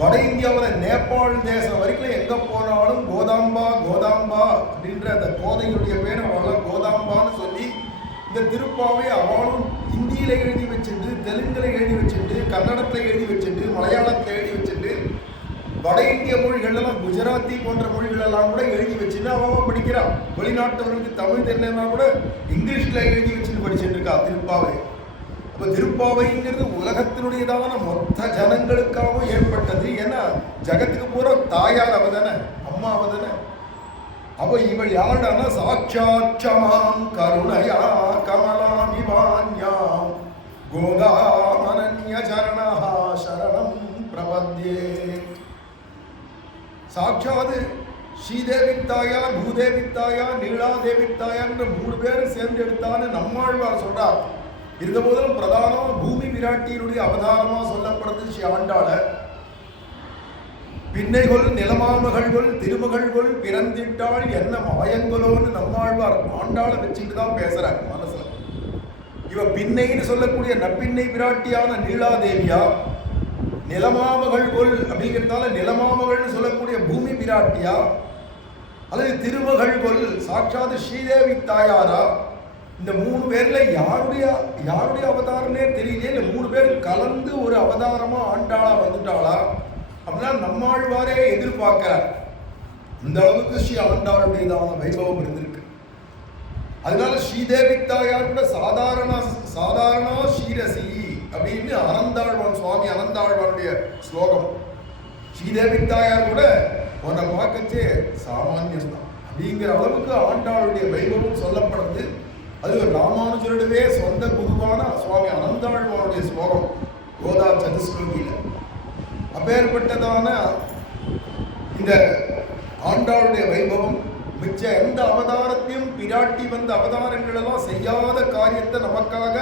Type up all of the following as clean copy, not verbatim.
வட இந்தியாவில் நேபாள் தேசம் வரைக்கும் எங்க போனாலும் கோதாம்பா கோதாம்பா அப்படின்ற அந்த கோதையுடைய பேரை அவளாம் கோதாம்பான்னு சொல்லி இந்த திருப்பாவை அவளும் ஹிந்தியில எழுதி வச்சுட்டு, தெலுங்குல எழுதி வச்சுட்டு, கன்னடத்தில் எழுதி வச்சுட்டு, மலையாளத்தில் எழுதி வச்சுட்டு, வட இந்திய மொழிகள்லாம் குஜராத்தி போன்ற மொழிகளெல்லாம் கூட எழுதி வச்சுட்டு அவன் படிக்கிறான். வெளிநாட்டவர்களுக்கு தமிழ் தெரியலன்னா கூட இங்கிலீஷ்ல எழுதி வச்சுட்டு படிச்சுட்டு இருக்கா திருப்பாவை. அப்ப திருப்பாவைங்கிறது உலகத்தினுடையதான மொத்த ஜனங்களுக்காகவும் ஏற்பட்டது. ஏன்னா ஜகத்துக்கு பூரா தாயார் அவதானே, அம்மா அவதானே. அப்ப இவள் யாருடானா சாட்சாட்சமாம் கருணையா கமலாமிவான்யாம் கோதாமனன்ய சரணா சரணம் பிரபத்யே. சாட்சாது ஸ்ரீதேவி தாயார், பூதேவி தாயார், நீலாதேவி தாயார்ன்ற 3 பேரும் சேர்ந்து எடுத்தான்னு நம்மாழ்வார் சொல்றார். இருந்த போதிலும் பிரதானம் பூமி விராட்டியினுடைய அவதாரமா சொல்லப்படுறது ஸ்ரீ ஆண்டாள. பின்னைகொள் நிலமாமகள்கொள் திருமகள்கொள் பிறந்திட்டாள் என்ன மாயங்கொலோன்னு நம்மாழ்வார் ஆண்டாளை வச்சுட்டு தான் பேசுறார் மனசுல. இவ பின்னைன்னு சொல்லக்கூடிய நப்பின்னை விராட்டியான நீலாதேவியா, நிலமாமகள்கொள் அப்படிங்கிறதால நிலமாமகள்னு சொல்லக்கூடிய பூமி விராட்டியா, அல்லது திருமகள்கொள் சாட்சாத் ஸ்ரீதேவி தாயாரா, இந்த 3 பேர்ல யாருடைய அவதாரமே தெரியலையே. இந்த 3 பேர் கலந்து ஒரு அவதாரமா ஆண்டாளா வந்துட்டாளா அப்படின்னா நம்மாழ்வாரே எதிர்பார்க்கிறார். இந்த அளவுக்கு ஸ்ரீ ஆண்டாளுடையதான வைபவம் இருந்திருக்கு. அதனால ஸ்ரீதேவி தாயார் கூட சாதாரண ஸ்ரீரசி அப்படின்னு அனந்தாழ்வான் சுவாமி அனந்தாழ்வானுடைய ஸ்லோகம். ஸ்ரீதேவி தாயார் கூட உன்னை பார்க்கச்சே சாமானியம் தான் அப்படிங்கிற அளவுக்கு ஆண்டாளுடைய வைபவம் சொல்லப்படுது. அது ராமானுஜருடவே சொந்த குருவான சுவாமி அனந்தாழ்வானுடைய ஸ்லோகம் கோதா சதுஸ்லோகியில. அப்பேற்பட்டதான இந்த ஆண்டாளுடைய வைபவம் மிச்ச எந்த அவதாரத்தையும் பிராட்டி வந்த அவதாரங்கள் எல்லாம் செய்யாத காரியத்தை நமக்காக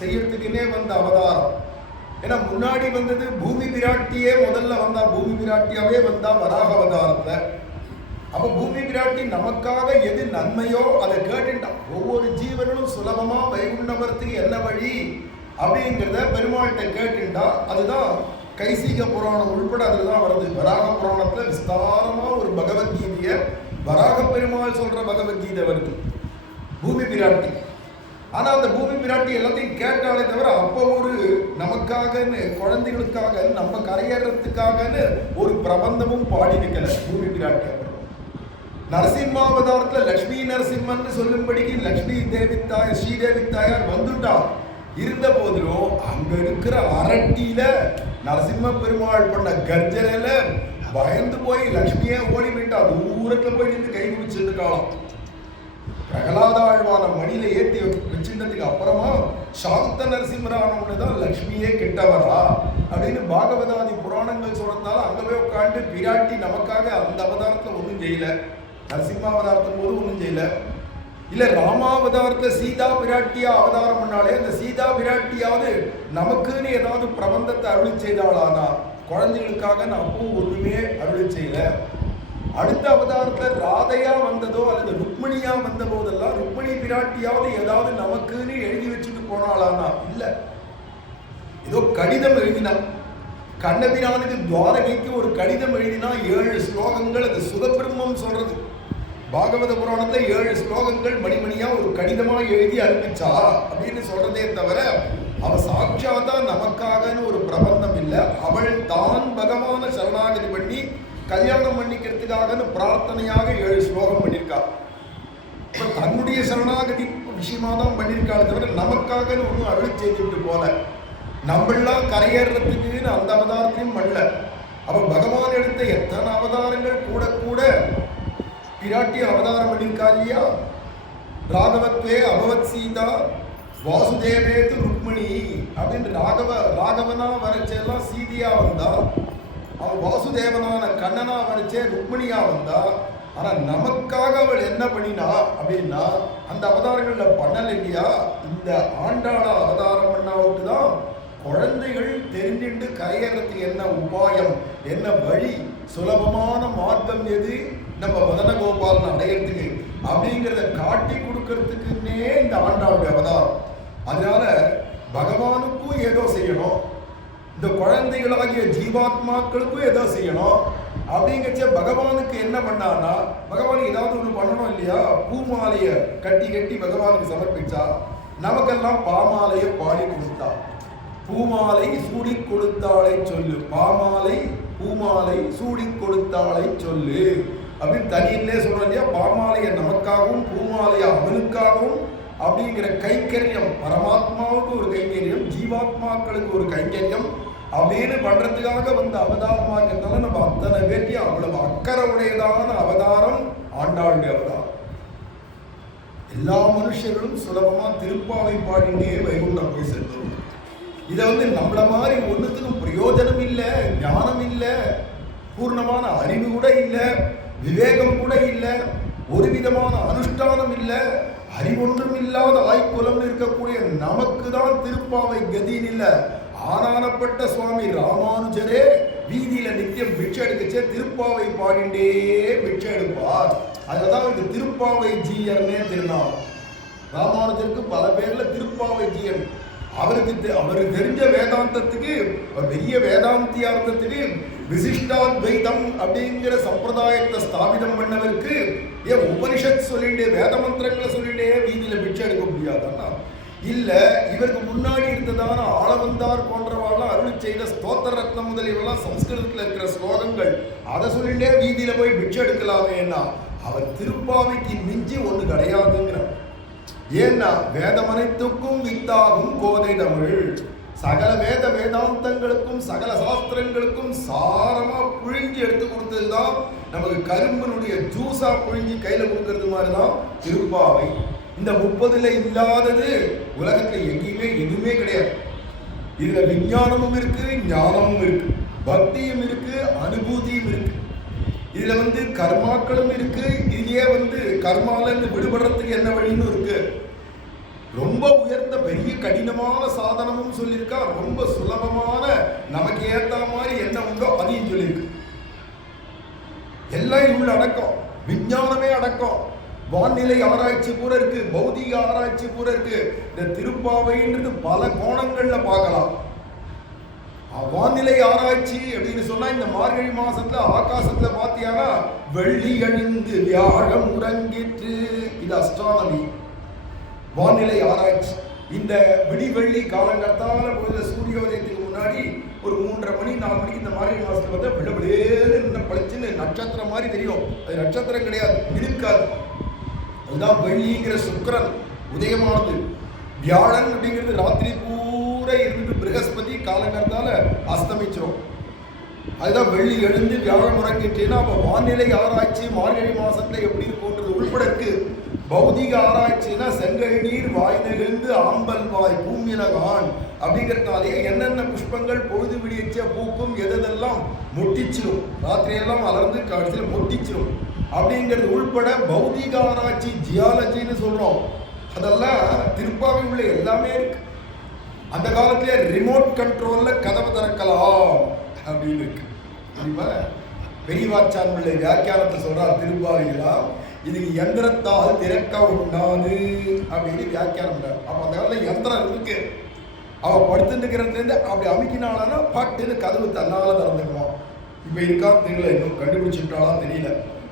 செய்யறதுக்குன்னே வந்த அவதாரம். ஏன்னா முன்னாடி வந்தது பூமி பிராட்டியே முதல்ல வந்தா, பூமி பிராட்டியாவே வந்தா வராக அவதாரத்துல. அப்ப பூமி பிராட்டி நமக்காக எது நன்மையோ அதை கேட்டுட்டான். ஒவ்வொரு ஜீவனும் சுலபமா வைகுண்டவரத்துக்கு என்ன வழி அப்படிங்கிறத பெருமாள்கிட்ட கேட்டுட்டா. அதுதான் கைசிக புராணம் உள்பட அதுதான் வருது. வராக புராணத்துல விஸ்தாரமா ஒரு பகவத்கீதைய வராக பெருமாள் சொல்ற பகவத்கீதை வருது பூமி பிராட்டி. ஆனா அந்த பூமி பிராட்டி எல்லாத்தையும் கேட்டாலே தவிர அப்போ ஒரு நமக்காகன்னு குழந்தைகளுக்காக நம்ம கரையேறதுக்காகன்னு ஒரு பிரபந்தமும் பாடி வைக்கல பூமி பிராட்டி. நரசிம்மாவதாரத்துல லட்சுமி நரசிம்மன் சொல்லும்படிக்கு லட்சுமி தேவி தாயார் ஸ்ரீதேவி தாயார் வந்துட்டா. இருந்த போதிலும் அங்க இருக்கிற அரட்டியில நரசிம்ம பெருமாள் பண்ண கர்ஜனையில பயந்து போய் லட்சுமியே ஓடி போயிட்டா. தூரத்துல போய் நின்று கை குடிச்சுட்டு இருக்காளாம். பிரகலாதாழ்வான மணியில ஏற்றி வச்சுட்டதுக்கு அப்புறமா சாந்த நரசிம்மரான தான் லட்சுமியே கிட்டவரா அப்படின்னு பாகவதாதி புராணங்கள் சொல்றதுனால அங்க போய் உட்காந்து பிராட்டி நமக்காக அந்த அவதாரத்துல ஒன்றும் செய்யல, நரசிம்மாவதாரத்தின் போது ஒன்றும் செய்யல. இல்ல ராமாவதாரத்துல சீதா பிராட்டியா அவதாரம் பண்ணாலே அந்த சீதா பிராட்டியாவது நமக்குன்னு ஏதாவது பிரபந்தத்தை அருளி செய்தாளானா குழந்தைகளுக்காக அப்பவும் ஒண்ணுமே அருளி செய்யல. அடுத்த அவதாரத்துல ராதையா வந்ததோ அல்லது ருக்மணியா வந்த போதெல்லாம் ருக்மணி பிராட்டியாவது ஏதாவது நமக்குன்னு எழுதி வச்சுட்டு போனாளானா இல்ல. ஏதோ கடிதம் எழுதினா கண்ணபிரானுக்கு துவாரகைக்கு ஒரு கடிதம் எழுதினா 7 ஸ்லோகங்கள் அது சுதபிரம்மம் சொல்றது. பாகவத புராணத்தை 7 ஸ்லோகங்கள் மணிமணியா ஒரு கடிதமா எழுதி அனுப்பிச்சா அப்படின்னு சொல்றதே தவிர அவ சாட்சாத்தா நமக்காகன்னு ஒரு பிரபந்தம் இல்லை. அவள் தான் பகவான சரணாகதி பண்ணி கல்யாணம் பண்ணிக்கிறதுக்காகன்னு பிரார்த்தனையாக 7 ஸ்லோகம் பண்ணியிருக்கா. தன்னுடைய சரணாகதி விஷயமா தான் பண்ணியிருக்காள் தவிர நமக்காகன்னு ஒன்றும் அருள் செய்துட்டு போல. நம்மளாம் கரையேறதுக்குன்னு அந்த அவதாரத்தையும் பண்ணல. அப்ப பகவான் எடுத்த எத்தனை அவதாரங்கள் கூட கூட பிராட்டி அவதாரம் பண்ணியிருக்கா இல்லையா. ராகவத்வே அபவத் சீதா வாசுதேவேது ருக்மணி அப்படின்னு ராகவனா வரைச்செல்லாம் சீதையா வந்தா. அவன் வாசுதேவனான கண்ணனா வரைச்சே ருக்மணியா வந்தா. ஆனா நமக்காக அவள் என்ன பண்ணினா அப்படின்னா அந்த அவதாரங்கள்ல பண்ணல இல்லையா. இந்த ஆண்டாள அவதாரம் பண்ணாவுக்கு தான் குழந்தைகள் தெரிஞ்சுட்டு கரையேறதுக்கு என்ன உபாயம், என்ன வழி, சுலபமான மார்க்கம் எது நம்ம மதனகோபாலன் அடையிறதுக்கு அப்படிங்கிறத காட்டி கொடுக்கறதுக்குன்னே இந்த ஆண்டாளுடைய அவதாரம். அதனால பகவானுக்கும் ஏதோ செய்யணும், இந்த குழந்தைகளாகிய ஜீவாத்மாக்களுக்கும் ஏதோ செய்யணும். அப்படிங்கச்ச பகவானுக்கு என்ன பண்ணான்னா, பகவானுக்கு ஏதாவது ஒன்று பண்ணணும் இல்லையா? பூமாலைய கட்டி கட்டி பகவானுக்கு சமர்ப்பிச்சா, நமக்கெல்லாம் பாமாலைய பாடி கொடுத்தா. பூமாலை சூடி கொடுத்தாளை சொல்லு, பாமாலை பூமாலை சூடி கொடுத்தாளை சொல்லு அப்படின்னு தனியிலே சொல்றோம் இல்லையா? பாமாலைய நமக்காகவும் பூமாலைய அவனுக்காகவும் அப்படிங்கிற கைங்கரியம், பரமாத்மாவுக்கு ஒரு கைங்கரியம், ஜீவாத்மாக்களுக்கு ஒரு கைங்கரியம் அப்படின்னு பண்றதுக்காக வந்த அவதாரமா இருக்கிறதால நம்ம அத்தனை பேட்டி அவ்வளவு அக்கறை உடையதான அவதாரம் ஆண்டாளுடைய அவதாரம். எல்லா மனுஷர்களும் சுலபமா திருப்பாவை பாடினே வைகுண்டம் போய் சேர்ந்தோம். இதை நம்மள மாதிரி ஒன்றுத்துக்கும் பிரயோஜனம் இல்லை, ஞானம் இல்லை, பூர்ணமான அறிவு கூட இல்லை, விவேகம் கூட இல்லை, ஒரு விதமான அனுஷ்டானம் இல்லை, அறிவொன்றும் இல்லாத ஆய்குலம்னு இருக்கக்கூடிய நமக்கு தான் திருப்பாவை கதின்னு இல்லை. ஆனானப்பட்ட சுவாமி ராமானுஜரே வீதியில நித்தியம் பிட்சை எடுக்கச்சே திருப்பாவை பாடிண்டே பிட்சை எடுப்பார். அதுதான் இந்த திருப்பாவை ஜீயர்னே திருநாள். ராமானுஜருக்கு பல பேர்ல திருப்பாவை ஜீயன். அவருக்கு தெரிஞ்ச வேதாந்தத்துக்கு, பெரிய வேதாந்தியார்த்தத்துக்கு, விசிஷ்டாத்வைதம் அப்படிங்கிற சம்பிரதாயத்தை ஸ்தாபிதம் பண்ணவருக்கு ஏன் உபனிஷத் சொல்லிண்டே வேத மந்திரங்களை சொல்லிண்டே வீதியில பிட்சை எடுக்க முடியாதுன்னா இல்ல, இவருக்கு முன்னாடி இருந்ததான ஆளவந்தார் போன்றவாள்லாம் அருள் செய்த ஸ்தோத்திர ரத்னம் முதலியவெல்லாம் சம்ஸ்கிருதத்தில் இருக்கிற ஸ்லோகங்கள் அதை சொல்லிண்டே வீதியில போய் பிட்சை எடுக்கலாமேன்னா அவர் திருப்பாவைக்கு மிஞ்சி ஒண்ணு கிடையாதுங்கிறார். ஏன்னா வேதமனைத்துக்கும் வித்தாகும் கோதை தமிழ், சகல வேதாந்தங்களுக்கும் சகல சாஸ்திரங்களுக்கும் சாரமா புழிஞ்சு எடுத்து கொடுத்ததுதான் நமக்கு கரும்பனுடைய ஜூஸா புழிஞ்சு கையில கொடுக்கறது மாதிரிதான் திருப்பாவை. இந்த 30ல இல்லாதது உலகத்துல எங்கேயுமே எதுவுமே கிடையாது. இதுல விஞ்ஞானமும் இருக்கு, ஞானமும் இருக்கு, பக்தியும் இருக்கு, அனுபூதியும் இருக்கு. இதுல கர்மாக்களும் இருக்கு. இதுலயே கர்மால இருந்து விடுபடுறதுக்கு என்ன வழின்னு இருக்கு. ரொம்ப உயர்ந்த பெரிய கடினமான சாதனமும் சொல்லியிருக்கா, ரொம்ப சுலபமான நமக்கு ஏத்த மாதிரி என்ன உண்டோ அதையும் சொல்லியிருக்கு. எல்லாம் உள்ள அடக்கம், விஞ்ஞானமே அடக்கம், வானிலை ஆராய்ச்சி கூட இருக்கு, பௌதிக ஆராய்ச்சி கூட இருக்கு. இந்த திருப்பாவைன்றது பல கோணங்கள்ல பார்க்கலாம். வானிலை ஆராய்ச்சி அப்படின்னு சொன்னா இந்த மார்கழி மாசத்துல ஆகாசத்துல பாத்தியானா வெள்ளி அணிந்து வியாழம் உறங்கிற்று, இது அஸ்ட்ரானமி வானிலை ஆராய்ச்சி. இந்த விடிவெள்ளி காலங்கத்தால பொழுது சூரியோதயத்துக்கு முன்னாடி ஒரு 3:30 மணி 4 மணிக்கு இந்த மார்கழி மாசத்துல பார்த்தா விடவிடேன்னு பளிச்சுன்னு நட்சத்திரம் மாதிரி தெரியும். அது நட்சத்திரம் கிடையாது, இருக்காது. அதுதான் வெள்ளிங்கிற சுக்கிரன் உதயமானது. வியாழன் அப்படிங்கிறது ராத்திரி பூரா இருந்துட்டு பிரகஸ்பதி காலங்கத்தால அஸ்தமிச்சிரும். அதுதான் வெள்ளி எழுந்து வியாழம் உறங்கிட்டேன்னா அப்ப வானிலை ஆராய்ச்சி மார்கழி மாசத்துல எப்படி இருக்கும்ன்றது உள்பட இருக்கு. பௌதிக ஆராய்ச்சினா செங்கல் நீர் வாய் நெகிழ்ந்து ஆம்பல் வாய் பூமியினகான் அப்படிங்கிறதுனாலே என்னென்ன புஷ்பங்கள் பொழுது விடியச்ச பூக்கும் எதெல்லாம் மொட்டிச்சிடும், ராத்திரியெல்லாம் அலர்ந்து கடைசியில் மொட்டிச்சிடும் அப்படிங்கிறது உள்பட பௌதிக ஆராய்ச்சி ஜியாலஜின்னு சொல்றோம். அதெல்லாம் திருப்பாவை உள்ள எல்லாமே இருக்கு. அந்த காலத்திலே ரிமோட் கண்ட்ரோல்ல கதவை திறக்கலாம் அப்படின்னு இருக்கு. பெரியவாச்சான் பிள்ளை வியாக்கியானத்தை சொல்றார் திருப்பாவைகளா, இதுக்கு யந்திரத்தால் திறக்க உண்டாது அப்படின்னு வியாக்கியானம். அப்ப அந்த காலத்துல யந்திரம் இருக்கு. அவ படுத்துட்டு அப்படி அமைக்கினாலன்னா பட்டுன்னு கதவு தன்னால திறந்துக்குவோம். இப்ப இருக்கா தெரியல, இன்னும் கண்டுபிடிச்சுட்டாலும் தெரியல.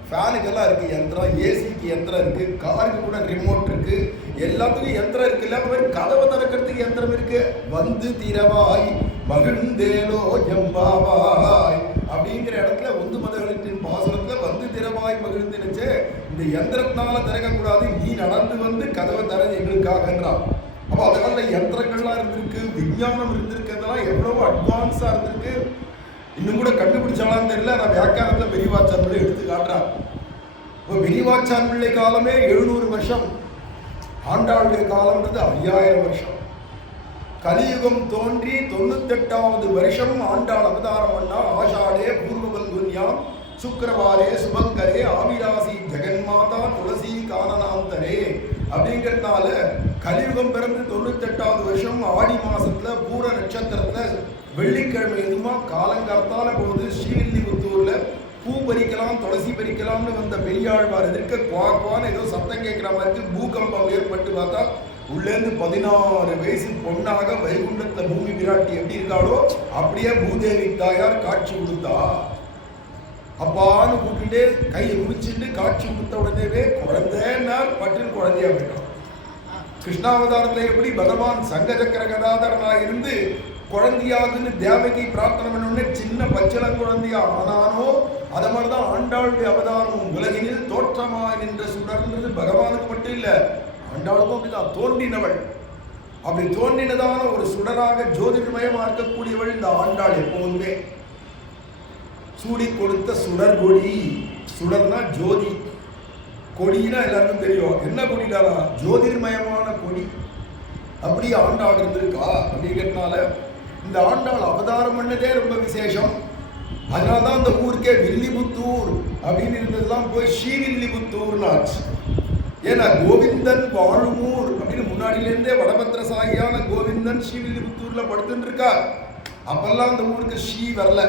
ஃபேனுக்கெல்லாம் இருக்கு யந்திரம், ஏசிக்கு யந்திரம் இருக்கு, காருக்கு கூட ரிமோட் இருக்கு, எல்லாத்துக்கும் யந்திரம் இருக்கு. இல்ல கதவை திறக்கிறதுக்கு யந்திரம் இருக்கு. வந்து திறவாய் மகிழ்ந்தேலோ எம்பாவாய் அப்படிங்கிற இடத்துல உந்து மதகளின் பாசுரத்துல வந்து திறவாய் மகிழ்ந்துனுச்சு. இந்த யந்திரத்தினால திறக்கக்கூடாது, நீ நடந்து கதவை தர எங்களுக்காகன்றான். அப்போ அதனால யந்திரங்கள்லாம் இருந்திருக்கு, விஞ்ஞானம் இருந்திருக்கு, அதெல்லாம் எவ்வளவோ அட்வான்ஸா இருந்திருக்கு. இன்னும் கூட கண்டுபிடிச்சாலான்னு தெரியல. நான் வியாக்கியானத்துல பெரியவாச்சான் பிள்ளை எடுத்து காட்டுறான். இப்போ பெரியவாச்சான் பிள்ளை காலமே 700 வருஷம், ஆண்டாளுடைய காலம்ன்றது 5000 வருஷம். கலியுகம் தோன்றி 98வது வருஷம் ஆண்டாள் அவதாரம் பண்ணா. ஆஷாடே பூர்வபல்குன்யாம் சுக்கிரவாரே சுபங்கரே ஆவிராசி ஜெகன்மாதா துளசி கானனாந்தரே அப்படிங்கிறதுனால கலியுகம் பிறந்து 98வது வருஷம் ஆடி மாசத்துல பூர நட்சத்திரத்துல வெள்ளிக்கிழமை எதுமா காலங்காத்தால போது ஸ்ரீவில்லிபுத்தூர்ல பூ பறிக்கலாம் துளசி பறிக்கலாம்னு வந்த பெரியாழ்வார் எதிர்க்க குவான்னு ஏதோ சத்தம் கேட்கிற மாதிரி பூகம்பம் ஏற்பட்டு பார்த்தா உள்ளேந்து 16 வயசு பொண்ணாக வைகுண்டத்துல பூமி விராட்டி எப்படி இருக்காளோ அப்படியே பூதேவி தாயார் காட்சி கொடுத்தா. அப்பான்னு கூப்பிட்டு கையை குடிச்சுட்டு காட்சி கொடுத்த உடனே குழந்தைன்னார், பட்டின் குழந்தையா போயிட்டான். கிருஷ்ணாவதாரத்துல எப்படி பகவான் சங்க சக்கர கதாதரனா இருந்து குழந்தையாகுன்னு தேவகி பிரார்த்தனை பண்ண சின்ன பச்சளம் குழந்தையா ஆனானோ, அத மாதிரிதான் ஆண்டாளுடைய அவதாரமும் உலகினில் தோற்றமாய் நின்ற சுடர்ன்றது பகவானுக்கு மட்டும் இல்ல, ஆண்டாளுக்கும் அப்படிதான் தோன்றினவள். அப்படி தோன்றினதான ஒரு சுடராக ஜோதிர்மயமா இருக்கக்கூடியவள் இந்த ஆண்டாள். எப்போதுமே சூடி கொடுத்த சுடர் கொடி. சுடர்னா ஜோதி, கொடினா எல்லாருக்கும் தெரியும். என்ன கொடிடாரா? ஜோதிர்மயமான கொடி. அப்படி ஆண்டாள் இருந்திருக்கா அப்படிங்கிறதுனால இந்த ஆண்டாள் அவதாரம் பண்ணதே ரொம்ப விசேஷம். அதனால்தான் அந்த ஊருக்கே வில்லிபுத்தூர் அப்படின்னு இருந்ததுலாம் போய் ஸ்ரீவில்லிபுத்தூர்னு ஆச்சு. ஏன்னா கோவிந்தன் வாழுமூர் அப்படின்னு முன்னாடியிலேருந்தே வடபத்திரசாயியான கோவிந்தன் ஸ்ரீவில்லிபுத்தூர்ல படுத்துட்டு இருக்கார். அப்பெல்லாம் அந்த ஊருக்கு ஸ்ரீ வரல,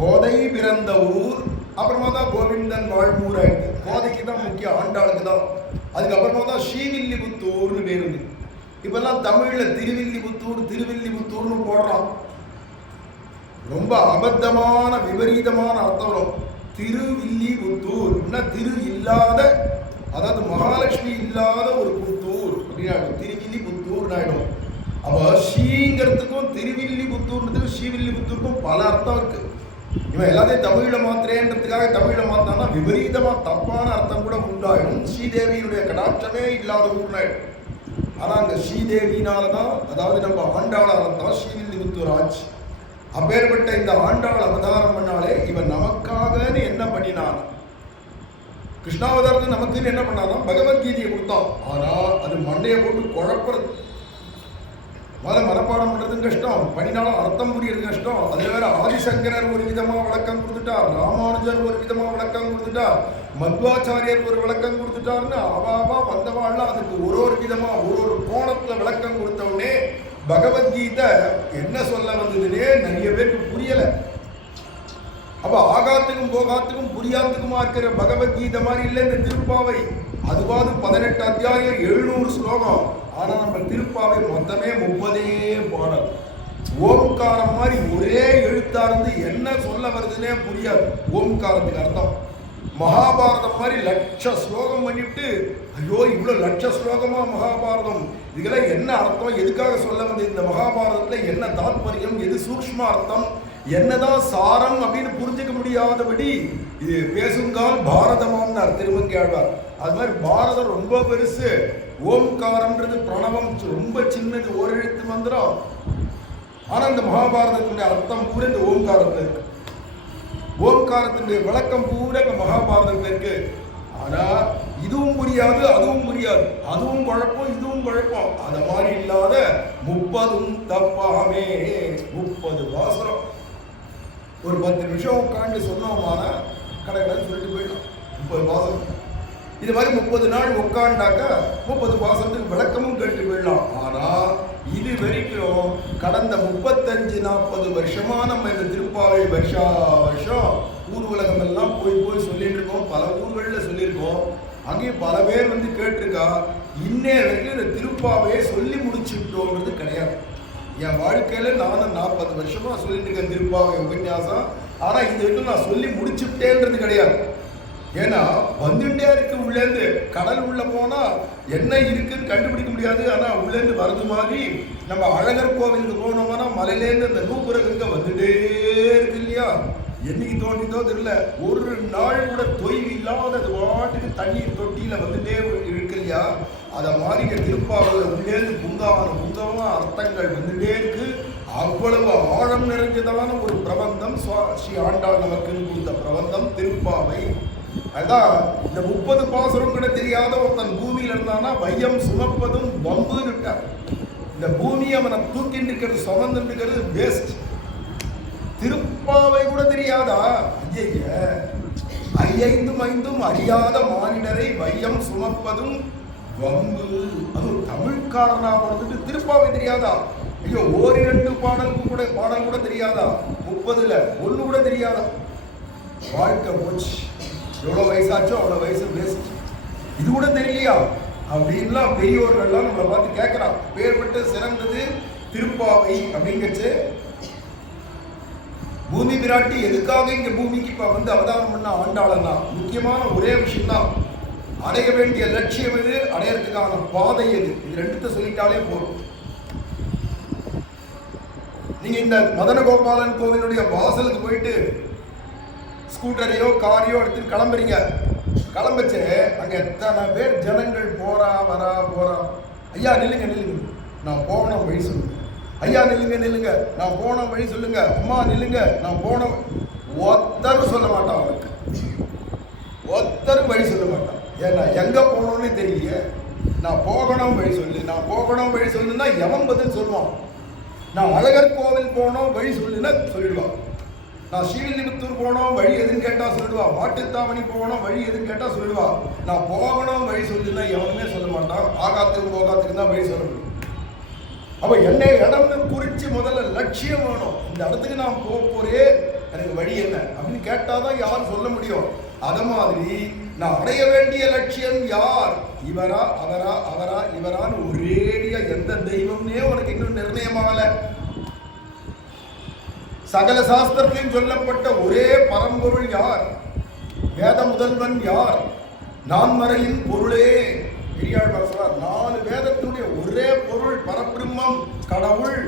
கோதை பிறந்த ஊர். அப்புறமா தான் கோவிந்தன் வாழ்மூர் ஆயிடுது. கோதைக்கு தான் முக்கியம், ஆண்டாளுக்கு தான். அதுக்கப்புறமா தான் ஸ்ரீவில்லிபுத்தூர்னு பேர் இருக்கு. இப்பெல்லாம் தமிழ்ல திருவில்லிபுத்தூர் திருவில்லிபுத்தூர்னு போடுறான். ரொம்ப அபத்தமான விபரீதமான அர்த்தம் வரும். திருவில்லிபுத்தூர் திரு இல்லாத, அதாவது மகாலட்சுமி இல்லாத ஒரு புத்தூர் அப்படின்னு திருவில்லிபுத்தூர் ஆயிடும். அப்ப ஸ்ரீங்கிறதுக்கும் திருவில்லிபுத்தூர்ன்றதுக்கும் ஸ்ரீவில்லிபுத்தூருக்கும் பல அர்த்தம் இருக்கு. இவன் எல்லாத்தையும் தமிழ்ல மாத்திரேன்றதுக்காக தமிழ்ல மாத்தினா விபரீதமா தப்பான அர்த்தம் கூட உண்டாயிடும். ஸ்ரீதேவியினுடைய கடாட்சமே இல்லாத ஊர்னாயிடும். ஆனா அந்த ஸ்ரீதேவினாலதான், அதாவது நம்ம ஆண்டாளால்தான் ஸ்ரீவில்லிபுத்தூர் ஆச்சு. அப்பேற்பட்ட இந்த ஆண்டாள் அவதாரம் பண்ணாலே இவன் நமக்காகன்னு என்ன பண்ணினான்? கிருஷ்ணாவதாரத்தை நமக்குன்னு என்ன பண்ணாலும் பகவத்கீதையை கொடுத்தான். ஆனா அது மண்டையை போட்டு குழப்பறது. மனப்பாடம் பண்றதும் கஷ்டம், பண்ணினாலும் அர்த்தம் புரியறது கஷ்டம். அதுல வேற ஆதிசங்கரர் ஒரு விதமா விளக்கம் கொடுத்துட்டார், ராமானுஜர் ஒரு விதமா விளக்கம் கொடுத்துட்டார், மத்வாச்சாரியர் ஒரு விளக்கம் கொடுத்துட்டாருன்னு அவாவா வந்தவாள்லாம் அதுக்கு ஒரு விதமா ஒரு கோணத்துல விளக்கம் கொடுத்த உடனே பகவத்கீதை என்ன சொல்ல வந்ததுன்னே நிறைய பேருக்கு புரியல. அப்ப ஆகாத்துக்கும் போகாத்துக்கும் புரியாத்துக்குமா இருக்கிற பகவத்கீதை மாதிரி இல்லை இந்த திருப்பாவை. அதுவாது 18 அத்தியாயம் 700 ஸ்லோகம். ஆனா நம்ம திருப்பாவை மொத்தமே 30 பாடல். ஓம்காரம் மாதிரி ஒரே எழுத்தா இருந்து என்ன சொல்ல வருதுன்னே புரியாது. ஓம்காரத்துக்கு அர்த்தம் மகாபாரதம் மாதிரி லட்ச ஸ்லோகம் பண்ணிட்டு, ஐயோ இவ்வளவு லட்ச ஸ்லோகமா மகாபாரதம், இதுக்கெல்லாம் என்ன அர்த்தம், எதுக்காக சொல்ல வந்து இந்த மகாபாரதத்துல என்ன தாத்பரியம், எது சூக்ஷ்ம அர்த்தம், என்னதான் சாரம் அப்படின்னு புரிஞ்சுக்க முடியாதபடி இது பேசுங்கால் பாரதமாம்னார் திருமங்கையாழ்வார். அது மாதிரி பாரதம் ரொம்ப பெருசு. ஓம்காரம்ன்றது பிரணவம் ரொம்ப சின்னது, ஒரு எழுத்து மந்திரம். ஆனா இந்த மகாபாரதத்தினுடைய அர்த்தம் பூரா இந்த ஓம்காரத்துல இருக்கு. ஓம்காரத்தினுடைய விளக்கம் பூரா இந்த மகாபாரதத்துல இருக்கு. ஆனா இதுவும் புரியாது, அதுவும் புரியாது, அதுவும் குழப்பம், இதுவும் குழப்பம். அத மாதிரி இல்லாத 30 தப்பாமே 30 வாசனம். ஒரு 10 நிமிஷம் உட்காந்து சொன்னோமான கடைகளை சொல்லிட்டு போயிடும் 30 வாசனம். இது மாதிரி 30 நாள் உட்காண்டாக்க 30 வாசனத்துக்கு விளக்கமும் கேட்டு போயிடலாம். ஆனா இது வரைக்கும் கடந்த 35-40 வருஷமா நம்ம இந்த திருப்பாவை வருஷம் ஊர் உலகம் எல்லாம் போய் சொல்லிட்டு இருக்கோம். பல ஊர்களில் சொல்லியிருக்கோம். அங்கேயும் பல பேர் வந்து கேட்டிருக்கா. இன்னே வரைக்கும் இந்த திருப்பாவையை சொல்லி முடிச்சுட்டோன்றது கிடையாது. என் வாழ்க்கையில நானும் 40 வருஷமா சொல்லிட்டு இருக்கேன் திருப்பாவை உபன்யாசம். ஆனா இது வரைக்கும் நான் சொல்லி முடிச்சுட்டேன்றது கிடையாது. ஏன்னா வந்துட்டே இருக்கு. உள்ளேருந்து கடல் உள்ள போனா என்ன இருக்குன்னு கண்டுபிடிக்க முடியாது. ஆனா உள்ளேருந்து வர்றது மாதிரி நம்ம அழகர் கோவிலுக்கு போனோம்னா மலையிலேருந்து அந்த நூப்புரகங்க வந்துட்டே இருக்கு இல்லையா. என்னைக்கு தோண்டிதோ தெரியல, ஒரு நாள் கூட தொய்வு இல்லாத அது வாட்டுக்கு தண்ணீர் தொட்டியில வந்துட்டே இருக்கு இல்லையா. அதை மாதிரி திருப்பாவூர்ல உள்ளேருந்து புங்கமான அர்த்தங்கள் வந்துட்டே இருக்கு. அவ்வளவு ஆழம் நிறைஞ்சதான ஒரு பிரபந்தம் ஸ்ரீ ஆண்டாள் நமக்குன்னு கொடுத்த பிரபந்தம் திருப்பாவை. அதான் இந்த 30 பாசுரம் கூட தெரியாத ஒருத்தன் பூமியில இருந்தானா வையம் சுமப்பதும் வம்புன்னு இருக்கார். இந்த பூமியை அவனை தூக்கிட்டு இருக்கிறது, சுமந்து இருக்கிறது வேஸ்ட். திருப்பாவை கூட தெரியாதா? ஐந்தும் அறியாத மானிடரை வையம் சுமப்பதும் வம்பு. அது தமிழ்காரனா வந்துட்டு திருப்பாவை தெரியாதா? ஐயோ 1-2 பாடல் கூட தெரியாதா? 30ல் 1 கூட தெரியாதா? வாழ்க்கை போச்சு. எவ்வளோ வயசாச்சோ அவ்வளோ வயசு வேஸ்ட். இது கூட தெரியலையா? அப்படின்லாம் பெரியோர்கள்லாம் நம்மளை பார்த்து கேட்கிறான். பேர்பட்ட சிறந்தது திருப்பாவை அப்படிங்கச்சு. பூமி பிராட்டி எதுக்காக இங்க பூமிக்கு இப்ப வந்து அவதாரம் பண்ண ஆண்டாளன்னா முக்கியமான ஒரே விஷயம் தான், அடைய வேண்டிய லட்சியம் எது, அடையறதுக்கான பாதை எது, இது ரெண்டுத்த சொல்லிட்டாலே போதும். நீங்க இந்த மதன கோபாலன் கோவிலுடைய வாசலுக்கு போயிட்டு ஸ்கூட்டரையோ காரையோ எடுத்துட்டு கிளம்புறீங்க. கிளம்பச்சு அங்க எத்தனை பேர் ஜனங்கள் போறா வரா போறா. ஐயா நில்லுங்க நில்லுங்க, நான் போன வழி சொல்லுங்க. ஐயா நில்லுங்க நில்லுங்க, நான் போன வழி சொல்லுங்க. அம்மா நில்லுங்க, நான் போன. ஒருத்தரும் சொல்ல மாட்டான் அவனுக்கு, ஒருத்தரும் வழி சொல்ல மாட்டான். ஏன்னா எங்க போனோம்னு தெரியலையே. நான் போகணும் வழி சொல்லு, நான் போகணும் வழி சொல்லுன்னா எவன் பதில் சொல்லுவான்? நான் அழகர் கோவில் போனோம் வழி சொல்லுன்னா சொல்லிடுவான். நான் ஸ்ரீவில்லிபுத்தூர் போனோம் வழி எதுன்னு கேட்டா சொல்லிடுவா. மாட்டுத்தாவணி போனோம் வழி எதுன்னு கேட்டா சொல்லிடுவா. நான் போகணும் வழி சொல்லுன்னா எவனுமே சொல்ல மாட்டான். ஆகாத்துக்கு போகாத்துக்கு தான் வழி சொல்ல முடியும். அப்ப என்ன இடம்னு குறிச்சு முதல்ல லட்சியம் வேணும். இந்த இடத்துக்கு நான் போறேன், எனக்கு வழி என்ன அப்படின்னு கேட்டாதான் யாரும் சொல்ல முடியும். அத மாதிரி நான் அடைய வேண்டிய லட்சியம் யார், இவரா அவரா அவரா இவரான்னு ஒரேடியா எந்த தெய்வம்னே உனக்கு இன்னும் நிர்ணயமாகல. சகல சாஸ்திரத்திலும் சொல்லப்பட்ட ஒரே பரம்பொருள் யார், வேத முதல்வன் யார், நான்மறையின் பொருளே. பெரியாழ்வார் சொல்றார், 4 வேதத்தினுடைய ஒரே பொருள் பரபிரம்மம், கடவுள்,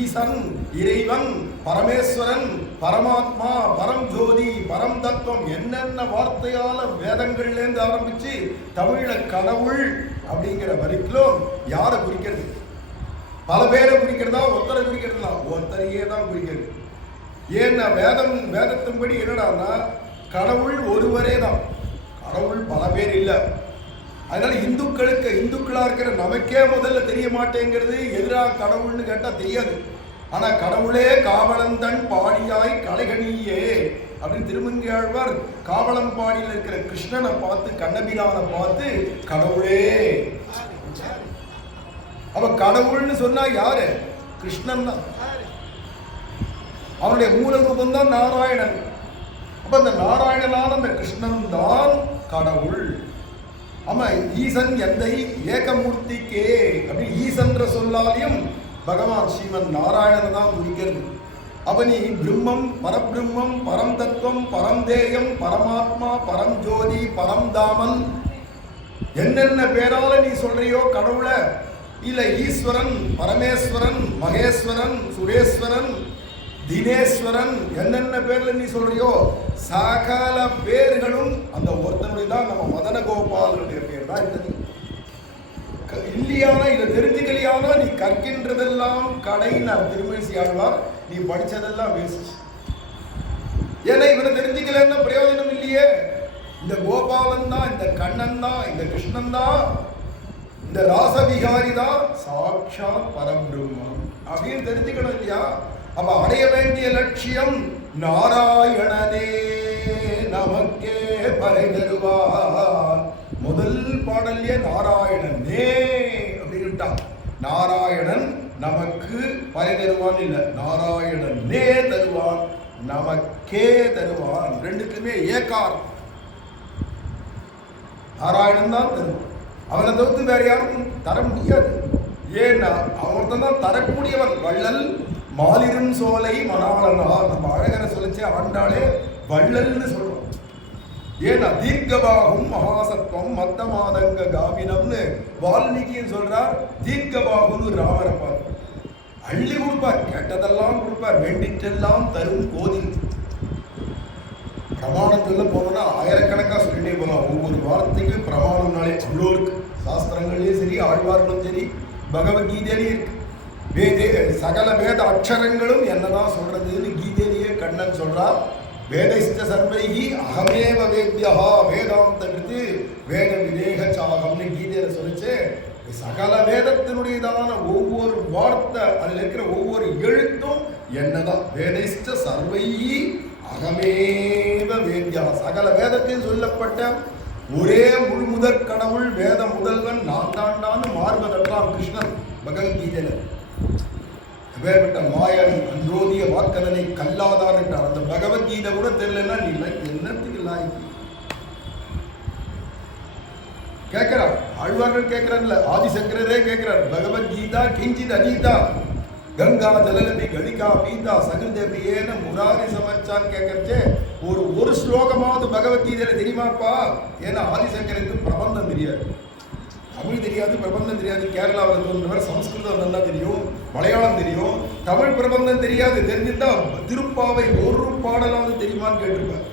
ஈசன், இறைவன், பரமேஸ்வரன், பரமாத்மா, பரம் ஜோதி, பரம் தத்துவம். என்னென்ன வார்த்தையால வேதங்கள்ல இருந்து ஆரம்பிச்சு தமிழ்ல கடவுள் அப்படிங்கிற வரைக்கும் யாரை குறிக்கிறது? பல பேரை குறிக்கிறதா, ஒருத்தரை குறிக்கிறதா? ஒருத்தரையே தான் குறிக்கிறது. ஏன்னா வேதத்தின்படி என்னடான்னா கடவுள் ஒருவரே தான், கடவுள் பல பேர் இல்லை. அதனால இந்துக்களா இருக்கிற நமக்கே முதல்ல தெரிய மாட்டேங்கிறது எதிராக கடவுள்னு கேட்டா தெரியாது. ஆனா கடவுளே காவலந்தன் பாடியாய் கலைகணியே அப்படின்னு திருமங்கையாழ்வார் காவலம்பாடியில் இருக்கிற கிருஷ்ணனை பார்த்து, கண்ணபிரானை பார்த்து கடவுளே. அப்ப கடவுள்னு சொன்னா யாரு? கிருஷ்ணன் தான். அவனுடைய மூல ரூபம் தான் நாராயணன். அப்ப அந்த நாராயணனான அந்த கிருஷ்ணன் தான் கடவுள். ஆமா, ஈசன் எந்தை ஏகமூர்த்திக்கே அப்படி ஈசன்ற சொல்லாலையும் பகவான் ஸ்ரீமன் நாராயணன் தான் குறிக்கிறது. அப்ப நீ பிரம்மம், பரபிரம்மம், பரம் தத்துவம், பரந்தேயம், பரமாத்மா, பரம் ஜோதி, பரம் தாமன் என்னென்ன பேரால நீ சொல்றியோ கடவுள, இல்ல ஈஸ்வரன், பரமேஸ்வரன், மகேஸ்வரன், சுரேஸ்வரன், தினேஸ்வரன் என்னென்ன பேர்ல நீ சொல்றியோ சகல பேர்களும் அந்த ஒருத்தனுடைய தான். நம்ம மதன கோபாலனுடைய பேர் தான் இல்லையானா இதை தெரிஞ்சுக்கலையானா நீ கற்கின்றதெல்லாம் கடையினார் திருமேசி ஆழ்வார். நீ படிச்சதெல்லாம் வேஸ்ட். ஏன்னா இவனை தெரிஞ்சுக்கலன்னா பிரயோஜனம் இல்லையே. இந்த கோபாலன் தான், இந்த கண்ணன் தான், இந்த கிருஷ்ணன் தான், இந்த ராசவிகாரி தான் சாட்சாத் பரபிரம்மம் அப்படின்னு தெரிஞ்சுக்கணும் இல்லையா? அப்ப அடைய வேண்டிய லட்சியம் நாராயணனே நமக்கே பறை தருவார். முதல் பாடல்லே நாராயணனே அப்படின்னு நாராயணன் நமக்கு பறை தருவான் இல்ல, நாராயணனே தருவான், நமக்கே தருவான். ரெண்டுக்குமே ஏகார். நாராயணன் தான் தருவான். அவனை தவிர்த்து வேற யாரும் தர முடியாது. ஏன்னா அவன் தான் தரக்கூடியவன். வள்ளல் மாலிரும் சோலை மணாளனா. நம்ம அழகரை சொல்லிச்சு ஆண்டாளே வள்ளல்னு சொல்றோம். ஏன்னா தீர்க்கபாகும் மகாசத்வம் மத்த மாதங்க காவினம்னு வால்மீகின்னு சொல்றார். தீர்க்கபாகுன்னு ராமரை பார்த்து அள்ளி கொடுப்பார், கேட்டதெல்லாம் கொடுப்பார், வேண்டிட்டெல்லாம் தரும் கோதில். பிரமாணம் சொல்ல போனோம்னா ஆயிரக்கணக்கா சொல்லிட்டே போகலாம். ஒவ்வொரு வார்த்தைக்கும் பிரமாணம்னாலே அவ்வளோ இருக்கு. சாஸ்திரங்களையும் சரி, ஆழ்வார்களும் சரி, பகவத்கீதையிலேயே இருக்கு. சகல வேத அக்ஷரங்களும் என்னதான் சொல்றதுன்னு கீதையிலேயே கண்ணன் சொல்றார். வேதைஸ்த சர்வைகி அகமேவ வேத்யா வேதாந்த விருது வேத விதேக சாகம்னு கீதையில சொல்லிச்சு. சகல வேதத்தினுடையதான ஒவ்வொரு வார்த்தை, அதில் இருக்கிற ஒவ்வொரு எழுத்தும் என்னதான். வேதைஸ்த சர்வைகி அகமேவ வேத்யா. சகல வேதத்தில் சொல்லப்பட்ட ஒரே முழுமுதற் கடவுள், வேத முதல்வன் நான் தாண்டான்னு மார்பதற்கான் கிருஷ்ணன் பகவத்கீதையில. வேறுபட்ட மாயன் அன்றோதிய வாக்கதனை கல்லாதார் என்றார். அந்த பகவத்கீதை கூட தெரியலன்னா நீ என்னத்துக்கு லாய்க்கு கேட்கிறார். ஆழ்வார்கள் கேட்கிறான்ல, ஆதிசங்கரரே கேட்கிறார், பகவத்கீதா கிஞ்சித் அதீதா கங்கா ஜலலபி கணிகா பீதா சகிருதேன முராரி சமச்சான்னு கேட்கறச்சே ஒரு ஸ்லோகமாவது பகவத்கீதையில தெரியுமாப்பா? ஏன்னா ஆதிசங்கருக்கு பிரபந்தம் தெரியாது, தமிழ் தெரியாது, பிரபந்தம் தெரியாது. கேரளாவில் தோன்றவர் சம்ஸ்கிருதம் நல்லா தெரியும், மலையாளம் தெரியும், தமிழ் பிரபந்தம் தெரியாது. தெரிஞ்சுட்டா திருப்பாவை ஒரு பாடலாவது தெரியுமான்னு கேட்டிருப்பார்.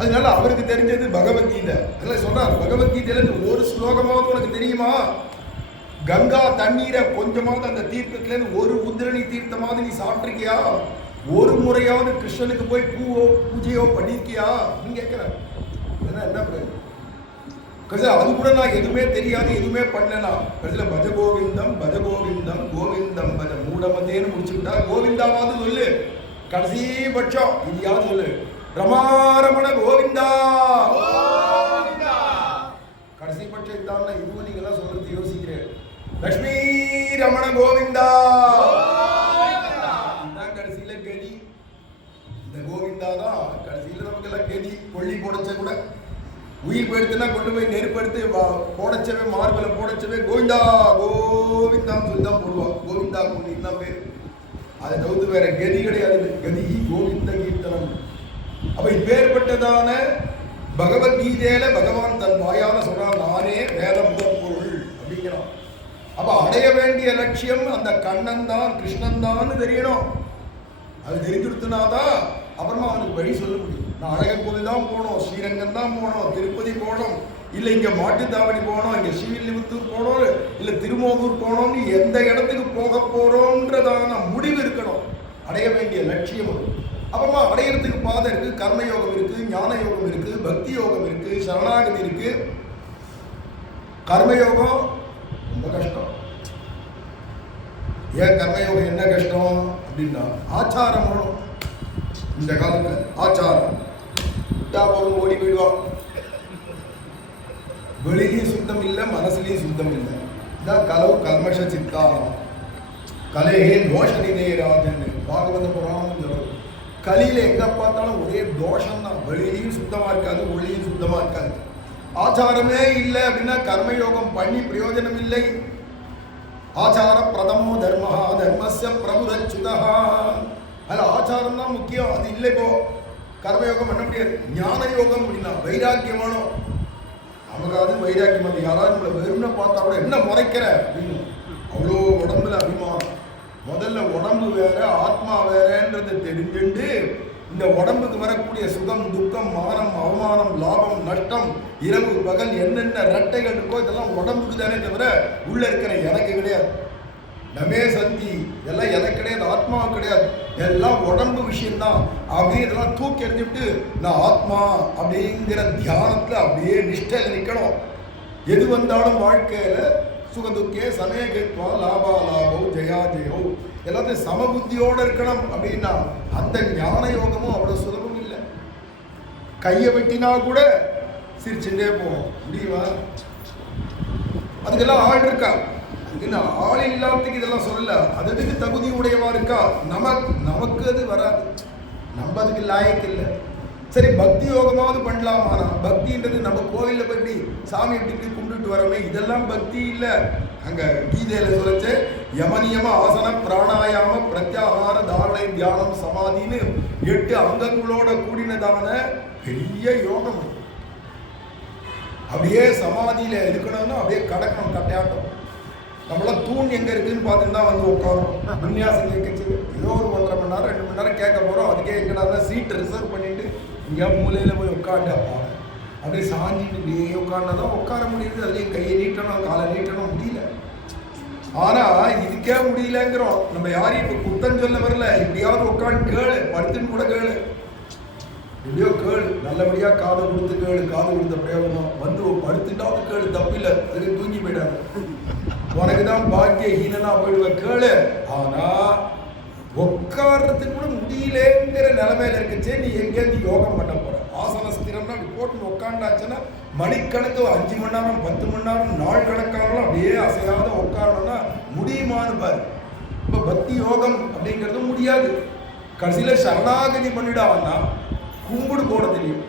அதனால அவருக்கு தெரிஞ்சது பகவத்கீதை. அதெல்லாம் சொல்றார், பகவத்கீதையில ஒரு ஸ்லோகமாவது உனக்கு தெரியுமா? கங்கா தண்ணீரை கொஞ்சமாவது அந்த தீர்த்தத்துல ஒரு உத்திரணி தீர்த்தமாவது நீ சாப்பிட்டிருக்கியா? ஒரு முறையாவது கிருஷ்ணனுக்கு போய் பூஜையோ பண்ணிருக்கியா நீங்க கேட்கிறார். என்ன அது கூட நான் எதுவுமே தெரியாது, எதுவுமே பண்ணனா. கடைசியில் பஜ கோவிந்தம் பஜ கோவிந்தம் கோவிந்தம் பஜ மூடமதேன்னு முடிச்சுக்கிட்டா கோவிந்தாவாவது சொல்லு, கடைசி பட்சம் இதையாவது சொல்லு, ரமாரமண கோவிந்தா. கடைசி பட்சம் இதான். இதுவும் நீங்க எல்லாம் சொல்றது யோசிக்கிறேன். லட்சுமி ரமண கோவிந்தா கடைசியில கதி. இந்த கோவிந்தா தான் கடைசியில நமக்கு எல்லாம் கதி. கொல்லி போடச்ச கூட உயிர் போயிடுத்துனா கொண்டு போய் நெருப்படுத்து போடச்சவே மார்பல போடச்சவே கோவிந்தா கோவிந்தான்னு சொல்லி தான் போடுவான். கோவிந்தா கோவிந்தா பேர். அதை தவிர்த்து வேற கதி கிடையாது. கதி கோவிந்த கீர்த்தனம். அப்ப இப்பேற்பட்டதான பகவத்கீதையில பகவான் தன் வாயால சொல்றான், நானே வேத முதற் பொருள் அப்படிங்கிறான். அப்ப அடைய வேண்டிய லட்சியம் அந்த கண்ணன் தான், கிருஷ்ணன் தான் தெரியணும். அது தெரிஞ்சுடுத்துனாதான் அப்புறமா அவனுக்கு வழி சொல்ல முடியும். நான் அழகர் கோவில் தான் போனோம், ஸ்ரீரங்கம் தான் போனோம், திருப்பதி போனோம், இல்லை இங்க மாட்டுத்தாவணி போனோம், இங்க ஸ்ரீவில்லிபுத்தூர் போனோம், இல்லை திருமோகூர் போனோம்னு எந்த இடத்துக்கு போக போறோம்ன்றதான முடிவு இருக்கணும். அடைய வேண்டிய லட்சியம் அது. அப்புறமா அடையிறதுக்கு பாதை இருக்கு, கர்மயோகம் இருக்கு, ஞான யோகம் இருக்கு, பக்தி யோகம் இருக்கு, சரணாகதி இருக்கு. கர்மயோகம் ரொம்ப கஷ்டம். ஏன் கர்மயோகம் என்ன கஷ்டம் அப்படின்னா, ஆச்சாரம் வேணும். இந்த காலத்துல ஆச்சாரம் விட்டா போதும் ஓடி போயிடுவான். வெளியிலையும் சுத்தம் இல்லை, மனசுலையும் சுத்தம் இல்லை. இதான் கலவு கல்மஷ சித்தாரம் கலையே தோஷனிதே ராஜன் பாகவத புராணம் சொல்றது. கலியில எங்க பார்த்தாலும் ஒரே தோஷம் தான். வெளியிலையும் சுத்தமா இருக்காது, ஒளியும் சுத்தமா இருக்காது. ஆச்சாரமே இல்லை அப்படின்னா கர்மயோகம் பண்ணி பிரயோஜனம் இல்லை. ஆச்சார பிரதமோ தர்மஹா தர்மஸ்ய பிரபுரச்சுதா. அதில் ஆச்சாரம் தான் முக்கியம். அது இல்லை. இப்போ கர்மயோகம் பண்ண முடியாது. ஞான யோகம் அப்படின்னா வைராக்கியம் வேணும். நமக்கு அது வைராக்கியம். அது யாராவது நம்மளை வெறும்னு பார்த்தா கூட என்ன முறைக்கிற அப்படின்னு அவ்வளோ உடம்புல அபிமானம். முதல்ல உடம்பு வேற ஆத்மா வேறன்றது தெரிஞ்சுட்டு இந்த உடம்புக்கு வரக்கூடிய சுகம் துக்கம் மானம் அவமானம் லாபம் நஷ்டம் இரவு பகல் என்னென்ன ரெட்டைகள் இருக்கோ இதெல்லாம் உடம்புக்கு தானே தவிர உள்ள இருக்கிற எனக்கு கிடையாது. நமே சந்தி எல்லாம் எனக்கு கிடையாது, ஆத்மாவும் கிடையாது, எல்லாம் உடம்பு விஷயம்தான். அப்படியே இதெல்லாம் தூக்கி எறிஞ்சுட்டு நான் ஆத்மா அப்படிங்கிற தியானத்துல அப்படியே நிஷ்டையில் நிற்கணும். எது வந்தாலும் வாழ்க்கையில சுகதுக்கே சமயகத்வா லாபா லாபம் ஜெயா ஜெயோ எல்லாத்தையும் சமபுத்தியோடு இருக்கணும். அப்படின்னா அந்த ஞான யோகமும் அவ்வளோ சுலபம் இல்லை. கையை வெட்டினா கூட சிரிச்சுட்டே போவோம், முடியுமா? அதுக்கெல்லாம் ஆள் இருக்கா? அதுக்கு ஆள் இல்லாததுக்கு இதெல்லாம் சொல்லல. அதுக்கு தகுதி உடையவா இருக்கா? நமக்கு அது வராது, நம்ம அதுக்கு லாயக்கு இல்லை. சரி, பக்தி யோகமாவது பண்ணலாமானா பக்தின்றது நம்ம கோவிலில் போய் சாமி எப்படி கும்பிட்டு வரோமே, இதெல்லாம் பக்தி இல்லை. அங்க கீதையில சொல்லிச்சு யமனியம ஆசன பிராணாயாம பிரத்யாகார தாரணை தியானம் சமாதின்னு 8 அங்கங்களோட கூடினதான பெரிய யோகம். அப்படியே சமாதியில இருக்கணும்னா அப்படியே கடக்கணும் கட்டையாட்டம். நம்மளாம் தூண் எங்க இருக்குன்னு பார்த்துட்டு தான் வந்து உட்காரோம். விநியாசம் கேட்கச்சு ஏதோ ஒரு 1.5 மணி நேரம் 2 மணி நேரம் கேட்க போறோம். அதுக்கே எங்கடா சீட் ரிசர்வ் பண்ணிட்டு இங்கே மூலையில போய் உட்காண்டாப்பா அப்படியே சாஞ்சிட்டு இப்படியே உட்காண்டாதான் உட்கார முடியுது. அதுலேயும் கையை நீட்டணும் காலை நீட்டணும் முடியல. ஆனா இதுக்கே முடியலங்கிறோம். நம்ம யாரையும் இப்போ குத்தம் சொல்ல வரல. இப்படியாவது உட்காந்து கேளு, படுத்துன்னு கூட கேளு, எப்படியோ கேளு, நல்லபடியா காதை கொடுத்து கேளு. காது கொடுத்த பிரயோஜனம் வந்து படுத்துட்டாவது கேளு, தப்பில்லை. அதுக்கு தூங்கி போயிடாது. உனக்கு தான் பாக்கிய ஹீனனா போயிடுவேன், கேளு. ஆனா உட்கார்றதுக்கு கூட முடியலங்கிற நிலைமையில இருக்குச்சே நீ எங்கேருந்து யோகம் பண்ண போற? ஆசன ஸ்திரம்னா அப்படி போட்டு உட்காண்டாச்சுன்னா மணிக்கணக்கு 5 மணி நேரம் 10 மணி நேரம் நாள் கணக்கானாலும் அப்படியே அசையாத உட்காரணும்னா முடியுமான்னு பாரு. இப்போ பக்தி யோகம் அப்படிங்கிறது முடியாது. கடைசியில சரணாகதி பண்ணிடான்னா கும்பிடு போட தெரியும்.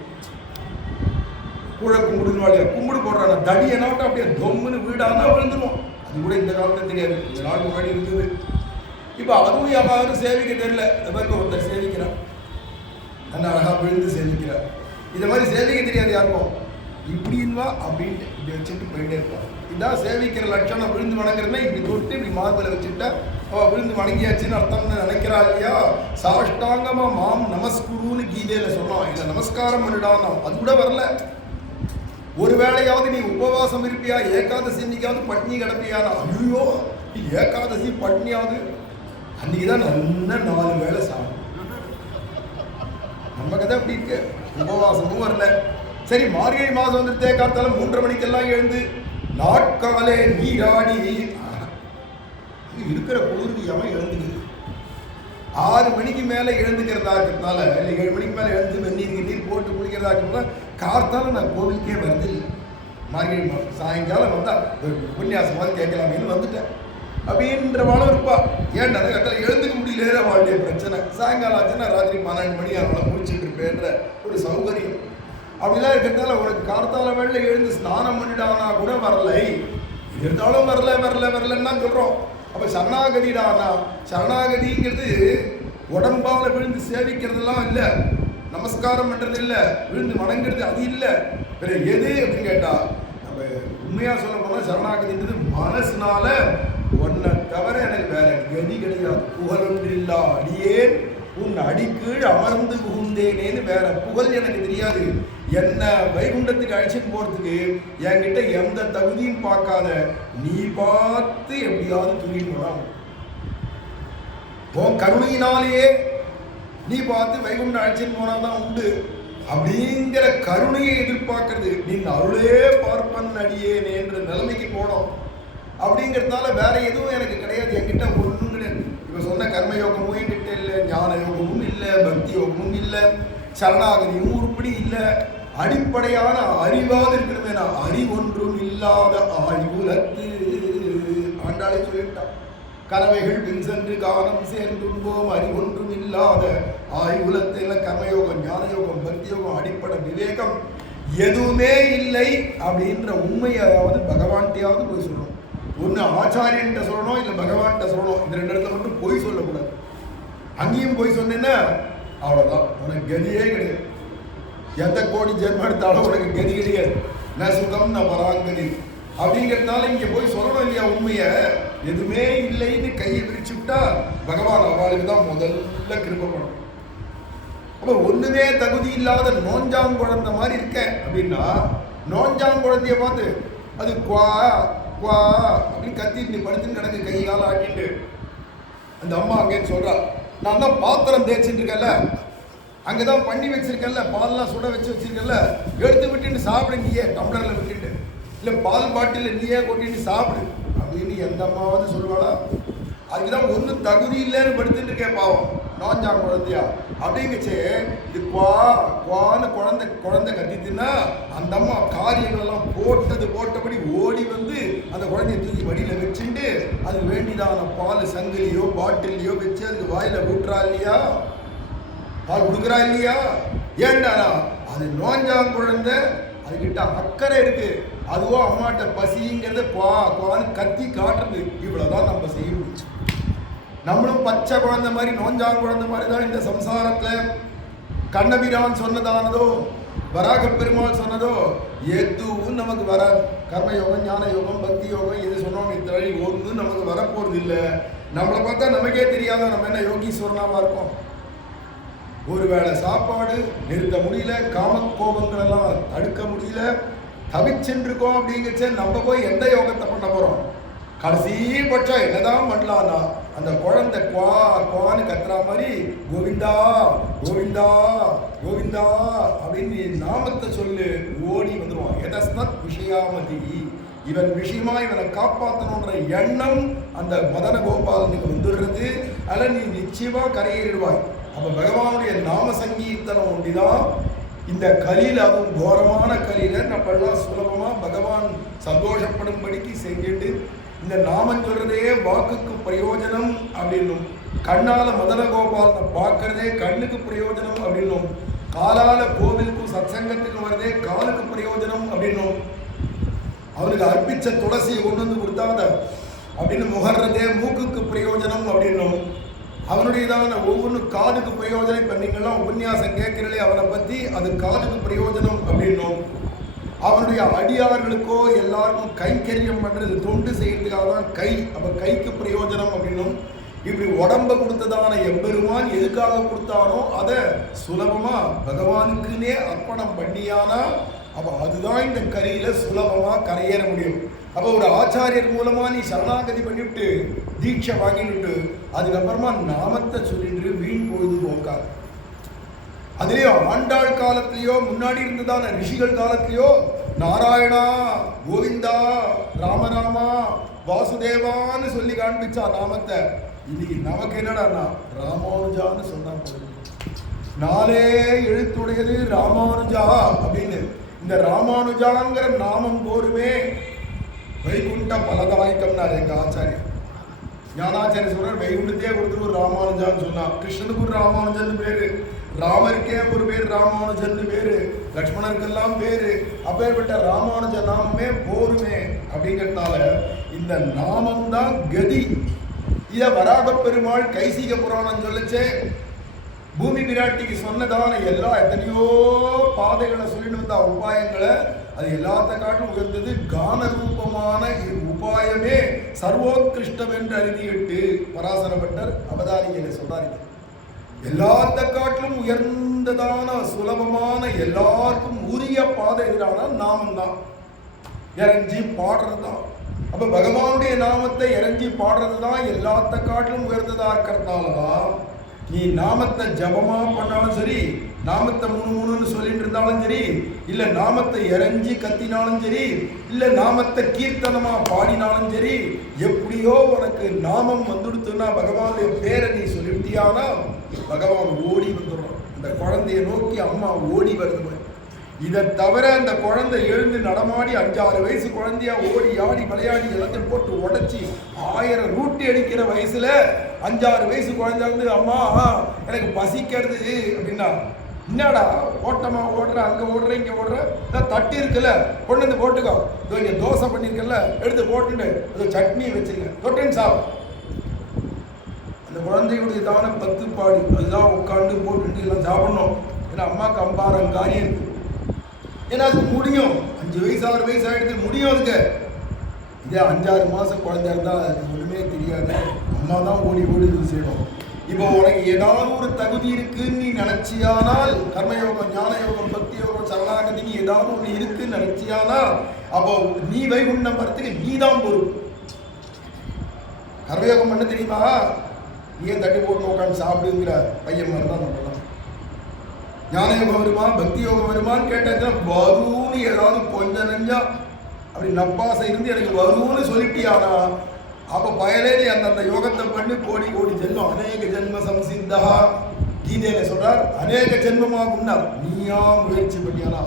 கூழ கும்பிடுவாளியா கும்பிடு போடுறாங்க தடியை நாட்டம் அப்படியே தொம்முன்னு வீடானா விழுந்துருவோம். அது கூட இந்த காலத்துல தெரியாது, இந்த நாள் முன்னாடி இருந்தது. இப்போ அதுவும் யாராவது சேவிக்க தெரியல. இந்த மாதிரி ஒருத்தர் சேவிக்கிறார், அந்த அழகா விழுந்து சேவிக்கிறார். இந்த மாதிரி சேவிக்க தெரியாது யாருக்கும். இப்படின்வா அப்படின்ட்டு இப்படி வச்சுட்டு போயிட்டே இருப்பான். இதான் சேவிக்கிற லட்சணம். விழுந்து வணங்குறதுன்னா இப்படி தொட்டு இப்படி மார்பில் வச்சுட்டா அவள் விழுந்து வணங்கியாச்சுன்னு அர்த்தம்னு நினைக்கிறா இல்லையா? சாஷ்டாங்கமா மாம் நமஸ்குருன்னு கீதையில சொன்னான். இதை நமஸ்காரம் பண்ணிடான். அது கூட வரல. ஒரு வேளையாவது நீ உபவாசம் இருப்பியா, ஏகாதசி இன்னைக்காவது பட்னி கிடப்பியானா? ஐயோ ஏகாதசி பட்னியாவது அன்னைக்குதான் நல்ல 4 வேளை சாப்பிடும். நம்ம கதை அப்படி இருக்கு. உபவாசமும் வரல. சரி, மார்கழி மாதம் வந்துட்டே காத்தால 3:30 மணிக்கெல்லாம் எழுந்து நாட்காலே நீராடி இருக்கிற குளிர்க்கு எவன் எழுந்துக்குது? 6 மணிக்கு மேலே எழுந்துக்கிறதா இருக்கிறதுனால, இல்லை 7 மணிக்கு மேலே எழுந்து நீர் போட்டு குளிக்கிறதா இருக்கிறதுனால கார்த்தால நான் கோவிலுக்கே வரதில்லை. மார்கழி மாதம் சாயங்காலம் வந்தால் உபன்யாசமாக கேட்கலாமேன்னு வந்துட்டேன் அப்படின்றவாளும் இருப்பா. ஏன்டா அந்த கட்டளை எழுந்துக்க முடியல, அவளுடைய பிரச்சனை. சாயங்காலம் ஆச்சுன்னா ராத்திரி 12 மணி அவளை முடிச்சுட்டு இருப்பேன்ற ஒரு சௌகரியம். அப்படிலாம் இருக்கிறதால உனக்கு கார்த்தால வேலை எழுந்து ஸ்நானம் பண்ணிடானா கூட வரலை. இருந்தாலும் வரலன்னு தான் சொல்கிறோம். அப்போ சரணாகதிடானா, சரணாகதிங்கிறது உடம்பால விழுந்து சேவிக்கிறதெல்லாம் இல்லை, நமஸ்காரம் பண்ணுறது இல்லை, விழுந்து வணங்குறது அது இல்லை. வேற எது அப்படின்னு கேட்டால், நம்ம உண்மையாக சொல்ல போனால் சரணாகதின்றது மனசுனால ஒன்றை தவிர எனக்கு வேற கதி கிடையாது. புகழொன்றில்லா அடியேன் உன் அடிக்கீழ் அமர்ந்து புகுந்தேனேன்னு வேற புகழ் எனக்கு தெரியாது. என்ன வைகுண்டத்துக்கு அழைச்சிட்டு போறதுக்கு என்கிட்ட எந்த தகுதியும் பார்க்காத நீ பார்த்து எப்படியாவது தூங்கிடணும். உன் கருணையினாலேயே நீ பார்த்து வைகுண்டம் அழைச்சிட்டு போனாதான் உண்டு அப்படிங்கிற கருணையை எதிர்பார்க்கறது. நீ அருளே பார்ப்பன் அடியேன் என்ற நிலைமைக்கு போனோம். அப்படிங்கிறதுனால வேற எதுவும் எனக்கு கிடையாது. என்கிட்ட ஒன்றும் கிடையாது. இப்போ சொன்ன கர்மயோகமும் என்கிட்ட இல்லை, ஞான யோகமும் இல்லை, பக்தி யோகமும் இல்லை, சரணாகதியும் உருப்படி இல்லை. அடிப்படையான அறிவாக இருக்கணுமே. நான் அறிவொன்றும் இல்லாத ஆய்வுலத்து ஆண்டாளே சொல்லிட்டான். கறவைகள் பின் சென்று காலம் சேர்ந்துன்போம் அறிவொன்றும் இல்லாத ஆய்வுலத்தில் கர்மயோகம், ஞான யோகம், பக்தி யோகம், அடிப்படை விவேகம் எதுவுமே இல்லை அப்படின்ற உண்மையாவது பகவான்கிட்டையாவது போய் சொல்லணும். ஒன்று ஆச்சாரியன்ட்ட சொல்லணும், இல்லை பகவான்கிட்ட சொல்லணும். இந்த 2 இடத்துல மட்டும் போய் சொல்லக்கூடாது. அங்கேயும் போய் சொன்னேன்னா அவ்வளோதான், உனக்கு கதியே கிடையாது. எந்த கோடி ஜென்மம் எடுத்தாலும் உனக்கு கதி கிடையாது. ந சுகம் ந பராங்கதி அப்படிங்கிறதுனால இங்கே போய் சொல்லணும் இல்லையா உண்மையை. எதுவுமே இல்லைன்னு கையை விரிச்சு விட்டா பகவான் அவளுக்கு தான் முதல்ல கிருபை பண்ணணும். அப்போ ஒன்றுமே தகுதி இல்லாத நோஞ்சாங்குழந்த மாதிரி இருக்கேன் அப்படின்னா, நோஞ்சாங்குழந்தைய பார்த்து அது குவா குவா அப்படின்னு கத்திட்டு படுத்துன்னு கிடக்கு, கை காலம் ஆட்டிட்டு. அந்த அம்மா அங்கேன்னு சொல்றா, நான் தான் பாத்திரம் தேய்ச்சிட்டு இருக்கேன்ல, அங்கதான் பண்ணி வச்சிருக்கேன்ல, பால்லாம் சுட வச்சிருக்கேன்ல, எடுத்து விட்டுட்டு சாப்பிடு, நீயே டம்ளர்ல விட்டுட்டு, இல்லை பால் பாட்டில் நீயே கொட்டிட்டு சாப்பிடு அப்படின்னு எந்த அம்மாவது சொல்லுவாளா? அதுக்குதான் ஒன்றும் தகுதி இல்லைன்னு படுத்துட்டு இருக்கேன் பாவம் நோஞ்சான் குழந்தையா அப்படிங்கச்சு. இது குவான்னு குழந்தை கத்திட்டுன்னா அந்த அம்மா காரியங்களெல்லாம் போட்டபடி ஓடி வந்து அந்த குழந்தைய தூக்கி வடியில வச்சுட்டு அதுக்கு வேண்டியதான பால் சங்கிலியோ பாட்டிலையோ வச்சு அதுக்கு வாயில ஊட்டுறா இல்லையா, பால் கொடுக்குறா இல்லையா? ஏண்டானா அது நோஞ்சான் குழந்தை, அதுகிட்ட அக்கறை இருக்கு. அதுவோ அம்மாட்ட பசிங்கிறத குவான்னு கத்தி காட்டுறது. இவ்வளவுதான் நம்ம செய்ய முடிச்சு. நம்மளும் பச்சை குழந்தை மாதிரி நோஞ்சான் குழந்தை மாதிரி தான் இந்த சம்சாரத்துல. கண்ணபிரான் சொன்னதானதோ வராக பெருமாள் சொன்னதோ எதுவும் நமக்கு வராது. கர்மயோகம், ஞான யோகம், பக்தி யோகம் எது சொன்னோம் இத்தனை ஒன்றும் நமக்கு வரப்போறது இல்லை. நம்மளை பார்த்தா நமக்கே தெரியாத நம்ம என்ன யோகீஸ்வரனாவா இருக்கோம். ஒருவேளை சாப்பாடு நிறுத்த முடியல, காமக்கோபங்கள் எல்லாம் தடுக்க முடியல, தவிச்சென்றிருக்கோம். அப்படிங்கச்ச நம்ம போய் எந்த யோகத்தை பண்ண போறோம்? கடைசி பட்சம் என்னதான் பண்ணலாம்னா அந்த குழந்தை குவான்னு கத்துறா மாதிரி கோவிந்தா கோவிந்தா கோவிந்தா அப்படின்னு நாமத்தை சொல்லு ஓடி வந்துடுவான். எதஸ்னத் விஷயாமதி, இவன் விஷயமா இவனை காப்பாற்றணுன்ற எண்ணம் அந்த மதன கோபாலனுக்கு வந்துடுறது. அதில் நீ நிச்சயமா கரையேறிடுவாய். அப்போ பகவானுடைய நாம சங்கீர்த்தனம் ஒண்டிதான் இந்த கலியில், அதுவும் கோரமான கலியில நம்மளாம் சுலபமா பகவான் சந்தோஷப்படும்படிக்கு செஞ்சுட்டு இந்த நாமம் சொல்றதே வாக்குக்கு பிரயோஜனம் அப்படின்னும், கண்ணால மதன கோபாலனை பார்க்கறதே கண்ணுக்கு பிரயோஜனம் அப்படின்னும், காலால கோவிலுக்கும் சத்சங்கத்துக்கும் வரதே காலுக்கு பிரயோஜனம் அப்படின்னும், அவனுக்கு அர்ப்பிச்ச துளசியை கொண்டு வந்து கொடுத்தாத அப்படின்னு முகர்றதே மூக்குக்கு பிரயோஜனம் அப்படின்னும், அவனுடையதான ஒவ்வொன்று காதுக்கு பிரயோஜனம். இப்போ நீங்கள்லாம் உபன்யாசம் கேட்கிறீங்களே அவனை பற்றி, அது காதுக்கு பிரயோஜனம் அப்படின்னும், அவனுடைய அடியார்களுக்கோ எல்லாருக்கும் கைங்கரியம் பண்ணுறது தொண்டு செய்யறதுக்காக தான் கை, அப்போ கைக்கு பிரயோஜனம் அப்படின்னும், இப்படி உடம்ப கொடுத்ததான எம்பெருமான் எதுக்காக கொடுத்தானோ அதை சுலபமா பகவானுக்குன்னே அர்ப்பணம் பண்ணியானா அப்போ அதுதான் இந்த கரியில சுலபமா கரையேற முடியும். அப்போ ஒரு ஆச்சாரியர் மூலமா நீ சரணாகதி பண்ணிவிட்டு தீட்சை வாங்கிட்டு அதுக்கப்புறமா நாமத்தை சொல்லிட்டு வீண் பொழுது போக்காது. அதுலயோ ஆண்டாள் காலத்திலேயோ முன்னாடி இருந்ததான ரிஷிகள் காலத்திலேயோ நாராயணா கோவிந்தா ராமராமா வாசுதேவான்னு சொல்லி காண்பிச்சா நாமத்தை. இன்னைக்கு நமக்கு என்னடா ராமானுஜான்னு சொன்னா நாளே எழுத்துடையது ராமானுஜா அப்படின்னு. இந்த ராமானுஜாங்கிற நாமம் போருமே வைகுண்ட பலதாயக்கம்னாரு எங்க ஆச்சாரியர் ஞானாச்சாரிய சொல்றார். வைகுண்டத்தையே கொடுத்துட்டு ஒரு ராமானுஜான்னு சொன்னா. கிருஷ்ணனுக்கு ஒரு ராமானுஜன் பேரு, ராமருக்கே ஒரு பேர் ராமானுஜன் பேரு, லக்ஷ்மணருக்கெல்லாம் பேரு. அப்பேற்பட்ட ராமானுஜ நாமமே போருமே அப்படிங்கிறதுனால இந்த நாமம் தான் கதி. இத வராக பெருமாள் கைசிக புராணம் சொல்லிச்சே, பூமி பிராட்டிக்கு சொன்னதான எல்லா எத்தனையோ பாதைகளை சொல்லிட்டு வந்த உபாயங்களை அது எல்லாத்த காட்டும் உயர்ந்தது கான ரூபமான உபாயமே சர்வோத்கிருஷ்டம் என்று அறிவிட்டு பராசரப்பட்டர் அவதாரிகளை சொல்றாரு. எல்லாத்த காட்டிலும் உயர்ந்ததான சுலபமான எல்லாருக்கும் உரிய பாதை எதிரான நாமம் தான், இறஞ்சி பாடுறது தான். அப்ப பகவானுடைய நாமத்தை இறஞ்சி பாடுறது தான் எல்லாத்த காட்டிலும் உயர்ந்ததா இருக்கிறதுனாலதான் நீ நாமத்தை ஜபமா பண்ணாலும் சரி, நாமத்தை முணுமுணுன்னு சொல்லிட்டு இருந்தாலும் சரி, இல்ல நாமத்தை இறஞ்சி கத்தினாலும் சரி, இல்ல நாமத்தை கீர்த்தனமா பாடினாலும் சரி, எப்படியோ உனக்கு நாமம் வந்துடுத்துன்னா பகவானுடைய பேரை நீ சொல்லிட்டியானா பகவான் ஓடி வந்துடுறான். இந்த குழந்தைய நோக்கி அம்மா ஓடி வருது. இதை தவிர அந்த குழந்தை எழுந்து நடமாடி 5-6 வயசு குழந்தையா ஓடி ஆடி விளையாடி எல்லாத்தையும் போட்டு உடச்சி 1000 ரூட்டி அடிக்கிற வயசுல 5-6 வயசு குழந்தை வந்து அம்மா எனக்கு பசிக்கிறது அப்படின்னா, என்னடா ஓட்டமா ஓடுற, அங்க ஓடுற இங்க ஓடுற, தட்டு இருக்குல்ல கொண்டு வந்து போட்டுக்கோ, இங்க தோசை பண்ணிருக்கல எடுத்து போட்டுட்டு அது சட்னி வச்சிருக்க தொட்டின்னு சாப்பிடும். அந்த குழந்தையுடைய தான 10 பாடி அதுதான் உட்காந்து போட்டு எல்லாம் சாப்பிடணும். ஏன்னா அம்மாவுக்கு அம்பாரம் காரியம் இருக்கு. ஏன்னா அது முடியும், 5 வயசு 6 வயசு ஆயிடுது முடியும். அதுக்கு இதே 5-6 மாசம் குழந்தையா இருந்தா அதுக்கு ஒண்ணுமே தெரியாது, அம்மா தான் ஓடி ஓடி இது செய்யணும். இப்போ உனக்கு ஏதாவது ஒரு தகுதி இருக்குன்னு நீ நினைச்சியானால், கர்மயோகம் ஞான யோகம் பக்தி யோகம் சரணாகதி ஏதாவது ஒண்ணு இருக்குன்னு நினைச்சியானா அப்போ நீ வைகுண்டம் வரத்துக்கு நீ தான் பொறுப்பு. கர்மயோகம் பண்ண தெரியுமா, நீ தட்டி போட்டு உட்காந்து சாப்பிடுங்கிற பையன் மாதிரி தான் நம்ம ஞான யோகம் வருமா பக்தி யோகம் வருமானு கேட்டா வரும்னு ஏதாவது கொஞ்சம் நெஞ்சா அப்படி நப்பாசை இருந்து எனக்கு வரும்னு சொல்லிட்டியானா அப்ப பயலேறி அந்த யோகத்தை பண்ணி கோடி கோடி ஜென்மம் அநேக ஜென்ம சம்சித்தா கீதையில சொல்றார். அநேக ஜென்மமாகும்னா நீயா முயற்சி பண்ணியானா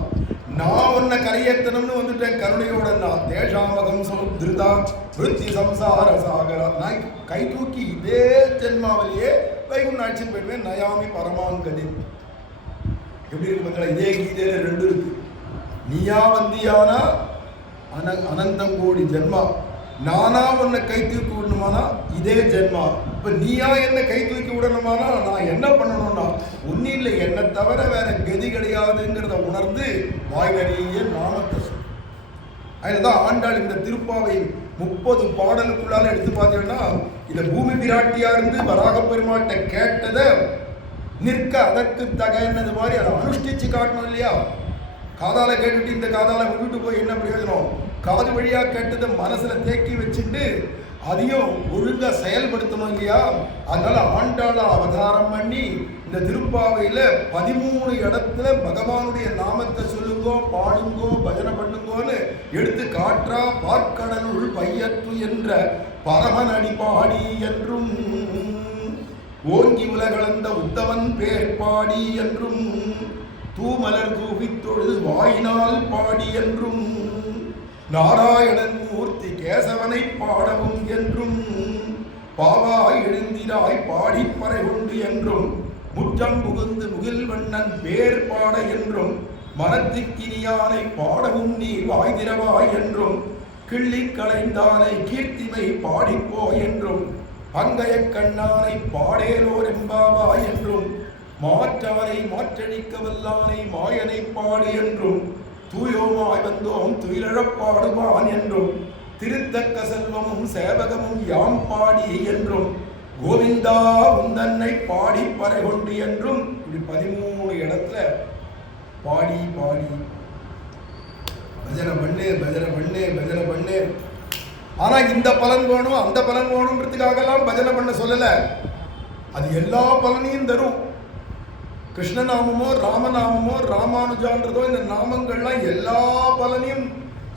நான் உன்னை கரையேத்தனம்னு வந்துட்டேன் கருணையோட. நான் தேஷாமகம் சமுத்ருதா விருத்தி சம்சார சாகரா, நான் கை தூக்கி இதே ஜென்மாவிலேயே வைகுண்டம் அழைச்சின்னு போயிடுவேன். நயாமி பரமாங்கதி எப்படி இருக்கு மக்களா, இதே கீதையில 2 இருக்கு. நீயா வந்தியானா அனந்தம் கோடி ஜென்மா, நானா உன்னை கை தூக்கி விடணுமானா இதே ஜென்மா. இப்ப நீயா என்ன கை தூக்கி விடணுமானா நான் என்ன பண்ணணும்னா ஒன்னும் இல்லை, என்னை தவிர வேற கதி கிடையாதுங்கிறத உணர்ந்து வாய் நிறைய நாமத்தை சொல். அதுதான் ஆண்டாள் இந்த திருப்பாவை 30 பாடலுக்குள்ளால எடுத்து பார்த்தீங்கன்னா இந்த பூமி பிராட்டியா இருந்து வராக பெருமாட்ட கேட்டதை நிற்க அதற்கு தகனது மாதிரி அதை அனுஷ்டிச்சு காட்டணும் இல்லையா. காதால கேட்டுட்டு இந்த காதால விட்டுட்டு போய் என்ன பிரயோஜனம், காது வழியா கேட்டதை மனசுல தேக்கி வச்சுட்டு அதையும் ஒழுங்கா செயல்படுத்தணும் இல்லையா. அதனால ஆண்டாள அவதாரம் பண்ணி இந்த திருப்பாவையில 13 இடத்துல பகவானுடைய நாமத்தை சொல்லுங்கோ பாடுங்கோ பஜனை பண்ணுங்கோன்னு எடுத்து காற்றா. பார்க்கடலுள் பையற்று என்ற பரமன் அடிபாடி என்றும் ஓங்கி உலகளந்த உத்தவன் பேர் பாடி என்றும் தூமலர் தூவித் தொழுது வாயினால் பாடி என்றும் நாராயணன் மூர்த்தி கேசவனை பாடவும் என்றும் பாவாய் எழுந்திராய் பாடிப்பறை உண்டு என்றும் முற்றம் புகுந்து முகில் வண்ணன் பேர் பாட என்றும் மனத்திற்கினியானை பாடவும் நீ வாய்திரவாய் என்றும் கிள்ளி களைந்தானை கீர்த்திமை பாடிப்போ என்றும் பங்கைய கண்ணானை பாடேலோர் எம்பாவாய் என்றும் மாற்றவரை மாற்றழிக்க வல்லானை மாயனை பாடு என்றும் தூயோமாய் வந்தோம் துயிலழப் பாடுவான் என்றும் திருத்தக்க செல்வமும் சேவகமும் யாம் பாடி என்றும் கோவிந்தா உந்தன்னை பாடி பறை கொண்டு என்றும் இப்படி 13 இடத்துல பாடி பாடி பஜனை பண்ணு பஜனை பண்ணு பஜனை பண்ணு. ஆனா இந்த பலன் வேணும் அந்த பலன் வேணும்ன்றதுக்காகலாம் பஜனை பண்ண சொல்லல. அது எல்லா பலனையும் தரும். கிருஷ்ணநாமமோ ராமநாமமோ ராமானுஜான்றதோ இந்த நாமங்கள்லாம் எல்லா பலனையும்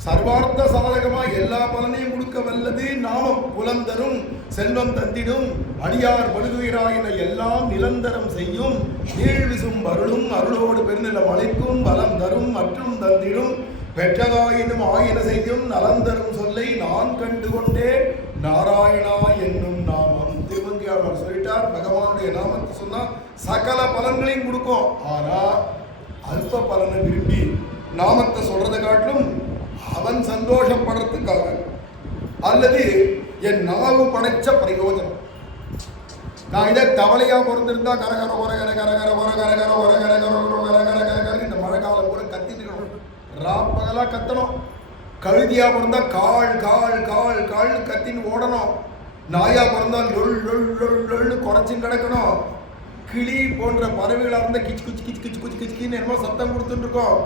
சர்வார்த்த சாதகமா எல்லா பலனையும் கொடுக்க வல்லது நாமம். புலம் தரும், செல்வம் தந்திடும், அடியார் படுதுயிராயின எல்லாம் நிரந்தரம் செய்யும், நீழ்விசும் அருளும் அருளோடு பெருநிலம் அழைக்கும், பலம் தரும் மற்றும் தந்திடும், பெற்றதாயினும் ஆயின செய்யும் நலந்தரும் சொல்லை நான் கண்டு கொண்டேன் நாராயணா என்னும் நாமம். திருமங்கியாளர் சொல்லிட்டார், பகவானுடைய நாமத்தை சொன்னா சகல பலன்களையும் கொடுக்கும். ஆனா அல்ப பலனை விரும்பி நாமத்தை சொல்றதை காட்டிலும் அவன் சந்தோஷப்படுறதுக்காக அல்லது என் நாவு படைச்ச பிரயோஜனம். நான் இதை தவளையா பிறந்திருந்தா கரகர ஒரகர கரகர ஒரகர ஒரகர கரகர இந்த மழை காலம் கூட கத்திட்டு ராப்பகலா கத்தணும். கழுதியா பிறந்தா கால் கால் கால் கால்னு கத்தின்னு ஓடணும். நாயா பிறந்தா லொல் லொல் லொல் லொல்னு குறைச்சின்னு கிடக்கணும். கிளி போன்ற பறவைகளாக இருந்தால் கிச்சு குச்சி கிச்சு கிச்சு குச்சி கிச்சுக்கின்னு என்னமோ சத்தம் கொடுத்துட்டு இருக்கோம்.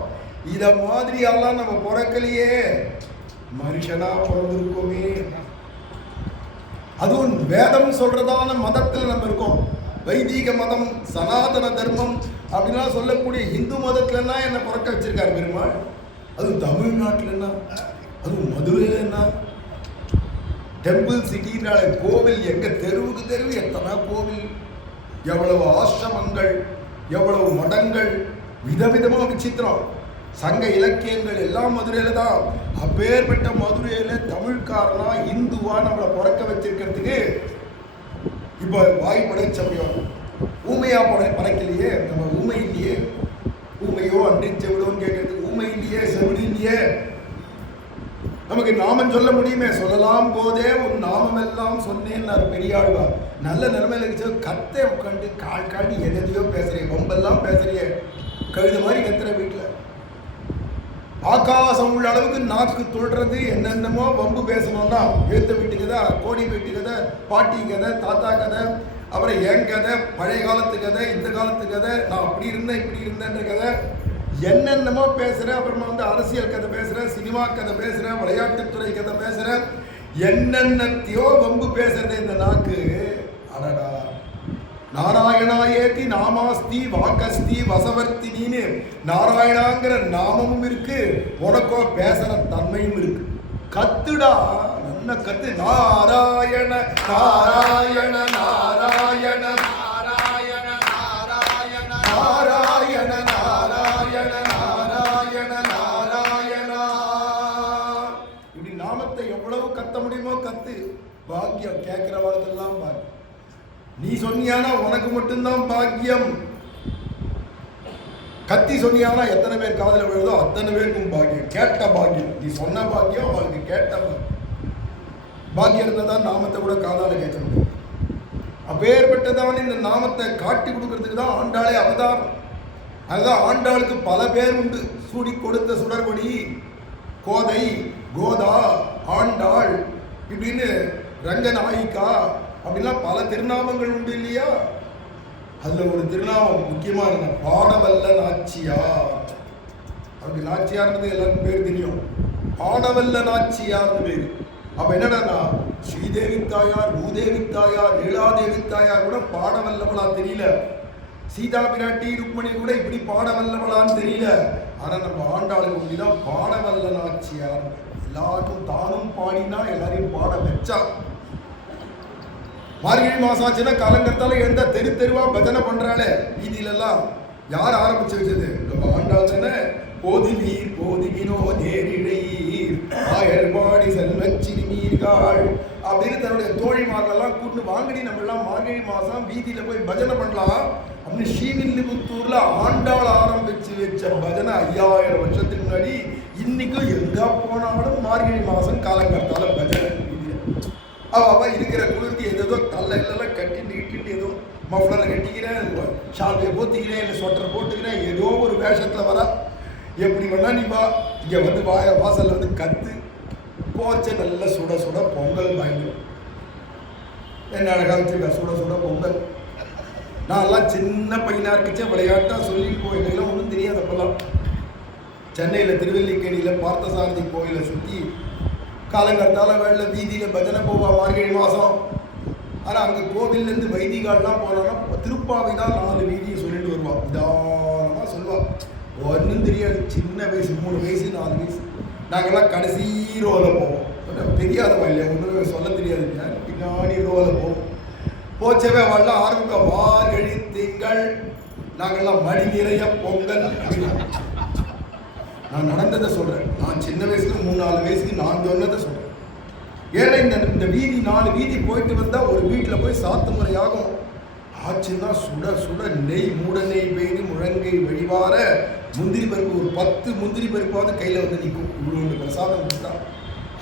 இதை மாதிரியெல்லாம் நம்ம பிறக்கலையே, மனுஷனா பிறந்திருக்கோமே. அதுவும் வேதம் சொல்றதான மதத்தில் நம்ம இருக்கோம். வைதிக மதம், சனாதன தர்மம் அப்படின்லாம் சொல்லக்கூடிய இந்து மதத்துலன்னா என்ன பிறக்க வச்சிருக்காரு பெருமாள். அதுவும் தமிழ்நாட்டிலன்னா, அதுவும் மதுரையிலன்னா, டெம்பிள் சிட்டினால கோவில் எங்க தெருவுக்கு தெருவு எத்தனை கோவில், எவ்வளவு ஆசிரமங்கள், எவ்வளவு மடங்கள், விதவிதமாக விசித்திரம். சங்க இலக்கியங்கள் எல்லாம் மதுரையில தான். அப்பேற்பட்ட மதுரையில தமிழ்காரனா இந்துவா நம்மளை பிறக்க வச்சிருக்கிறதுக்கு இப்ப வாய் படைச்சமையும் ஊமையா படைக்கலையே. நம்ம ஊமை இல்லையே, ஊமையோ அன்றி செவிடோன்னு கேட்கறதுக்கு ஊமை இல்லையே, செவிடு இல்லையே. நமக்கு நாமம் சொல்ல முடியுமே, சொல்லலாம் போதே ஒரு நாமம் எல்லாம் சொன்னேன்னு பெரியாழ்வார். நல்ல நிலைமையில இருந்துச்சு, கத்தை உட்காந்து கால் காட்டி எதையோ பேசுறேன், வம்பெல்லாம் பேசுறிய, கழுது மாதிரி கத்துற வீட்டில். ஆகாசம் உள்ள அளவுக்கு நாக்கு தொழுறது, என்னென்னமோ வம்பு பேசணும்னா எழுத்த வீட்டு கதை, கோடி வீட்டு கதை, பாட்டி கதை, தாத்தா கதை, அப்புறம் என் கதை, பழைய காலத்து கதை, இந்த காலத்து கதை, நான் அப்படி இருந்தேன் இப்படி இருந்தேன்ற கதை, என்னென்னமோ பேசுகிறேன். அப்புறமா அரசியல் கதை பேசுகிறேன், சினிமா கதை பேசுகிறேன், விளையாட்டுத்துறை கதை பேசுகிறேன், என்னென்னத்தையோ வம்பு பேசுறது இந்த நாக்கு. அடடா, நாராயணாயேதி நாமாஸ்தி வாக்கஸ்தி வசவர்த்தினின்னு நாராயணாங்கிற நாமமும் இருக்கு, உனக்கோ பேசுற தன்மையும் இருக்கு. கத்துடா, நல்ல கத்து. நாராயண நாராயண நாராயண நாராயண நாராயண நாராயண நாராயண நாராயண நாராயணா. இப்படி நாமத்தை எவ்வளவு கத்த முடியுமோ கத்து. பாக்கியம் கேட்கிறவர்களுக்கெல்லாம் பாரு. நீ சொன்னியானா உனக்கு மட்டும்தான் பாக்கியம். கத்தி சொன்னியானா எத்தனை பேர் காதல விழுதோ அத்தனை பேருக்கும் பாக்கியம். கேட்ட பாக்கியம், நீ சொன்ன பாக்கியம் அவனுக்கு கேட்ட பாக்கியம் இருந்தால் தான் நாமத்தை கூட காதால கேட்க முடியும். அப்பேற்பட்டதான் இந்த நாமத்தை காட்டி கொடுக்கறதுக்கு தான் ஆண்டாளே அவதாரம். அதுதான் ஆண்டாளுக்கு பல பேர் உண்டு. சூடி கொடுத்த சுடர்வடி, கோதை, கோதா, ஆண்டாள், இப்படின்னு ரங்கநாயிகா அப்படின்லாம் பல திருநாமங்கள் உண்டு இல்லையா. அதுல ஒரு திருநாமம் முக்கியமா இருந்த பாடவல்ல நாச்சியார். அப்படி நாச்சியார்ன்றது எல்லாருக்கும் பேர் தெரியும். பாடவல்ல நாச்சியார்னு பேரு. அப்ப என்னடா, ஸ்ரீதேவி தாயார், பூதேவி தாயார், லீலாதேவி தாயார் கூட பாடவல்லவளா தெரியல. சீதா பிராட்டி, ருக்மணி கூட இப்படி பாடவல்லவளான்னு தெரியல. ஆனா நம்ம ஆண்டாளுக்கு அப்படிதான் பாடவல்ல நாச்சியார். எல்லாருக்கும் தானும் பாடினா எல்லாரையும் பாட வச்சா. மார்கழி மாசம் ஆச்சுன்னா காலங்கத்தால எழுந்த தெரு தெருவா பஜனை பண்றாளே வீதியிலெல்லாம். யார் ஆரம்பிச்சு வச்சது? நம்ம ஆண்டாள் தானே. போதிவீர் போதிவினோ தேரிழையீர் ஆயர்பாடி செல்வச்சிறுமீர்கள் அப்படின்னு தன்னுடைய தோழிமார்களெல்லாம் கூட்டு வாங்கடி, நம்ம எல்லாம் மார்கழி மாசம் வீதியில போய் பஜனை பண்ணலாம். அப்படின்னு ஸ்ரீவில்லிபுத்தூர்ல ஆண்டாள் ஆரம்பிச்சு வச்ச பஜனை 5000 வருஷத்துக்கு முன்னாடி இன்னைக்கும் எங்க போனாலும் மார்கழி மாசம் காலங்கத்தால பஜனை. அவ இருக்கிற குளிர்த்தி ஏதோ தள்ள இல்லெல்லாம் கட்டிட்டு இட்டிட்டு ஏதோ மஃப்ளரை கட்டிக்கிறேன், ஷால்வையை போத்திக்கிறேன், இல்லை ஸ்வெட்டர் போட்டுக்கிறேன், ஏதோ ஒரு வேஷத்தில் வர. எப்படி வேணா நீ வா, இங்கே வந்து வாசலில் வந்து கத்து போச்ச நல்ல சுட சுட பொங்கல் வாங்கிடும். என்ன அழகாக வச்சுருக்கா சுட சுட பொங்கல். நான்லாம் சின்ன பையனாக இருக்குச்சே விளையாட்டாக சொல்லிட்டு போயிட்டெல்லாம் ஒன்றும் தெரியாது. அப்போல்லாம் சென்னையில் திருவல்லிக்கேணியில் பார்த்தசாரதி கோயிலை சுற்றி காலங்கத்தால வேலை வீதியில் பஜனை போவா மார்கழி மாதம். ஆனால் அங்கே கோவில்லேருந்து வைதிகால்லாம் போனோன்னா திருப்பாவை தான் 4 வீதியை சொல்லிட்டு வருவாள். நிதானமாக சொல்லுவாள். ஒன்றும் தெரியாது. சின்ன வயசு 3 வயசு 4 வயசு நாங்கள்லாம் கடைசி ரோவில் போவோம். தெரியாதவா இல்லையா, ஒன்றுமே சொல்ல தெரியாது. பின்னாடி ரோவில் போவோம். போச்சவே அவள்லாம் ஆரம்பிப்போம். மார்கழி திங்கள் நாங்கள்லாம் மடி நிறைய பொங்கல். நான் நடந்ததை சொல்கிறேன். நான் சின்ன வயசுக்கு 3-4 வயசுக்கு நான் சொன்னதை சொல்கிறேன். ஏன்னா இந்த வீதி 4 வீதி போயிட்டு வந்தால் ஒரு வீட்டில் போய் சாத்து முறையாகும். ஆச்சுன்னா சுட சுட நெய் மூட நெய் பெய்து முழங்கை வழிவார முந்திரி பருப்பு ஒரு 10 முந்திரி பருப்பாவது கையில் வந்து நிற்கும். இவ்வளோ பிரசாதம் கொடுத்தா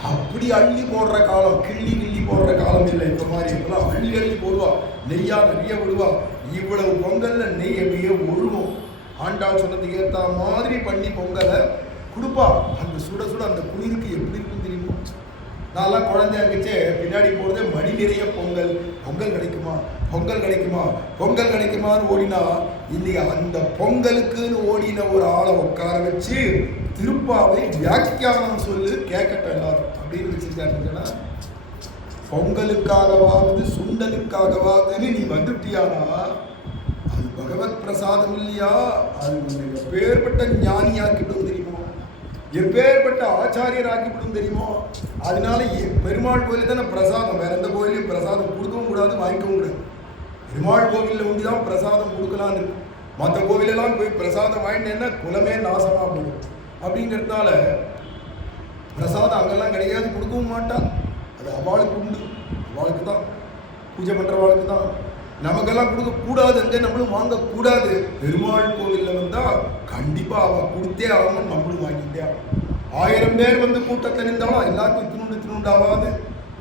அப்படி அள்ளி போடுற காலம், கிள்ளி போடுற காலம் இல்லை. இந்த மாதிரி இப்பெல்லாம் அள்ளி போடுவா, நெய்யா நிறைய விடுவா. இவ்வளவு பொங்கல்ல நெய் அப்படியே ஒழுகும். ஆண்டாள் சொன்னதுக்கு ஏற்ற மாதிரி பண்ணி பொங்கலை கொடுப்பா. அந்த சுட சுட அந்த குளிருக்கு எப்படி இருக்கும் தெரியுமா? நான்லாம் குழந்தையா இருந்துச்சே பின்னாடி போகிறதே மடி நிறைய பொங்கல். பொங்கல் கிடைக்குமா, பொங்கல் கிடைக்குமா, பொங்கல் கிடைக்குமான்னு ஓடினா இன்னைக்கு அந்த பொங்கலுக்குன்னு ஓடின ஒரு ஆளை உட்கார வச்சு திருப்பாவை வியாக்கியானம் சொல்லு கேட்கட்டும் எல்லாரும் அப்படின்னு வச்சிருக்காருன்னா, பொங்கலுக்காகவாவது சுண்டலுக்காகவாதுன்னு நீ வந்துட்டியானா அது பகவத் பிரசாதம் இல்லையா? அது எப்பேற்பட்ட ஞானியாக்கிட்டும் தெரியுமோ, எப்பேற்பட்ட ஆச்சாரியராக்கிவிடும் தெரியுமோ. அதனால பெருமாள் கோயிலில் தானே பிரசாதம், வேற எந்த கோயிலையும் பிரசாதம் கொடுக்கவும் கூடாது, வாங்கிக்கவும் கூடாது. பெருமாள் கோவிலில் ஒண்டி தான் பிரசாதம் கொடுக்கலான்னு இருக்கு. மற்ற கோவிலெல்லாம் போய் பிரசாதம் வாங்கிட்டேன்னா குலமே நாசமாக போடும். அப்படிங்கிறதுனால பிரசாதம் அங்கெல்லாம் கிடையாது, கொடுக்கவும் மாட்டான். அது அவளுக்கு உண்டு, அவளுக்கு தான் பூஜை பண்ணுறவாளுக்கு தான். நமக்கெல்லாம் கொடுக்கக்கூடாது, அங்கே நம்மளும் வாங்கக்கூடாது. பெருமாள் கோவிலில் வந்தால் கண்டிப்பாக அவள் கொடுத்தே ஆகணும், நம்மளும் வாங்கிட்டே ஆகணும். 1000 பேர் வந்து கூட்டத்தில் இருந்தாலும் எல்லாருக்கும் இத்தினுண்டாவாது.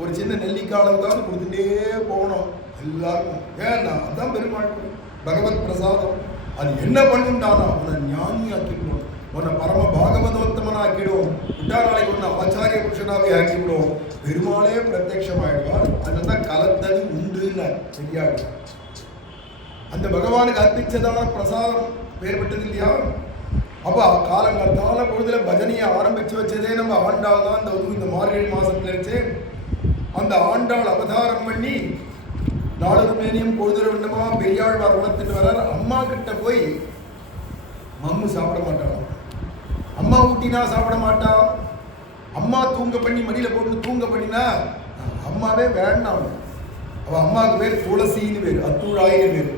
ஒரு சின்ன நெல்லிக்காய் அளவுக்காவது கொடுத்துட்டே போகணும் எல்லாருக்கும். ஏன்னா அதுதான் பெருமாள் கோவில், பகவத் பிரசாதம். அது என்ன பண்ணுண்டானா உன்னை ஞானி ஆக்கிவிடும், உன்னை பரம பாகவதோத்தமன் ஆக்கிடும், விட்டா நாளைக்கு ஒன்று ஆச்சாரிய புருஷனாவே ஆக்கிவிடும். பெருமாளே பிரத்யட்சமாயிடுவார். அதுதான் கலத்தது உண்டுன்னு சரியாயிடும். அந்த பகவானுக்கு அர்ப்பிச்சதான பிரசாதம் வேறுபட்டது இல்லையா? அப்போ காலங்கால பொழுதுல பஜனையை ஆரம்பிச்சு வச்சதே நம்ம ஆண்டாள் தான். இந்த மார்கழி மாசத்துல இருந்துச்சு அந்த ஆண்டாள் அவதாரம் பண்ணி நாளொரு மேனியும் பொழுதுற விண்ணமா பெரியாழ்வார் உணர்த்துட்டு வர்றார். அம்மா கிட்ட போய் மம்மு சாப்பிட மாட்டாள், அம்மா ஊட்டினா சாப்பிட மாட்டா, அம்மா தூங்க பண்ணி மடியில் போட்டு தூங்க பண்ணினா அம்மாவே வேண்டாம். அவள் அம்மாவுக்கு பேர் துளசின்னு பேர், அத்துழாயின்னு பேர்.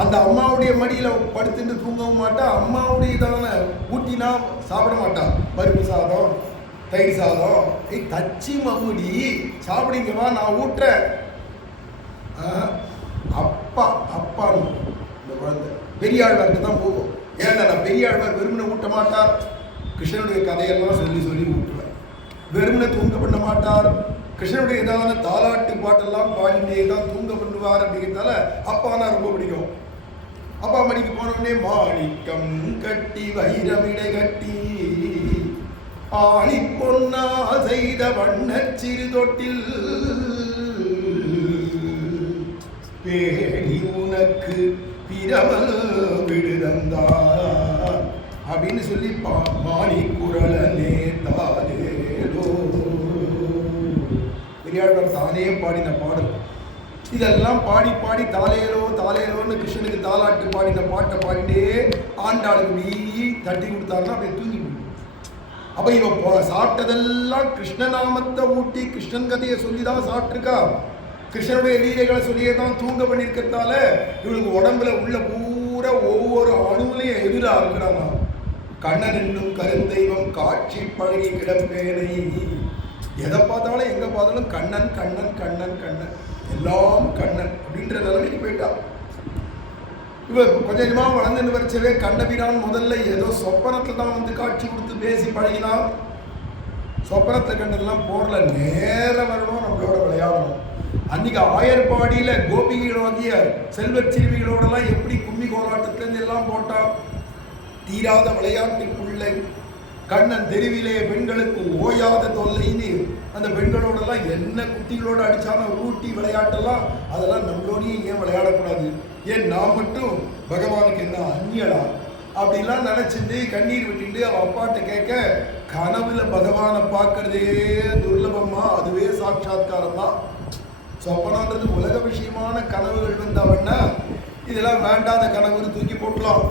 அந்த அம்மாவுடைய மடியில் படுத்துட்டு தூங்கவும் மாட்டா, அம்மாவுடைய தானே ஊட்டினா சாப்பிட மாட்டா. பருப்பு சாதம், தயிர் சாதம், தச்சி மம்முடி சாப்பிடுங்கவா நான் ஊட்டுறேன். அப்பா அப்பான்னு இந்த குழந்தை பெரியாழ்வாருக்கு தான் போகும். ஏன்னா பெரியாழ்வார் வெறுமனை ஊட்ட மாட்டார், கிருஷ்ணனுடைய கதையெல்லாம் சொல்லி சொல்லி ஊட்டுவார். வெறுமனை தூங்க பண்ண மாட்டார், கிருஷ்ணனுடைய ஏதாவது தாலாட்டு பாட்டெல்லாம் பாடிட்டே தான் தூங்க பண்ணுவார். அப்படிங்கிறதுனால அப்பானா ரொம்ப பிடிக்கும். அப்பா மணிக்கு போனோடனே மாணிக்கம் கட்டி வைரமிடை கட்டி ஆணி பொன்னா செய்த வண்ண சிறு தொட்டில் பேணி உனக்கு பிரமல் விடுதந்தான் அப்படின்னு சொல்லி மாணி குரலனே தாலேலோ பெரியாழ்வார் தானே பாடின பாடல். இதெல்லாம் பாடி பாடி தாலேலோ தாலேலோன்னு கிருஷ்ணனுக்கு தாலாட்டு பாடின பாட்டை பாடிட்டே ஆண்டாளுக்கு வீ தட்டி கொடுத்தாருன்னா அப்படியே தூங்கி போயிடும். அப்போ இவன் சாப்பிட்டதெல்லாம் கிருஷ்ணநாமத்தை ஊட்டி கிருஷ்ணன் கதையை சொல்லி தான் சாப்பிட்ருக்கா. கிருஷ்ணனுடைய லீலைகளை சொல்லியே தான் தூங்க பண்ணியிருக்கிறதால இவளுக்கு உடம்புல உள்ள பூரா ஒவ்வொரு அணுவிலையும் எதிராக இருக்கிறாங்க. கண்ணன் என்னும் கருந்தெய்வம் காட்சி பழகி கிடப்பேனை. எதை பார்த்தாலும் எங்கே பார்த்தாலும் கண்ணன் கண்ணன் கண்ணன் கண்ணன், எல்லாம் கண்ணன் அப்படின்ற நிலைமைக்கு போயிட்டா. இவ கொஞ்சம் கொஞ்சமாக வளர்ந்துன்னு வச்சவே கண்ணபிரான் முதல்ல ஏதோ சொப்பனத்தில் தான் வந்து காட்சி கொடுத்து பேசி பழகினான். சொப்பனத்தை கண்டதெல்லாம் போர்ல நேர வரணும், நம்மளோட விளையாடணும். அன்னைக்கு ஆயர்பாடியில கோபிகளோகிய செல்வச் சிறுமிகளோடலாம் எப்படி கும்மி கோலாட்டத்திலேருந்து எல்லாம் போட்டா. தீராத விளையாட்டுக்குள்ளே கண்ணன் தெருவிலே பெண்களுக்கு ஓயாத தொல்லைன்னு அந்த பெண்களோடலாம் என்ன குட்டிகளோட அடிச்சாலும் ஊட்டி விளையாட்டெல்லாம் அதெல்லாம் நம்மளோடையும் ஏன் விளையாடக்கூடாது? ஏன் நான் மட்டும் பகவானுக்கு என்ன அந்நியடா அப்படின்லாம் நினைச்சிட்டு கண்ணீர் விட்டுட்டு அவ அப்பாட்ட கேட்க, கனவுல பகவானை பார்க்கறதே துர்லபமா, அதுவே சாட்சாத்காரம் தான். சொப்பனான்றது உலக விஷயமான கனவுகள் வந்தவன்னா இதெல்லாம் வேண்டாத கனவு தூக்கி போட்டலாம்.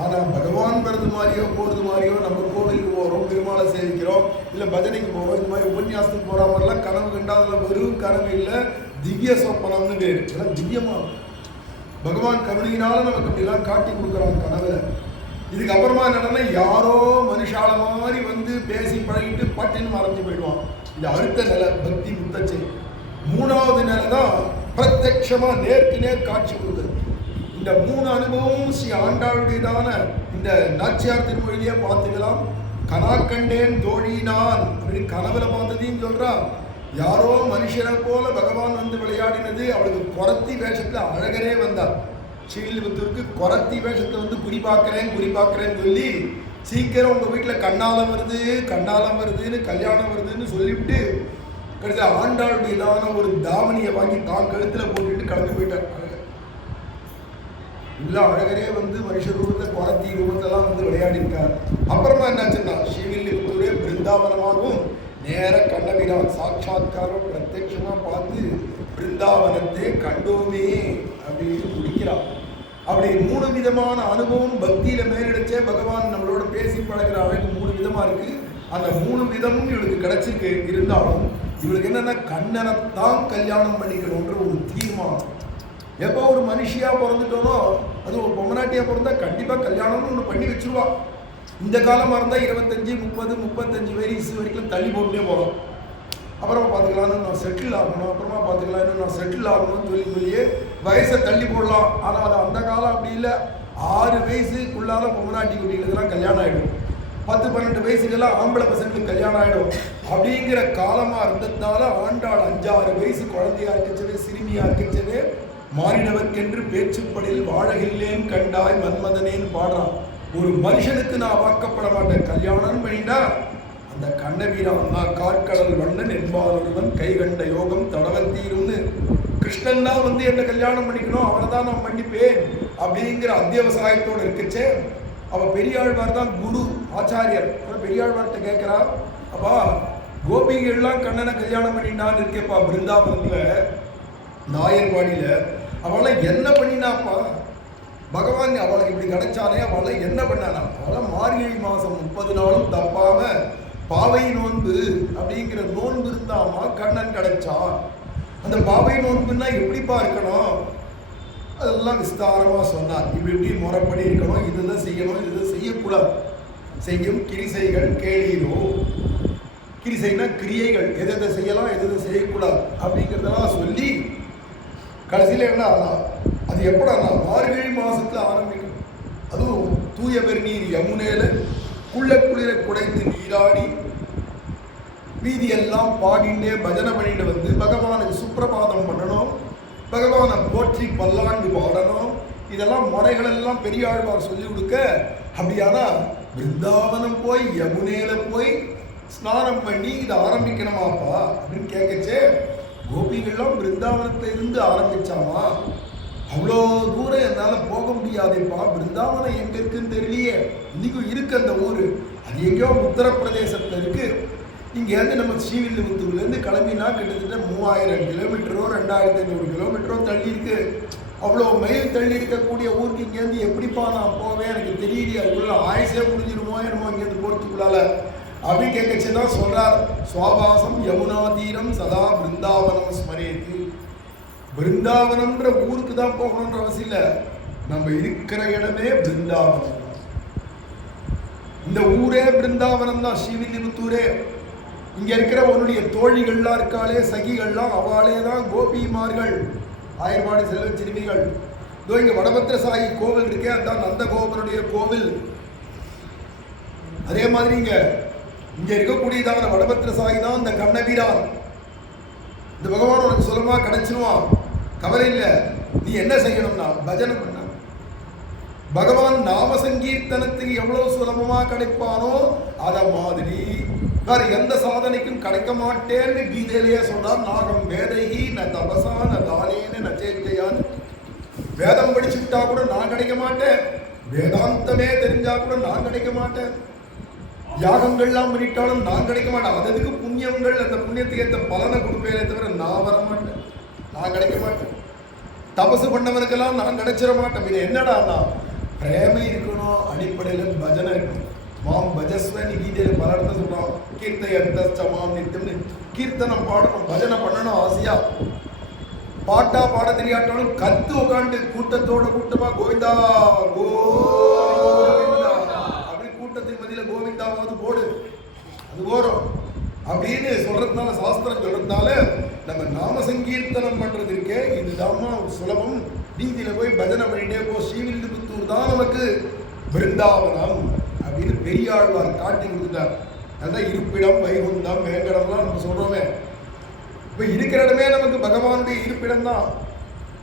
ஆனா பகவான் வருது மாதிரியோ போறது மாதிரியோ நம்ம கோவிலுக்கு போறோம், பெருமாளை சேவிக்கிறோம், இல்ல பஜனைக்கு போறோம், இந்த மாதிரி உபன்யாசத்துக்கு போற மாதிரிலாம் கனவு கண்டா அதுல வெறும் கனவு இல்லை, திவ்ய சொப்பனம்னு பேரு. திவ்யமா பகவான் கருணையினால நமக்கு அப்படிலாம் காட்டி கொடுக்குறாங்க கனவுல. இதுக்கப்புறமா என்னன்னா யாரோ மனுஷால மாதிரி வந்து பேசி பழகிட்டு பட்டுன்னு மறைஞ்சு போயிடுவான். இது அடுத்த நிலை பக்தி முத்தச்சை. மூணாவது நிலை தான் பிரத்யட்சமா நேருக்கு நேர் காட்சி கொடுக்குறது. இந்த மூணு அனுபவமும் ஸ்ரீ ஆண்டாளுடையதான இந்த நாச்சியார் திருமொழியிலேயே பார்த்துக்கலாம். கனா கண்டேன் தோழினான் அப்படின்னு கனவுல பார்த்ததையும் சொல்றான். யாரோ மனுஷனை போல பகவான் வந்து விளையாடினது. அவளுக்கு கொரத்தி வேஷத்துல அழகரே வந்தார். ஸ்ரீவில்லிபுத்தூருக்கு கொரத்தி வேஷத்துல வந்து குறிப்பாக்குறேன்னு சொல்லி சீக்கிரம் உங்க வீட்டுல கண்ணாலம் வருதுன்னு கல்யாணம் வருதுன்னு சொல்லிவிட்டு கடைசி ஆண்டாளுடையதான ஒரு தாவணியை வாங்கி தான் கழுத்துல போட்டுட்டு கலந்து போயிட்டார். இல்ல அழகரே வந்து மனுஷ ரூபத்தை கொரத்தி ரூபத்தெல்லாம் வந்து விளையாடி இருக்கார். அப்புறமா என்னாச்சுன்னா ஸ்ரீவில்லிபுத்தூரே பிருந்தாவனமாகவும் நேர கண்ணபிரான் சாட்சாத்காரம் பிரத்யட்சமா பார்த்து பிருந்தாவனத்தை கண்டோமே அப்படின்னு குடிக்கிறான். அப்படி மூணு விதமான அனுபவம் பக்தியில மேலிடச்சே பகவான் நம்மளோட பேசி பழகிற அழகு மூணு விதமா இருக்கு. அந்த மூணு விதமும் இவளுக்கு கிடைச்சிருக்கு. இருந்தாலும் இவளுக்கு என்னன்னா கண்ணனைத்தான் கல்யாணம் பண்ணிக்கணும்ன்ற ஒரு தீர்மானம். எப்போ ஒரு மனுஷியா பிறந்துட்டோனோ, அது ஒரு பொம்மநாட்டியா பிறந்தா கண்டிப்பா கல்யாணம்னு ஒன்று பண்ணி வச்சிருவா. இந்த காலமாக இருந்தால் 25, 30, 35 வயசு வரைக்கும் தள்ளி போட்டுட்டே போகிறோம். அப்புறமா பார்த்துக்கலான்னு நான் செட்டில் ஆகணும், அப்புறமா பார்த்துக்கலான்னு நான் செட்டில் ஆகணும்னு சொல்லியே வயசை தள்ளி போடலாம். ஆனால் அது அந்த காலம் அப்படி இல்லை. 6 வயசுக்குள்ளால பொம்மநாட்டி குட்டிகளுக்கெல்லாம் கல்யாணம் ஆகிடும். 10, 12 வயசுக்கெல்லாம் ஆம்பளை பசங்களுக்கு கல்யாணம் ஆகிடும். அப்படிங்கிற காலமாக இருந்ததுனால ஆண்டாள் 5, 6 வயசு குழந்தையா இருக்கச்சவே சிறுமியா இருக்கச்சவே மாறினவர்க்கென்று பேச்சுப்படில் வாழகில்லேன் கண்டாய் மன்மதனேன்னு பாடுறான். ஒரு மனுஷனுக்கு நான் வாக்கப்பட மாட்டேன். கல்யாணம் பண்ணிட்டா அந்த கண்ணவீரான் நான் கார்கடல் வண்ணன் என்பார் ஒருவன் கை கண்ட யோகம் தடவத்தீரும்னு கிருஷ்ணன் தான் வந்து என்ன கல்யாணம் பண்ணிக்கணும், அவரை தான் நான் பண்ணிப்பேன் அப்படிங்கிற அத்தியவசாயத்தோடு இருக்கச்சே அவ பெரியாழ்வார் தான் குரு ஆச்சாரியர். பெரியாழ்வார்கிட்ட கேட்கிறா, அப்பா கோபிகள்லாம் கண்ணனை கல்யாணம் பண்ணிட்டான்னு இருக்கேப்பா பிருந்தாவனத்துல நாயர்வாடியில, அவளை என்ன பண்ணினாப்பா பகவான் அவளுக்கு இப்படி கிடைச்சானே, அவளை என்ன பண்ணானா? அவளை மார்கழி மாசம் 30 நாளும் தப்பாம பாவை நோன்பு அப்படிங்கிற நோன்பு இருந்தாமா கண்ணன் கிடைச்சான். அந்த பாவை நோன்புன்னா எப்படிப்பா இருக்கணும் அதெல்லாம் விஸ்தாரமா சொன்னார். இப்படி முறைப்படி இருக்கணும், இதுதான் செய்யணும், இதுதான் செய்யக்கூடாது. செய்யும் கிரிசைகள் கேளீரோ, கிரிசைனா கிரியைகள், எதை செய்யலாம் எதை செய்யக்கூடாது அப்படிங்கிறதெல்லாம் சொல்லி கடைசியில் என்ன ஆகலாம், அது எப்படா மார்கழி மாசத்துல ஆரம்பிக்கும். அதுவும் தூய பெருநீர் யமுனேல குளிர குடைந்து நீராடி வீதியெல்லாம் பாடிண்டே பஜனை பண்ணிட்டு வந்து பகவானுக்கு சுப்பிரபாதம் பண்ணணும், பகவானை போற்றி பல்லாண்டு பாடணும். இதெல்லாம் முறைகள் எல்லாம் பெரியாழ்வார் சொல்லி கொடுக்க, அப்படியானா பிருந்தாவனம் போய் யமுனேல போய் ஸ்நானம் பண்ணி இதை ஆரம்பிக்கணுமாப்பா அப்படின்னு கேட்கச்சே, கோபிகள்லாம் பிருந்தாவனத்துல இருந்து ஆரம்பிச்சாமா, அவ்வளோ தூரம் என்னால் போக முடியாதேப்பா, பிருந்தாவனம் எங்க இருக்குன்னு தெரியலையே, இன்னைக்கும் இருக்கு அந்த ஊர், அது எங்கேயோ உத்தரப்பிரதேசத்துல இருக்கு. இங்கேருந்து நம்ம ஸ்ரீவில்லிபுத்தூர்லேருந்து கிளம்பினா கிட்டத்தட்ட 3000 கிலோமீட்டரோ 2500 கிலோமீட்டரோ தள்ளி இருக்கு. அவ்வளோ மைல் தள்ளி இருக்கக்கூடிய ஊருக்கு இங்கேருந்து எப்படிப்பா நான் போவேன், எனக்கு தெரியலையே, அதுக்குள்ள ஆயுசே முடிஞ்சிருமோ என்னமோ இங்கேருந்து போகிறதுக்குள்ளால அப்படின்னு கேட்கச்சுதான் சொல்றார். சுவாபாசம் யமுனாதீரம் சதா பிருந்தாவனம் ஸ்மரேத்து. பிருந்தாவனம்ன்ற ஊருக்கு தான் போகணுன்ற அவசியம் இல்லை, நம்ம இருக்கிற இடமே பிருந்தாவனம். இந்த ஊரே பிருந்தாவனம் தான், ஸ்ரீவில்லிபுத்தூரே. இங்க இருக்கிற உன்னுடைய தோழிகள்லாம் இருக்காளே, சகிகள்லாம், அவளே தான் கோபிமார்கள், ஆயர்பாடி செல்வ சிறுமிகள். இங்க வடபத்திரசாயி கோவில் இருக்கே, அதான் நந்தகோபனுடைய கோவில். அதே மாதிரி இங்க இருக்கக்கூடியதான வடபத்திரசாயி தான் இந்த கண்ணபிரான். இந்த பகவான் உனக்கு சுலபமா கிடைச்சிருவான், கவலை இல்லை. நீ என்ன செய்யணும்னா பஜனை பண்ண. பகவான் நாம சங்கீர்த்தனத்துக்கு எவ்வளவு சுலபமா கிடைப்பானோ அத மாதிரி வேற எந்த சாதனைக்கும் கிடைக்க மாட்டேன்னு கீதையிலேயே சொல்றார். நாகம் வேதைகி ந தபசா ந தானேன ந சேத்தையான்னு. வேதம் படிச்சுட்டா கூட நான் கிடைக்க மாட்டேன், வேதாந்தமே தெரிஞ்சா கூட நான் கிடைக்க மாட்டேன், யாகங்கள்லாம் பண்ணிட்டாலும் நான் கிடைக்க மாட்டேன். அதுக்கு புண்ணியங்கள், அந்த புண்ணியத்துக்கு ஏற்ற பலனை கொடுப்பேனே தவிர நான் வர மாட்டேன், நான் கிடைக்க மாட்டேன். தபசு பண்ணவனுக்கெல்லாம் நான் கிடைச்சிட மாட்டேன். இது என்னடா பிரேமை இருக்கணும், அடிப்படையில் பஜனை இருக்கணும். மாம் பஜஸ்வனி கீதையில பல இடத்த சொல்றான். கீர்த்தய மாம் நித்தியம்னு கீர்த்தனம் பாடணும், பஜனை பண்ணணும் ஆசையா. பாட்டா பாட தெரியாட்டாலும் கத்து உட்காந்து கூட்டத்தோட கூட்டமா கோவிந்தா கோவிந்தா அப்படி கூட்டத்தின் மத்தியில கோவிந்தாவாவது போடு, அது போறோம் அப்படின்னு சொல்றதுனால, சாஸ்திரம் சொல்றதுனால நம்ம நாம சங்கீர்த்தனம் பண்றது இருக்கே இதுதான் சுலபம். நீதியில போய் பஜனை பண்ணிட்டே போ. ஸ்ரீவில்லிபுத்தூர் தான் நமக்கு பிருந்தாவனம் அப்படின்னு பெரியாழ்வார் காட்டி கொடுத்துட்டார். அதான் இருப்பிடம், வைகுண்டம், வேங்கடம்லாம் நம்ம சொல்றோமே. இப்ப இருக்கிற இடமே நமக்கு பகவானுடைய இருப்பிடம் தான்.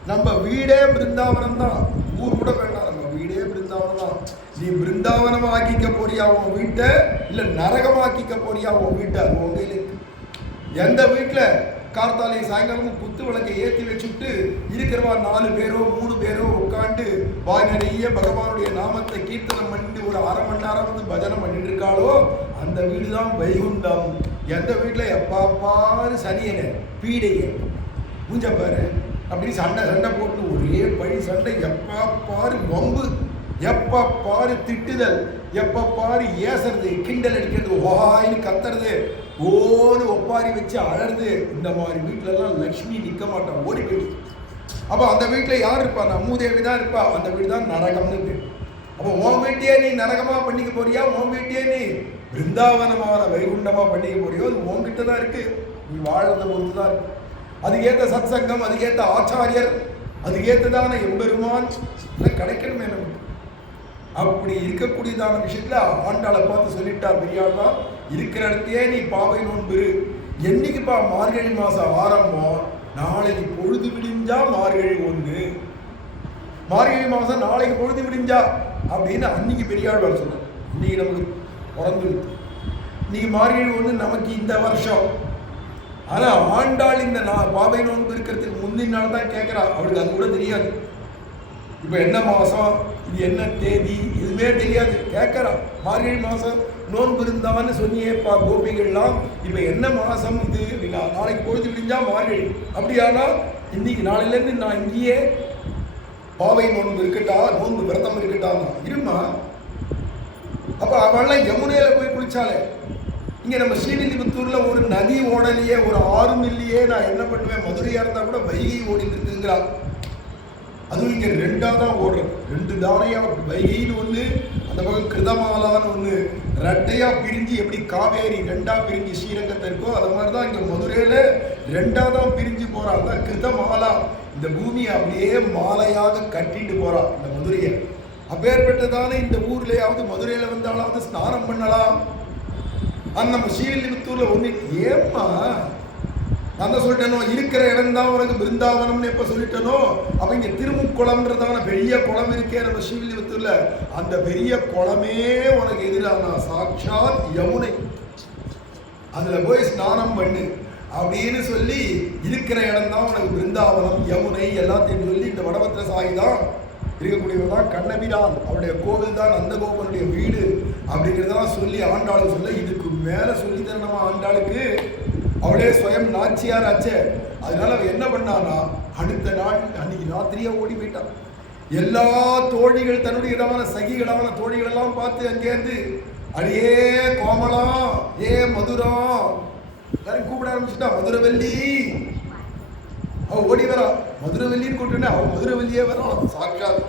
நம்ம வீடே பிருந்தாவனம் தான், ஊர் கூட வேண்டாம், நம்ம வீடே பிருந்தாவனம் தான். நீ பிருந்தாவனம் ஆக்கிக்க போறியா உன் வீட்டை, இல்ல நரகமாக்கிக்க போறியா உன் வீட்டை, அது உங்க கையில இருக்கு. எந்த வீட்டுல கார்த்தாலை சாயங்காலமும் குத்து விளக்கை ஏற்றி வச்சுட்டு இருக்கிறவா 4 பேரோ 3 பேரோ உட்காந்து வாய் நிறைய பகவானுடைய நாமத்தை கீர்த்தனம் பண்ணிட்டு ஒரு அரை மணி நேரம் வந்து பஜனை பண்ணிட்டு இருக்காளோ அந்த வீடு தான் வைகுண்டம். எந்த வீட்டில் எப்பா பாரு சனியனை பீடைய மூஞ்ச பாரு அப்படின்னு சண்டை போட்டு ஒரே பழி சண்டை, எப்பா பாரு வம்பு, எப்ப பாரு திட்டுதல், எப்ப பாரு ஏசுறது, கிண்டல் அடிக்கிறது, ஓஹாயின்னு கத்துறது, ஓன்னு ஒப்பாரி வச்சு அழறது. இந்த மாதிரி வீட்டுல எல்லாம் லட்சுமி நிக்க மாட்டான், ஓடி போயிடுது. அப்ப அந்த வீட்டுல யார் இருப்பா? மூதேவி தான் இருப்பா. அந்த வீடு தான் நரகம்னு. அப்போ உன் வீட்டையே நீ நரகமா பண்ணிக்க போறியா, உன் வீட்டையே நீ பிருந்தாவனமான வைகுண்டமா பண்ணிக்க போறியோ, அது உன்கிட்ட தான் இருக்கு. நீ வாழ்றத பொறுத்து தான் இருக்கு. அதுக்கேற்ற சத் சங்கம், அதுக்கேற்ற ஆச்சாரியர், அதுக்கேற்றதான எம்பெருமான் கிடைக்கணுமே நமக்கு. அப்படி இருக்கக்கூடியதான விஷயத்துல ஆண்டாளை பார்த்து சொல்லிட்டார் பெரியாள் தான், இருக்கிற இடத்தையே நீ பாவை நோன்பு. என்னைக்குப்பா? மார்கழி மாசம் ஆரம்பம், நாளைக்கு பொழுது விடிஞ்சா மார்கழி 1, மார்கழி மாசம் நாளைக்கு பொழுது விடிஞ்சா அப்படின்னு அன்னைக்கு பெரியாள் வர சொன்னார். இன்னைக்கு நமக்கு பிறந்து இன்னைக்கு மார்கழி 1 நமக்கு இந்த வருஷம். ஆனா ஆண்டாள் இந்த பாவை நோன்பு இருக்கிறதுக்கு முந்தின நாள் தான் கேட்கிறா. அவளுக்கு அது கூட தெரியாது. இப்ப என்ன மாசம், இது என்ன தேதி, எதுவுமே தெரியாது. கேட்கறா, மார்கழி மாசம் நோன்பு இருந்தான்னு சொன்னியேப்பா கோபிகள்லாம், இப்ப என்ன மாசம் இது, நாளைக்கு பொழுது விடிஞ்சா மார்கழி. அப்படியானா இன்னைக்கு நாளையிலேருந்து நான் இங்கேயே பாவை நோன்பு இருக்கட்டா, நோன்பு விரதம் இருக்கட்டான் இருமா. அப்ப அவள்லாம் யமுனையில போய் குளிச்சாலே. இங்க நம்ம ஸ்ரீவில்லிபுத்தூர்ல ஒரு நதி ஓடலையே, ஒரு ஆறும் இல்லையே, நான் என்ன பண்ணுவேன்? மதுரையா இருந்தா கூட வைகை ஓடிட்டு இருக்குங்கிறா. அதுவும் இங்க 2ஆ தான் ஓடுறது. 2 தாரையா, வைகைன்னு ஒண்ணு, அந்த பக்கம் கிருதமாலான்னு ஒண்ணு, ரெட்டையா பிரிஞ்சு எப்படி காவேரி 2ஆ பிரிஞ்சு ஸ்ரீரங்கத்தை இருக்கோ அது மாதிரிதான் இங்க மதுரையில 2ஆ தான் பிரிஞ்சு போறா. அதான் கிருதமாலா. இந்த பூமியை அப்படியே மாலையாக கட்டிட்டு போறா இந்த மதுரையை. அப்பேற்பட்டதான இந்த ஊர்லயாவது மதுரையில வந்தாலாவது ஸ்நானம் பண்ணலாம். ஆனா நம்ம ஸ்ரீவில்லிபுத்தூர்ல ஒண்ணு. ஏம்மா நான் தான் சொல்லிட்டேனோ, இருக்கிற இடம் தான் உனக்கு பிருந்தாவனம்னு எப்ப சொல்லிட்டேனோ, அப்ப இங்க திருமுக்குளம்ன்றதான பெரிய குளம் இருக்கே நம்ம ஸ்ரீவில்லிபுத்தூர்ல, அந்த பெரிய குளமே உனக்கு எதிரான சாட்சாத் யமுனை. அதுல போய் ஸ்நானம் பண்ணு அப்படின்னு சொல்லி இருக்கிற இடம் தான் உனக்கு பிருந்தாவனம், யமுனை எல்லாத்தையும் சொல்லி இந்த வடபத்திரசாயி தான் இருக்கக்கூடியவதான் கண்ணபிரான். அவருடைய கோவில் தான் நந்தகோபனுடைய வீடு அப்படிங்கிறதெல்லாம் சொல்லி ஆண்டாளுக்கு சொல்ல, இதுக்கு மேல சொல்லி தரணுமா ஆண்டாளுக்கு? அவளே ஸ்வயம் நாச்சியார் ஆச்சே. அதனால அவ என்ன பண்ணானா, அடுத்த நாள் அன்னைக்கு ராத்திரியா ஓடி போயிட்டான். எல்லா தோழிகள், தன்னுடையதான சகிகளான தோழிகள் எல்லாம் பார்த்து அங்கேருந்து, அடியே கோமலம், ஏ மதுரம் எல்லாரும் கூப்பிட ஆரம்பிச்சுட்டா. மதுரவல்லி அவ ஓடி வரா. மதுரவல்லின்னு கூப்பிட்டோன்னே அவ மதுரவல்லியே வரலாம். சாட்சாத்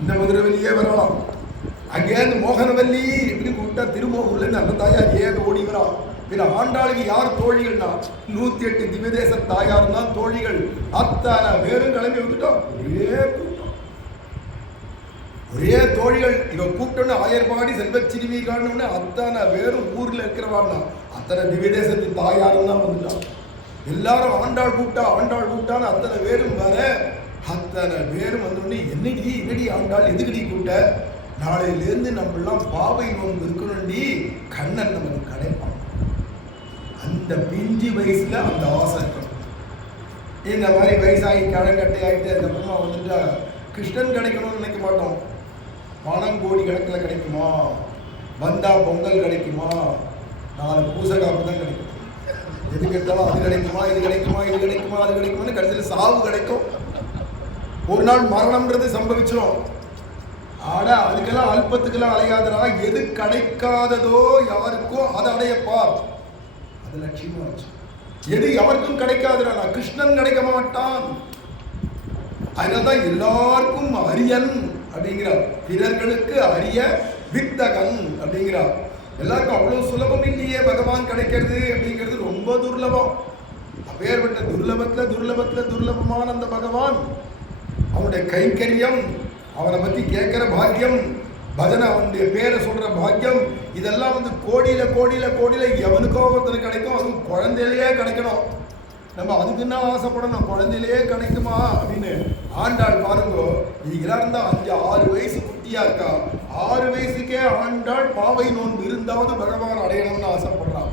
இந்த மதுரவல்லியே வரலாம். அங்கேருந்து மோகனவல்லி இப்படி கூப்பிட்டா திருமோகூர்ல இருந்து அந்த தாயார் ஏன் ஓடி வரா. ஆண்டாளுக்கு யார் தோழிகள்னா 108 திவ்யதேச தாயார் தான் தோழிகள். அத்தனை பேரும் கிளம்பி வந்துட்டோம். ஒரே கூட்டம். ஒரே தோழிகள் இவ கூப்பிட்டோன்னு ஆயர்பாடி செல்வச்சிறுமி காணும்னு அத்தனை பேரும் ஊர்ல இருக்கிறவான்னா அத்தனை திவ்யதேசத்தின் தாயாரும் தான் வந்துட்டான். எல்லாரும் ஆண்டாள் கூப்பிட்டான்னு அத்தனை பேரும் வர அத்தனை பேரும் வந்தோடனே என்னடி ஆண்டாள் எதுக்கடி கூப்பிட்ட? நாளையிலேருந்து நம்மளாம் பாவை நோன்பு இருக்கணும்டி, கண்ணன் நமக்கு கிடைப்பான். அந்த பிஞ்சு வயசுல அந்த ஆசை இருக்கணும். இந்த மாதிரி வயசாகி கடங்கட்டை ஆகிட்டு அதுக்கப்புறமா வந்துட்டா கிருஷ்ணன் கிடைக்கணும்னு நினைக்க மாட்டோம். பணம் கோடி கணக்கில் கிடைக்குமா, வந்தா பொங்கல் கிடைக்குமா, 4 பூசகாப்பு தான் கிடைக்கும். எது கேட்டாலும் அது கிடைக்குமா, இது கிடைக்குமா, இது கிடைக்குமா, அது கிடைக்குமான்னு கடைசியில் சாவு கிடைக்கும். ஒரு நாள் மரணம்ன்றது சம்பவிச்சிடும். ஆனா அதுக்கெல்லாம் அல்பத்துக்கெல்லாம் அலையாதரா, எது கிடைக்காததோ யாருக்கோ அதை அடையப்பார், அது லட்சியமா வச்சு. எது எவருக்கும் கிடைக்காதுடா, கிருஷ்ணன் கிடைக்க மாட்டான். அதனால்தான் எல்லாருக்கும் அரியன் அப்படிங்கிறார், பிறர்களுக்கு அரிய வித்தகன் அப்படிங்கிறார். எல்லாருக்கும் அவ்வளவு சுலபம் இல்லையே பகவான் கிடைக்கிறது அப்படிங்கிறது, ரொம்ப துர்லபம். அப்பேற்பட்ட துர்லபமான அந்த பகவான், அவனுடைய கைங்கரியம், அவனை பத்தி கேட்கிற பாக்கியம், பஜனை, அவனுடைய பேரை சொல்ற பாக்கியம், இதெல்லாம் வந்து கோடியில எவனுக்கோ ஒருத்தனுக்கு கிடைக்கும். அதுவும் குழந்தையிலேயே கிடைக்கணும். நம்ம அதுக்கு என்ன ஆசைப்படணும், குழந்தையிலேயே கிடைக்குமா அப்படின்னு. ஆண்டாள் பாருங்க, இதெல்லாம் இருந்தா 5-6 வயசு குட்டியா இருக்கா, 6 வயசுக்கே ஆண்டாள் பாவை நோன்பு இருந்தாவது பகவான் அடையணும்னு ஆசைப்படுறான்.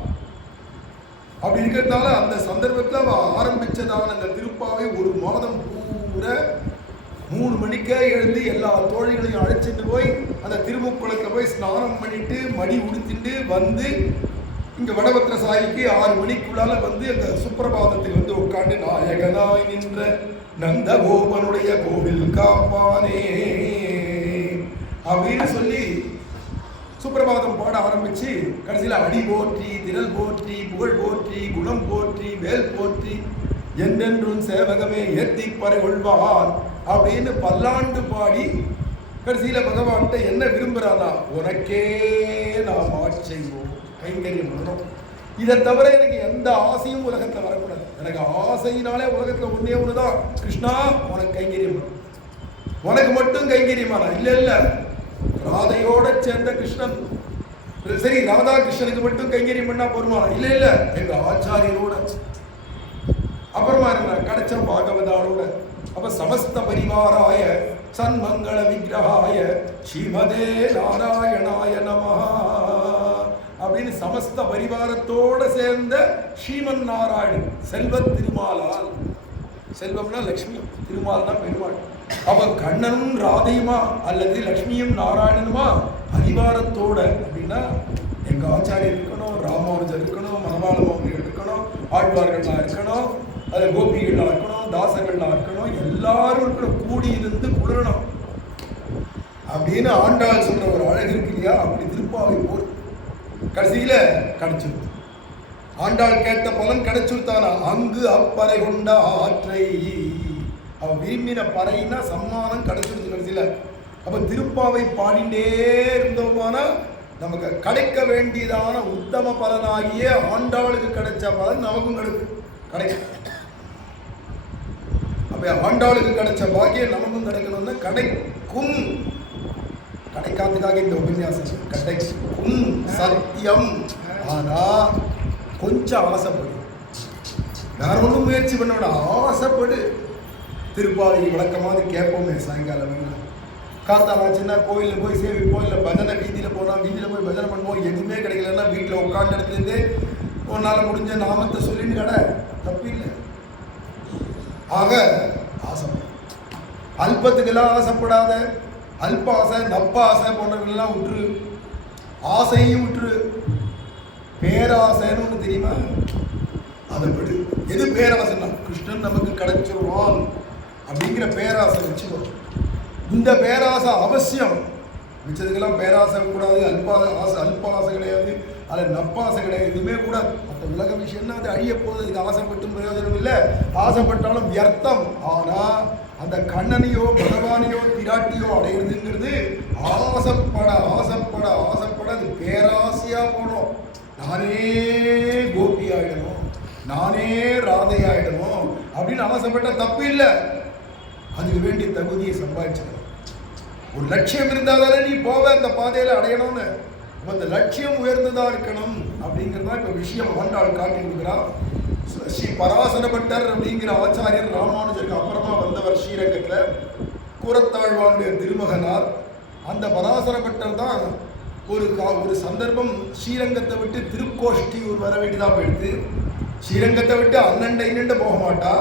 அப்படி இருக்கிறதுனால அந்த சந்தர்ப்பத்தில் அவ ஆரம்பிச்சதான அந்த திருப்பாவை 1 மாதம் பூரா 3 மணிக்கே எழுந்து எல்லா தோழிகளையும் அழைச்சிட்டு போய் அந்த திருமுக்குளத்தில் போய் ஸ்நானம் பண்ணிட்டு மடி உடுத்திட்டு வந்து இங்க வடபத்திர சாயிக்கு 6 மணிக்குள்ளால வந்து அந்த சுப்பிரபாதத்துக்கு வந்து உட்காந்து நாயகனாய் நின்ற நந்தகோபனுடைய கோவில் காப்பானே அப்படின்னு சொல்லி சுப்பிரபாதம் பாட ஆரம்பிச்சு கடைசியில் அடி போற்றி, திரள் போற்றி, புகழ் போற்றி, குணம் போற்றி, வேல் போற்றி, என்றென்றும் சேவகமே ஏத்தி பறை கொள்வான் அப்படின்னு பல்லாண்டு பாடி கடைசியில பகவான்கிட்ட என்ன விரும்புறானா, உனக்கே நாம் ஆட்செய்வோம், கைங்கரியம் பண்ணணும். இதை தவிர எனக்கு எந்த ஆசையும் உலகத்தில் வரக்கூடாது. எனக்கு ஆசையினாலே உலகத்தில் ஒண்ணுதான், கிருஷ்ணா உனக்கு கைங்கரியம், உனக்கு மட்டும் கைங்கரியமானா இல்ல ராதையோட சேர்ந்த கிருஷ்ணன், சரி ராதா கிருஷ்ணனுக்கு மட்டும் கைங்கரியம் பண்ணா போருமானா இல்ல எங்க ஆச்சாரியரோட, அப்புறமா என்ன கிடைச்ச பாகவதாரோட. அப்ப சமஸ்த பரிவாராய சன்மங்கள விக்கிரகாய ஸ்ரீமதே நாராயணாய நமஹ அப்படின்னு சமஸ்த பரிவாரத்தோட சேர்ந்த ஸ்ரீமன் நாராயணன், செல்வ திருமாலால். செல்வம்னா லக்ஷ்மி, திருமால்னா பெருமாள். அவன் கண்ணனும் ராதையுமா அல்லது லக்ஷ்மியும் நாராயணனுமா பரிவாரத்தோட அப்படின்னா எங்க ஆச்சாரியர் இருக்கணும், ராமானுஜர் இருக்கணும், மனவாளமாவர்கள் இருக்கணும், ஆழ்வார்கள்லாம் இருக்கணும், அதில் கோபிகள்லாம் இருக்கணும், தாசர்கள்லாம் இருக்கணும், எல்லாரும் இருக்கணும், கூடி இருந்து குளிரணும் அப்படின்னு ஆண்டாள் சொல்ற ஒரு அழகு இருக்கு இல்லையா. அப்படி திருப்பாவை போர் கடைசியில கிடைச்சிருது. ஆண்டாள் கேட்ட பலன் கிடைச்சுட்டானா, அங்கு அப்பறை கொண்ட ஆற்றை, அவன் விரும்பின பறைன்னா சம்மானம் கிடைச்சிருது கடைசியில. அப்ப திருப்பாவை பாடிண்டே இருந்தோமானா நமக்கு கிடைக்க வேண்டியதான உத்தம பலனாகிய ஆண்டாளுக்கு கிடைச்ச பலன் நமக்கும் கிடைக்கும். அப்ப ஆண்டாளுக்கு கிடைச்ச பாக்கியம் நமக்கும் கிடைக்கணும்னா கிடைக்கும். கிடைக்காததுக்காக இந்த உபன்யாசம், கிடைக்கும் சத்தியம். ஆனா கொஞ்சம் ஆசைப்படு, வேற ஒன்றும் முயற்சி பண்ண ஆசைப்படு. திருப்பாவை விளக்கமாவது கேட்போமே சாயங்காலம் காத்தாலாச்சுன்னா கோயிலில் போய் சேவிப்போம், இல்லை பஜனை வீதியில் போனால் வீதியில் போய் பஜனை பண்ணுவோம். எதுவுமே கிடைக்கலன்னா வீட்டில் உட்காந்து இடத்துலேருந்தே உன்னால் முடிஞ்ச நாமத்தை சொல்லின்னு கடை தப்பு இல்லை. ஆக ஆசைப்படும், அல்பத்துக்கெல்லாம் ஆசைப்படாத. அல்ப ஆசை, நப்ப ஆசை போன்றவர்களெல்லாம் விட்டுரு, ஆசையும் விட்டுரு. பேராசைன்னு ஒன்று தெரியுமா, அதை விடு. எது பேராசைன்னா கிருஷ்ணன் நமக்கு கிடைச்சிருவான் அப்படிங்கிற பேராசை வச்சுக்கோ. இந்த பேராசை அவசியம், மிச்சதுக்கெல்லாம் பேராசை கூடாது. அல்ப ஆசை கிடையாது, அதில் நப்பாசை கிடையாது, எதுவுமே கூடாது. மற்ற உலக விஷயம்னா அது அழிய போகுது, இதுக்கு ஆசைப்பட்டும் பிரயோஜனம் இல்லை, ஆசைப்பட்டாலும் வியர்த்தம். ஆனால் அந்த கண்ணனையோ பகவானையோ திராட்டியோ அடையிறதுங்கிறது ஆசைப்பட ஆசைப்பட ஆசைப்பட அது பேராசையா போனோம். நானே கோபி ஆயிடணும், நானே ராதை ஆயிடணும் அப்படின்னு ஆசைப்பட்ட தப்பு இல்லை. அதுக்கு வேண்டிய தகுதியை சம்பாதிச்சிடணும். ஒரு லட்சியம் இருந்தாதானே நீ போவ அந்த பாதையில அடையணும்னு. அந்த லட்சியம் உயர்ந்ததா இருக்கணும் அப்படிங்கிறதா இப்ப விஷயம் ஆண்டாள் காட்டி கொடுக்கிறார். ஸ்ரீ பராசர பட்டர் அப்படிங்கிற ஆச்சாரியர் ராமானுஜருக்கு அப்புறமா வந்தவர் ஸ்ரீரங்கத்துல, கூரத்தாழ்வானுடைய திருமகனார். அந்த பராசர பட்டர் தான் ஒரு சந்தர்ப்பம் ஸ்ரீரங்கத்தை விட்டு திருக்கோஷ்டியூர் வர வேண்டியதா போயிடுது. ஸ்ரீரங்கத்தை விட்டு அண்ணண்ட போக மாட்டா.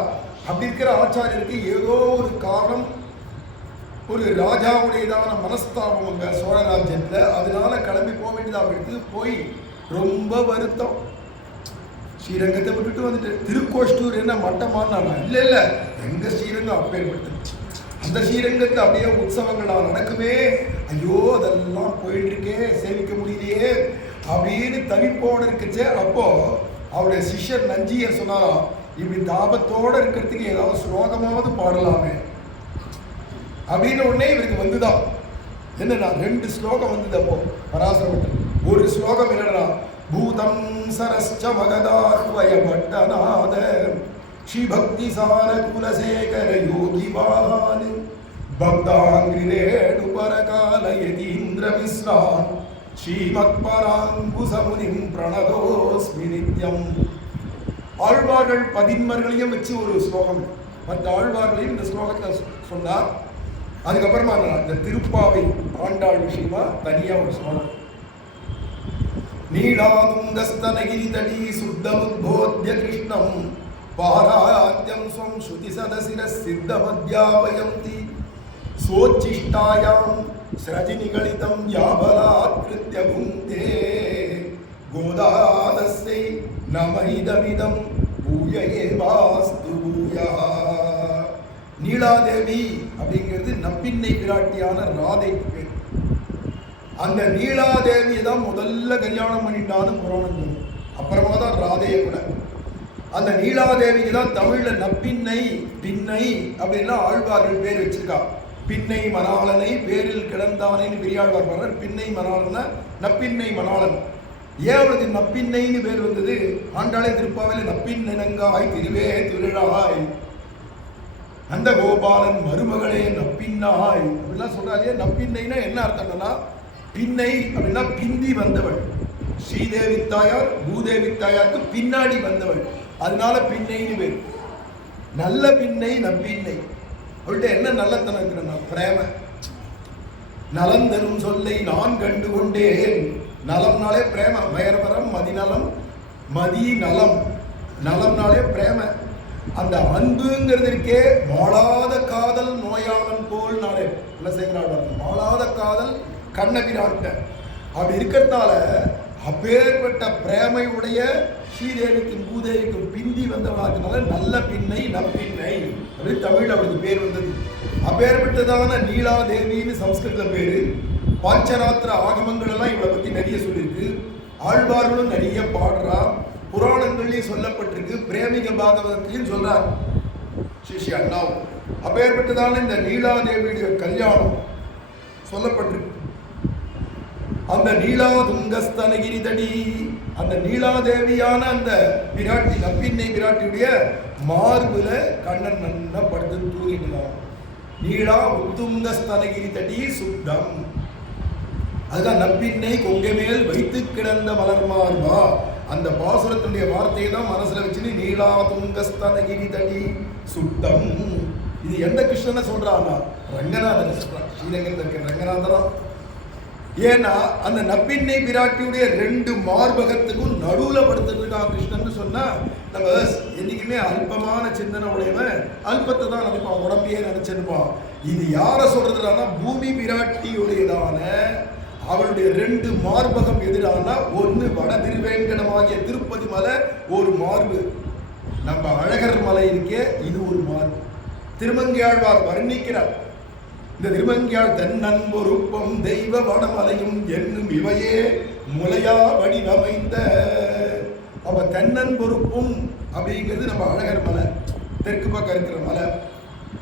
அப்படி இருக்கிற ஆச்சாரியருக்கு ஏதோ ஒரு காரணம், ஒரு ராஜாவுடையதான மனஸ்தாபம் அங்க சோழ ராஜ்யத்துல, அதனால கிளம்பி போக வேண்டியதா போயிடுது. போய் ரொம்ப வருத்தம். ஸ்ரீரங்கத்தை விட்டுட்டு வந்துட்டு திருக்கோஷ்டூர் என்ன மட்டமான இல்ல இல்ல, எங்க ஸ்ரீரங்கம் அப்பேற்பட்டு அந்த ஸ்ரீரங்கத்துல அப்படியே உற்சவங்கள் நடக்குமே, ஐயோ அதெல்லாம் போயிட்டு இருக்கே, சேவிக்க முடியலையே அப்படின்னு தவிப்போட இருக்குச்சே. அப்போ அவருடைய சிஷ்யர் நஞ்சியர் சொன்னாராம், இப்படி தாபத்தோட இருக்கிறதுக்கு ஏதாவது ஸ்லோகமாவது பாடலாமே அப்படின்னு. உடனே இவருக்கு வந்துதான் என்னன்னா 2 ஸ்லோகம் வந்தது. அப்போ பராசரப்பட்டர் ஒரு ஸ்லோகம் என்னன்னா, பூதம் சரஸ்ச மகதாஹ்வய பட்டநாத ஸ்ரீ பக்தி சார குலசேகர யோகிவான் பக்தாங்கிரேணு பரகால யதீந்திர மிஸ்ரான் ஸ்ரீமத் பராங்குசமுனிம் பிரணதோஸ்மி நித்யம். ஆழ்வார்கள் 11 வச்சு ஒரு ஸ்லோகம், மற்ற ஆழ்வார்களையும் இந்த ஸ்லோகத்தை சொன்னார். அதுக்கப்புறமா இந்த திருப்பாவை ஆண்டாள் விஷயமா தனியா ஒரு ஸ்லோகம். நீளாதுங்கஸ்தனகிரி தடி சுத்தமுத்போத்ய கிருஷ்ணம் பாராத்யம் ஸ்வம் ஸ்ருதி சதசிர சித்தமத்யாபயந்தி சோச்சிஷ்டாயாம் ஸ்ரஜினிகலிதம் யாபலாத்கிருத்ய புங்கே கோதாதஸ்யை நமயிதமிதம் பூயேவாஸ்து பூயா. நீலாதேவி அப்படிங்கிறது நப்பின்னை பிராட்டியான ராதை பேர். அந்த நீலாதேவியை தான் முதல்ல கல்யாணம் பண்ணிட்டான்னு புராணம் சொல்லும். அப்புறமா தான் ராதையை கூட. அந்த நீலாதேவிக்கு தான் தமிழ்ல நப்பின்னை பின்னை அப்படின்னா ஆழ்வார்கள் பேர் வச்சிருக்கா. பின்னை மணாளனை பேரில் கிடந்தானேன்னு பெரியாழ்வார் பாடுறார். பின்னை மணாளன்னா நப்பின்னை மணாளன். ஏன் அவளுக்கு நப்பின்னைன்னு பேர் வந்தது? ஆண்டாளே திருப்பாவையில் நப்பின்னங்காய் திருவே திருழாய் அந்த கோபாலன் மருமகளே நப்பின்னாய் அப்படிலாம் சொல்றாரு. நப்பின்னைனா என்ன அர்த்தம்னா, பின்னை அப்படின்னா பிந்தி வந்தவள். ஸ்ரீதேவி தாயார் பூதேவி தாயாருக்கு பின்னாடி வந்தவள், அதனால பின்னைன்னு பேர். நல்ல பின்னை நப்பின்னை. அவள்கிட்ட என்ன நல்லத்தனம் இருக்கிறன்னா பிரேம. நலம் தரும் சொல்லை நான் கண்டு கொண்டேன். நலம்னாலே பிரேம. மயர்வரம் மதிநலம் மதி நலம். நலம்னாலே பிரேம. அந்த அன்புங்கிறது இருக்கே, மாளாத காதல் நோயாளன் போல் நாளே குலசேகராழ்வார். மாளாத காதல் கண்ணபிராட்ட. அப்படி இருக்கிறதால அப்பேற்பட்ட பிரேமை உடைய ஸ்ரீதேவிக்கும் பூதேவிக்கும் பிந்தி வந்தவனால நல்ல பின்னை நப்பின்னை அப்படின்னு தமிழ் அவளுக்கு பேர் வந்தது. அப்பேற்பட்டதான நீலாதேவின்னு சம்ஸ்கிருத பேரு. பாஞ்சராத்திர ஆகமங்கள் எல்லாம் இவளை பத்தி நிறைய சொல்லியிருக்கு. ஆழ்வார்களும் நிறைய பாடுறா. புராணங்கள்லயும் சொல்லப்பட்டிருக்கு. பிரேமிக பாகவதத்தையும் சொல்றார் ஸ்ரீ அண்ணாவும். அப்பேற்பட்டதான இந்த நீலாதேவியுடைய கல்யாணம் சொல்லப்பட்டிருக்கு. அந்த நீலாதுங்கஸ்தனகிரி தடி, அந்த நீலாதேவியான அந்த பிராட்டி நப்பின்னை பிராட்டியுடைய மார்புல கண்ணன் நன்னா படுத்து தூங்கிடலாம். நீலா உத்துங்கஸ்தனகிரி தடி சுத்தம். அதுதான் நப்பின்னை கொங்கை மேல் வைத்து கிடந்த மலர் மார்பா. அந்த பாசுரத்துடைய வார்த்தையை தான் மனசுல வச்சுன்னு நீலா துங்கஸ்தனகிரி தடி சுத்தம். இது எந்த கிருஷ்ணனை சொல்றான்னா ரங்கநாதன் சொல்றான். ஸ்ரீரங்கத்தில் இருக்க ரங்கநாதனம். ஏன்னா அந்த நப்பின்னை பிராட்டியுடைய 2 மார்பகத்துக்கும் நடுவுல படுத்துருக்கான் கிருஷ்ணன் சொன்னா, நம்ம என்னைக்குமே அல்பமான சிந்தனை உடையவன் அல்பத்தை தான் நினைப்பான், உடம்பையே நினைச்சிருப்பான். இது யார சொல்றதுனா பூமி பிராட்டியுடையதான அவளுடைய 2 மார்பகம் எதிரான ஒன்று வட திருவேங்கடமாகிய திருப்பதி மலை ஒரு மார்பு. நம்ம அழகர் மலை இருக்கே இது ஒரு மார்பு. திருமங்கையாழ்வார் வர்ணிக்கிறார். இந்த திருமங்கையாள் தென்னன் பொறுப்பும் தெய்வ வடமலையும் என்னும் இவையே முளையா வடிவமைந்த. அப்ப தென்னன் பொறுப்பும் அப்படிங்கிறது நம்ம அழகர் மலை, தெற்கு பக்கம் இருக்கிற மலை.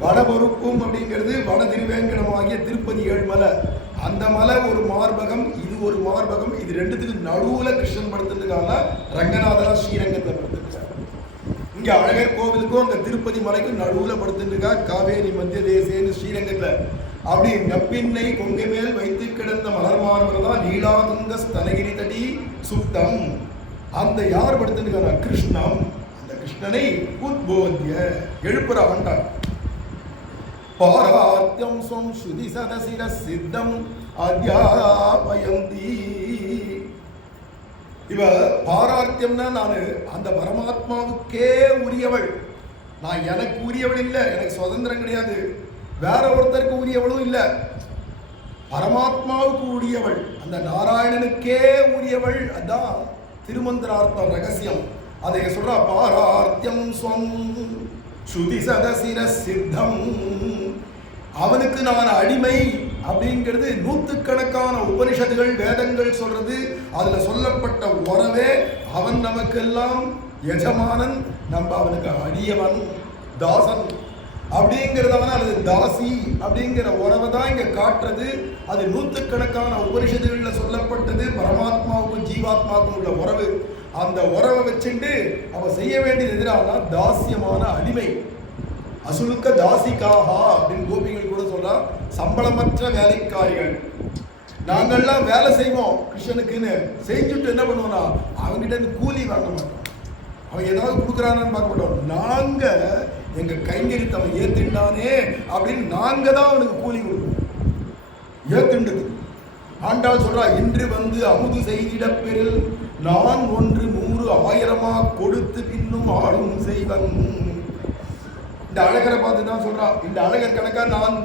வட பொறுப்பும் அப்படிங்கிறது வட திருவேங்கடமாகிய திருப்பதி ஏழுமலை. அந்த மலை ஒரு மார்பகம், இது ஒரு மார்பகம். இது 2த்துக்கு நடுவுல கிருஷ்ணன் படுத்துறதுக்காக ரங்கநாதரா ஸ்ரீரங்கத்தை படுத்துருக்கார். இங்க அழகர் கோவிலுக்கும் அந்த திருப்பதி மலைக்கும் நடுவுல படுத்துருக்கா. காவேரி மத்திய தேசேன்னு ஸ்ரீரங்கத்துல அப்படி நப்பின்னை கொங்கை மேல் வைத்து கிடந்த மலர்மார்பர் தான் நீலாதுங்க ஸ்தனகிரி தடி சுத்தம். அந்த யார் படுத்துன்னு கிருஷ்ணம். அந்த கிருஷ்ணனை உத்போத்திய எழுப்புற ஆண்டாள். பாராத்யம் ஸ்வம் ஸ்ருதி சதசிர சித்தம் அத்யாபயந்தி. இவ பாரார்த்தியம்னா நான் அந்த பரமாத்மாவுக்கே உரியவள். நான் எனக்கு உரியவள் இல்லை, எனக்கு சுதந்திரம் கிடையாது, வேற ஒருத்தருக்கு உரியவளும் இல்லை, பரமாத்மாவுக்கு உரியவள், அந்த நாராயணனுக்கே உரியவள். அதான் திருமந்திரார்த்தம் ரகசியம். அதை சொல்ற பாரார்த்தியம் ஸ்வம் ஸ்ருதி சதசிர சித்தம். அவனுக்கு நான் அடிமை அப்படிங்கிறது நூற்றுக்கணக்கான உபனிஷத்துகள் வேதங்கள் சொல்றது. அதுல சொல்லப்பட்ட உறவே அவன் நமக்கெல்லாம் எஜமானன், நம்ம அவனுக்கு அடியவன் தாசன் அப்படிங்கிறதவன அல்லது தாசி அப்படிங்கிற உறவை தான் இங்க காட்டுறது. அது நூற்றுக்கணக்கான உபனிஷத்துகள்ல சொல்லப்பட்டது. பரமாத்மாவுக்கும் ஜீவாத்மாவுக்கும் உள்ள உறவு. அந்த உறவை வச்சுட்டு அவ செய்ய வேண்டியது எதிரான தாசியமான அடிமை. அசுலுக்க தாசிகாஹா அப்படின்னு கோபிகள் கூட சொல்றா, சம்பளமற்ற வேலைக்காரிகள். நாங்கள்லாம் வேலை செய்வோம் கிருஷ்ணனுக்குன்னு, செஞ்சுட்டு என்ன பண்ணுவோம்னா அவங்ககிட்ட இருந்து கூலி வாங்க மாட்டோம், அவன் ஏதாவது கொடுக்குறான்னு பார்க்க மாட்டோம். நாங்க எங்க கைங்கரித்தை அவன் ஏத்துட்டானே அப்படின்னு நாங்க தான் அவனுக்கு கூலி கொடுப்போம். ஏத்துண்டது ஆண்டாள் சொல்றா, இன்று வந்து அமுது செய்திட பெறில் நான் 1 100 1000 கொடுத்து பின்னும் ஆளும் செய்வன். இந்த அழகரை பார்த்து தான் சொல்றா, இந்த அழகர் கணக்கா நான்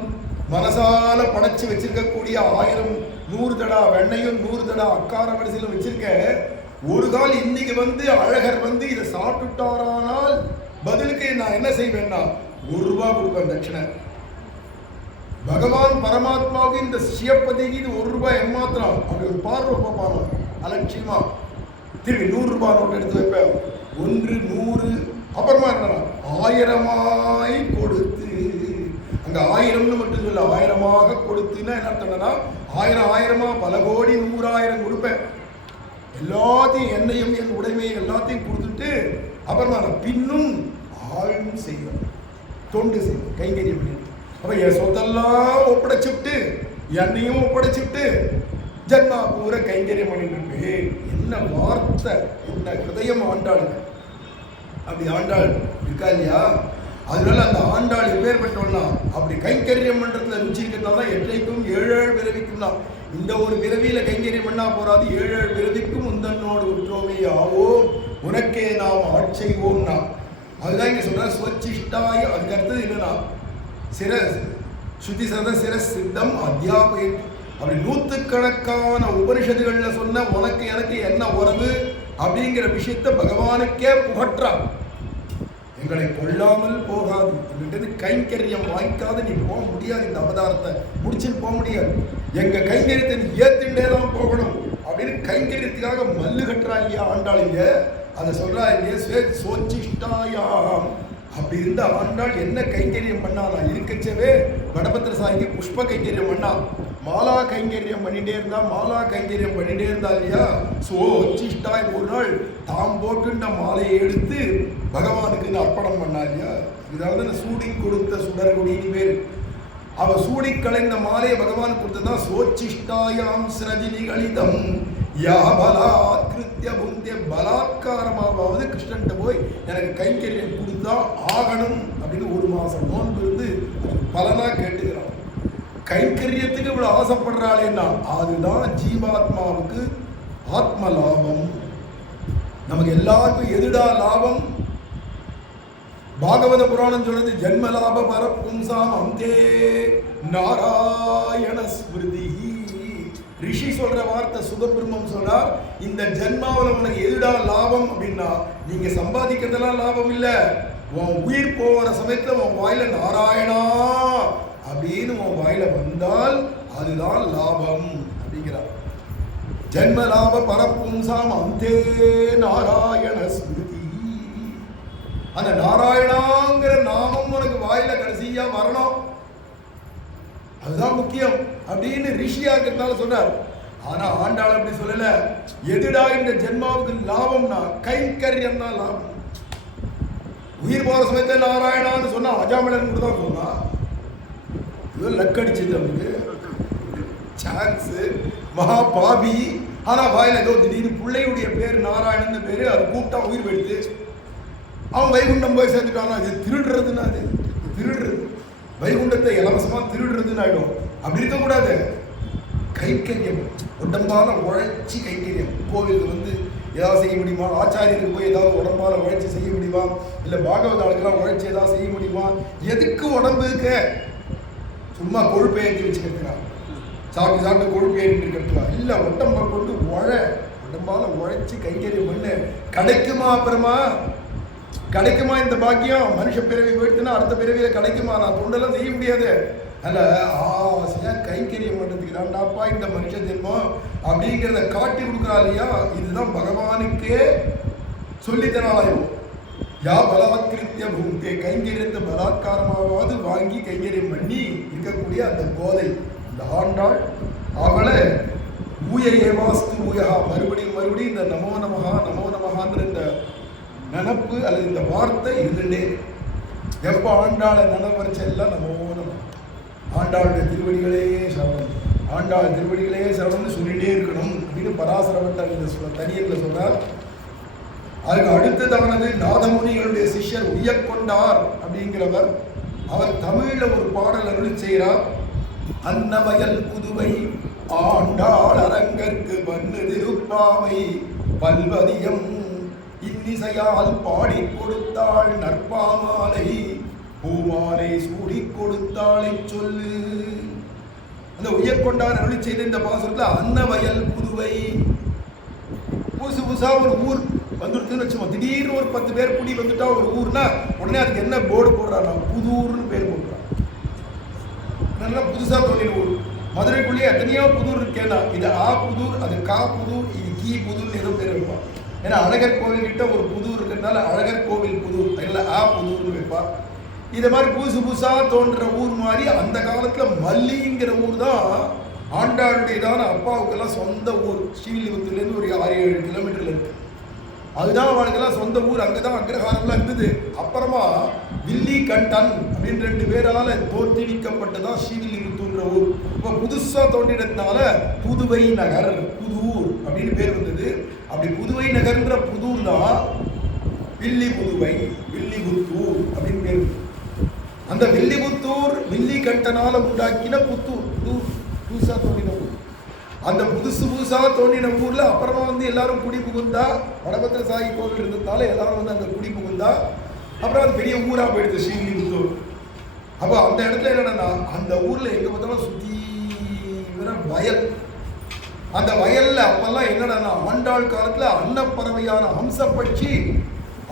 மனசால படைச்சு வச்சிருக்கக்கூடிய 1000 100 தடா வெண்ணையும் 100 தடா அக்கார வரிசையிலும் வச்சிருக்க. ஒரு கால் இன்னைக்கு வந்து அழகர் வந்து இதை சாப்பிட்டுட்டாரானால் பதிலுக்கு நான் என்ன செய்வேன்னா 1 ரூபாய் கொடுப்பேன் தட்சிணை. பகவான் பரமாத்மாவுக்கு இந்த சிவப்பதிக்கு இது 1 ரூபாய் ஏமாத்திரம். அப்படி ஒரு பார்வை பார்ப்பானோ அலட்சியமா. திரும்பி 100 ரூபாய் நோட்டு எடுத்து வைப்பேன். 1 100 அப்புறமா என்ன 1000 கொடுத்து, அங்க 1000ன்னு மட்டும் சொல்ல 1000 கொடுத்துன்னா என்ன அர்த்தம்னா 1000 பல கோடி 100,000 கொடுப்பேன். எல்லாத்தையும் என்னையும் என் உடைமையை எல்லாத்தையும் கொடுத்துட்டு அப்புறமா நான் பின்னும் ஆளும் செய்வேன், தொண்டு செய்வேன், கைங்கரியம் பண்ணி. அப்ப என் சொத்தெல்லாம் ஒப்படைச்சுட்டு என்னையும் ஒப்படைச்சுட்டு ஜன்மா பூரா கைங்கரியம் பண்ணிட்டு. என்ன வார்த்தை, என்ன ஹிருதயம் ஆண்டாளுக்கு. அப்படி ஆண்டாள் இருக்கா இல்லையா? அதனால அந்த ஆண்டாள் எப்பேற்பட்டோம்னா அப்படி கைங்கரியம் பண்றதுல ருச்சி இருக்கிறதுனால எற்றைக்கும் 7 பிறவிக்கும் தான். இந்த ஒரு பிறவியில கைங்கரியம் பண்ணா போறாது, 7 பிறவிக்கும் உந்தன்னோடு உற்றோமே ஆவோம், உனக்கே நாம் ஆட்செய்வோம்னா. அதுதான் இங்க சொல்ற ஸ்வச்சிஷ்டாய். அதுக்கு அடுத்தது என்னன்னா சிர ஸ்ருதி சத சிர சித்தம் அத்தியாபயம். அப்படி நூற்றுக்கணக்கான உபனிஷத்துகள்ல சொன்ன உனக்கு எனக்கு என்ன உறவு அப்படிங்கிற விஷயத்த பகவானுக்கே புகற்றான். எங்களை கொள்ளாமல் போகாது, எங்கிட்ட கைங்கரியம் வாங்கிக்காது நீ போக முடியாது, இந்த அவதாரத்தை முடிச்சுட்டு போக முடியாது, எங்க கைங்கரியத்தை நீ ஏத்துட்டே தான் போகணும் அப்படின்னு கைங்கரியத்துக்காக மல்லு கட்டுறா இல்லையா ஆண்டாளிங்க. அதை சொல்றா இல்லையா சோச்சிஷ்டாயாம். அப்படி இருந்த ஆண்டாள் என்ன கைங்கரியம் பண்ணாலாம் இருக்கச்சவே வடபத்திர சாய்க்கு புஷ்ப கைங்கரியம் பண்ணா, மாலா கைங்கரியம் பண்ணிட்டே இருந்தா, மாலா கைங்கரியம் பண்ணிட்டே இருந்தா இல்லையா. சோச்சிஷ்டாய் ஒரு நாள் தாம் போட்டுண்ட மாலையை எடுத்து பகவானுக்கு அர்ப்பணம் பண்ணா இல்லையா. இதாவது சூடி கொடுத்த சுடர்குடின்னு பேரு. அவ சூடி கலைந்த மாலையை பகவான் கொடுத்ததான் சோச்சிஷ்டாயாம் சிரஜினி கலிதம் யாபலாத்கிருத்ய புந்திய. பலாத்காரமாவது கிருஷ்ணன்ட்ட போய் எனக்கு கைங்கரியம் கொடுத்தா ஆகணும் அப்படின்னு 1 மாசம் நோன்பு இருந்து பலனா கேட்டுக்கிறான். கைங்கரியத்துக்கு இவ்வளவு ஆசைப்படுறாளேன்னா அதுதான் ஜீவாத்மாவுக்கு ஆத்ம லாபம். நமக்கு எல்லாருக்கும் எதுடா லாபம்? பாகவத புராணம் சொல்றது ஜென்ம லாப பரப்பும்சாம் அந்தே நாராயண ஸ்மிருதி. ரிஷி சொல்ற வார்த்தை சுகபிரம்மம் சொல்றார், இந்த ஜென்மாவில் உனக்கு எதுடா லாபம் அப்படின்னா நீங்க சம்பாதிக்கிறதெல்லாம் லாபம் இல்ல, உன் உயிர் போகிற சமயத்துல உன் வாயில நாராயணா அப்படின்னு உன் வாயில வந்தால் அதுதான் லாபம் அப்படிங்கிறார். ஜென்ம லாப பரப்பும்சாம் அந்தே நாராயண ஸ்மிருதி. அந்த நாராயணாங்கிற நாமம் உனக்கு வாயில கடைசியா வரணும், அதுதான் முக்கியம் அப்படின்னு ரிஷியாக்கிறதுனால சொன்னார். ஆனா ஆண்டாள் அப்படி சொல்லல. எதுடா இந்த ஜென்மாவுக்கு லாபம்னா கைங்கரியம் தான் லாபம். உயிர் போற சமயத்தில் நாராயணான்னு சொன்னா அஜாமிளன் கூட தான் சொன்னா, ஏதோ லக் அடிச்சது அவனுக்கு சான்ஸ், மகா பாவி. ஆனா வாயில ஏதோ திடீர்னு பிள்ளையுடைய பேர் நாராயணன் பேரு, அது கூப்பிட்டா உயிர் போயிடுது. அவன் வைகுண்டம் போய் சேர்ந்துட்டானா, இது திருடுறதுன்னா, அது திருடுறது, வைகுண்டத்தை இலவசமா திருடுறதுன்னு ஆயிடும். அப்படி இருக்கக்கூடாது. கைக்கரியம், உடம்பால உழைச்சி கைக்கரியம். கோவிலுக்கு வந்து ஏதாவது செய்ய முடியுமா, ஆச்சாரியருக்கு போய் ஏதாவது உடம்பால உழைச்சி செய்ய முடியுமா, இல்ல பாகவத ஆளுக்கெல்லாம் உழைச்சி ஏதாவது செய்ய முடியுமா? எதுக்கு உடம்பு இருக்க? சும்மா கொழுப்பை ஏற்றி வச்சுக்கிறதுக்கா? சாப்பிட்டு சாப்பிட்டு கொழுப்பு ஏறிட்டு இருக்கிறதுக்கா? இல்ல, உடம்பை கொண்டு உடம்பால உழைச்சி கைக்கரியம் பண்ணு. கிடைக்குமா? அப்புறமா கிடைக்குமா இந்த பாக்கியம்? மனுஷ பிறவி போயிடுச்சுன்னா அடுத்த பிறவியில கிடைக்குமா? நான் தொண்டெல்லாம் செய்ய முடியாது. அல்ல, ஆசையா கைங்கரியம் பண்றதுக்கு தான்டாப்பா இந்த மனுஷ ஜென்மம் அப்படிங்கிறத காட்டி கொடுக்குறா இல்லையா? இதுதான் பகவானுக்கே சொல்லித்தராலயம். யா பலாத்கிருத்திய பூங்கே, கைங்கரியத்தை பலாத்காரமாவது வாங்கி கைங்கரியம் பண்ணி இருக்கக்கூடிய அந்த கோதை, இந்த ஆண்டாள், அவளை ஊய ஏவாஸ்து ஊயகா, மறுபடியும் இந்த நமோ நமகான்ற இந்த நினப்பு அல்லது இந்த வார்த்தை இருந்துட்டே. எப்ப ஆண்டாளை நினைவரைச்ச எல்லாம் நமோ நம, ஆண்டாளுடைய திருவடிகளே சரணம், ஆண்டாள் திருவடிகளே சரணம்னு சொல்லிட்டே இருக்கணும் அப்படின்னு பராசரவட்டர் இந்த தனியத்தில் சொல்றார். அதுக்கு அடுத்ததானது நாதமுனிகளுடைய சிஷ்யர் உய்யக்கொண்டார் அப்படிங்கிறவர். அவர் தமிழ்ல ஒரு பாடல் அருளி செய்கிறார். அன்னவயல் புதுவை ஆண்டாள் அரங்கற்கு பண்ணு திருப்பாவை பல்வதியம் இன்னிசையால் பாடி கொடுத்தாள் நற்பாமாலை பூமாலை சூடி கொடுத்தாளை சொல்லு. அந்த உய்யக்கொண்டார் அருளி செய்த இந்த பாசுரத்துல அன்னவயல் புதுவை, புதுசா ஒரு ஊர் வந்துருக்குன்னு வச்சுக்கோங்க. திடீர்னு ஒரு 10 பேர் குடி வந்துட்டா ஒரு ஊர்னா உடனே அதுக்கு என்ன போர்டு போடுறாங்க? புதூர்னு பேர் போடுறாங்க. நல்லா புதுசா தோன்றின ஊர். மதுரைக்குள்ளேயே எத்தனையோ புதூர் இருக்கேன்னா, இது ஆ புதூர், அது கா புதூர், இது கீ புதூர்னு ஏதோ பேர் வைப்பான். ஏன்னா அழகர் கோவில் கிட்ட ஒரு புதூர் இருக்கிறதுனால அழகர் கோவில் புதூர், இல்லை ஆ புதூர்னு வைப்பா. இதை மாதிரி புதுசா தோன்ற ஊர் மாதிரி அந்த காலத்துல மல்லிங்கிற ஊர் தான் ஆண்டாளுடையதான அப்பாவுக்கெல்லாம் சொந்த ஊர். ஸ்ரீவில்லிபுத்தூர்லேருந்து ஒரு 6-7 கிலோமீட்டர்ல இருக்கு. அதுதான் அவளுக்கெல்லாம் சொந்த ஊர். அங்கதான் அக்ரஹாரம்லாம் இருந்தது. அப்புறமா வில்லி கண்டன் அப்படின்னு 2 பேரால தோற்றுவிக்கப்பட்டதான் ஸ்ரீவில்லிபுத்தூர்ன்ற ஊர். இப்போ புதுசா தோன்றினதுனால புதுவை நகர், புதூர் அப்படின்னு பேர் வந்தது. அப்படி புதுவை நகர்ன்ற புதூர் தான் வில்லி புதுவை, வில்லிபுத்தூர் அப்படின்னு பேர். அந்த வில்லிபுத்தூர் வில்லி கண்டனால உண்டாக்கின புத்தூர், புதூர் புதுசா தோன்றின ஊர். அந்த புதுசா தோன்றின ஊர்ல அப்புறமா வந்து எல்லாரும் குடி புகுந்தா, வடபத்திர சாயி கோவில் இருந்ததுனால எல்லாரும் வந்து அந்த குடி புகுந்தா, அப்புறம் அது பெரிய ஊரா போயிடுது ஸ்ரீவில்லிபுத்தூர். அப்போ அந்த இடத்துல என்னன்னா, அந்த ஊர்ல எங்க பார்த்தாலும் சுத்தி வயல். அந்த வயல்ல அப்பெல்லாம் என்னன்னா, ஆண்டாள் காலத்துல அன்னப்பறவையான ஹம்சப்பட்சி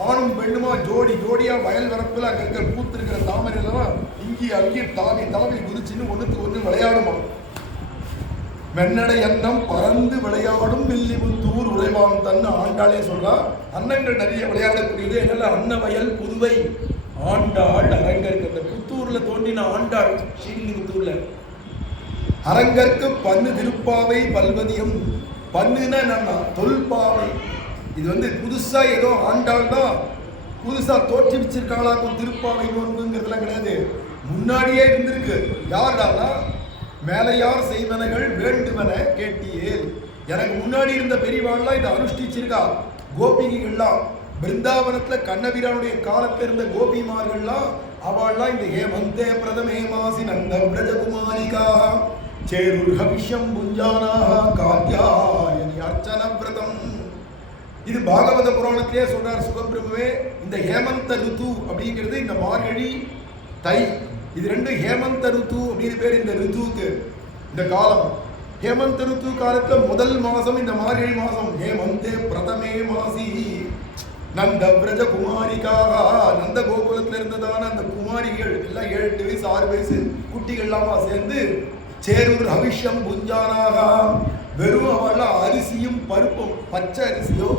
ஆணும் பெண்ணுமா ஜோடியா வயல் வரப்புல அங்க இருக்கிற பூத்து இருக்கிற தாமரையிலாம் இங்கி அங்கி தாவி குதிச்சுன்னு ஒண்ணுக்கு ஒண்ணு விளையாடுமா. மென்னடை அன்னம் பறந்து விளையாடும் வில்லிபுத்தூர் உறைவான் தன்னு ஆண்டாளே சொல்றா. அன்னங்கள் நிறைய விளையாடக்கூடியது. என்னெல்லாம் அன்னவயல் புதுவை ஆண்டாள் அரங்கற்கு. அந்த புத்தூர்ல தோன்றின ஆண்டாள் ஸ்ரீவில்லிபுத்தூர்ல. அரங்கற்கு பண்ணு திருப்பாவை பல்வதியம். பண்ணுன்னா என்னன்னா தொல்பாவை. இது வந்து புதுசா ஏதோ ஆண்டாள் தான் புதுசா தோற்றுவிச்சிருக்காளாக்கும் திருப்பாவை நோன்புங்கிறதுலாம் கிடையாது. முன்னாடியே இருந்திருக்கு. யார்டானா, மேலையார் செய்வனகள் வேண்டுவன கேட்டியேல். எனக்கு முன்னாடி இருந்த பெரியவாள்லாம் இதை அனுஷ்டிச்சிருக்கா. கோபிகைகள்லாம் பிருந்தாவனத்துல கண்ணபிரானுடைய காலத்துல இருந்த கோபிமார்கள்லாம் அவள்லாம் இந்த ஹேமந்தே பிரதமே மாசி நந்த பிரஜகுமாரிகா சேருர் ஹவிஷ்யம் புஞ்சானா காத்யாயனி அர்ச்சன விரதம். இது பாகவத புராணத்திலே சொல்றார் சுகபிரமே. இந்த ஹேமந்த ருத்து அப்படிங்கிறது இந்த மார்கழி தை, இது 2 ஹேமந்த ருத்து அப்படின்னு பேர் இந்த ருத்துவுக்கு. இந்த காலம் ஹேமந்த ருத்து காலத்துல முதல் மாசம் இந்த மார்கழி மாசம். ஹேமந்தே பிரதமே மாசி நந்த பிரஜ குமாரிக்காக, நந்த கோகுலத்துல இருந்ததான அந்த குமாரிகள் எல்லாம் 7 வயசு 6 வயசு குட்டிகள்லாமா சேர்ந்து சேரூர் ஹவிஷ்யம் புஞ்சானாக. வெறும் அவெல்லாம் அரிசியும் பருப்பும், பச்சை அரிசியோ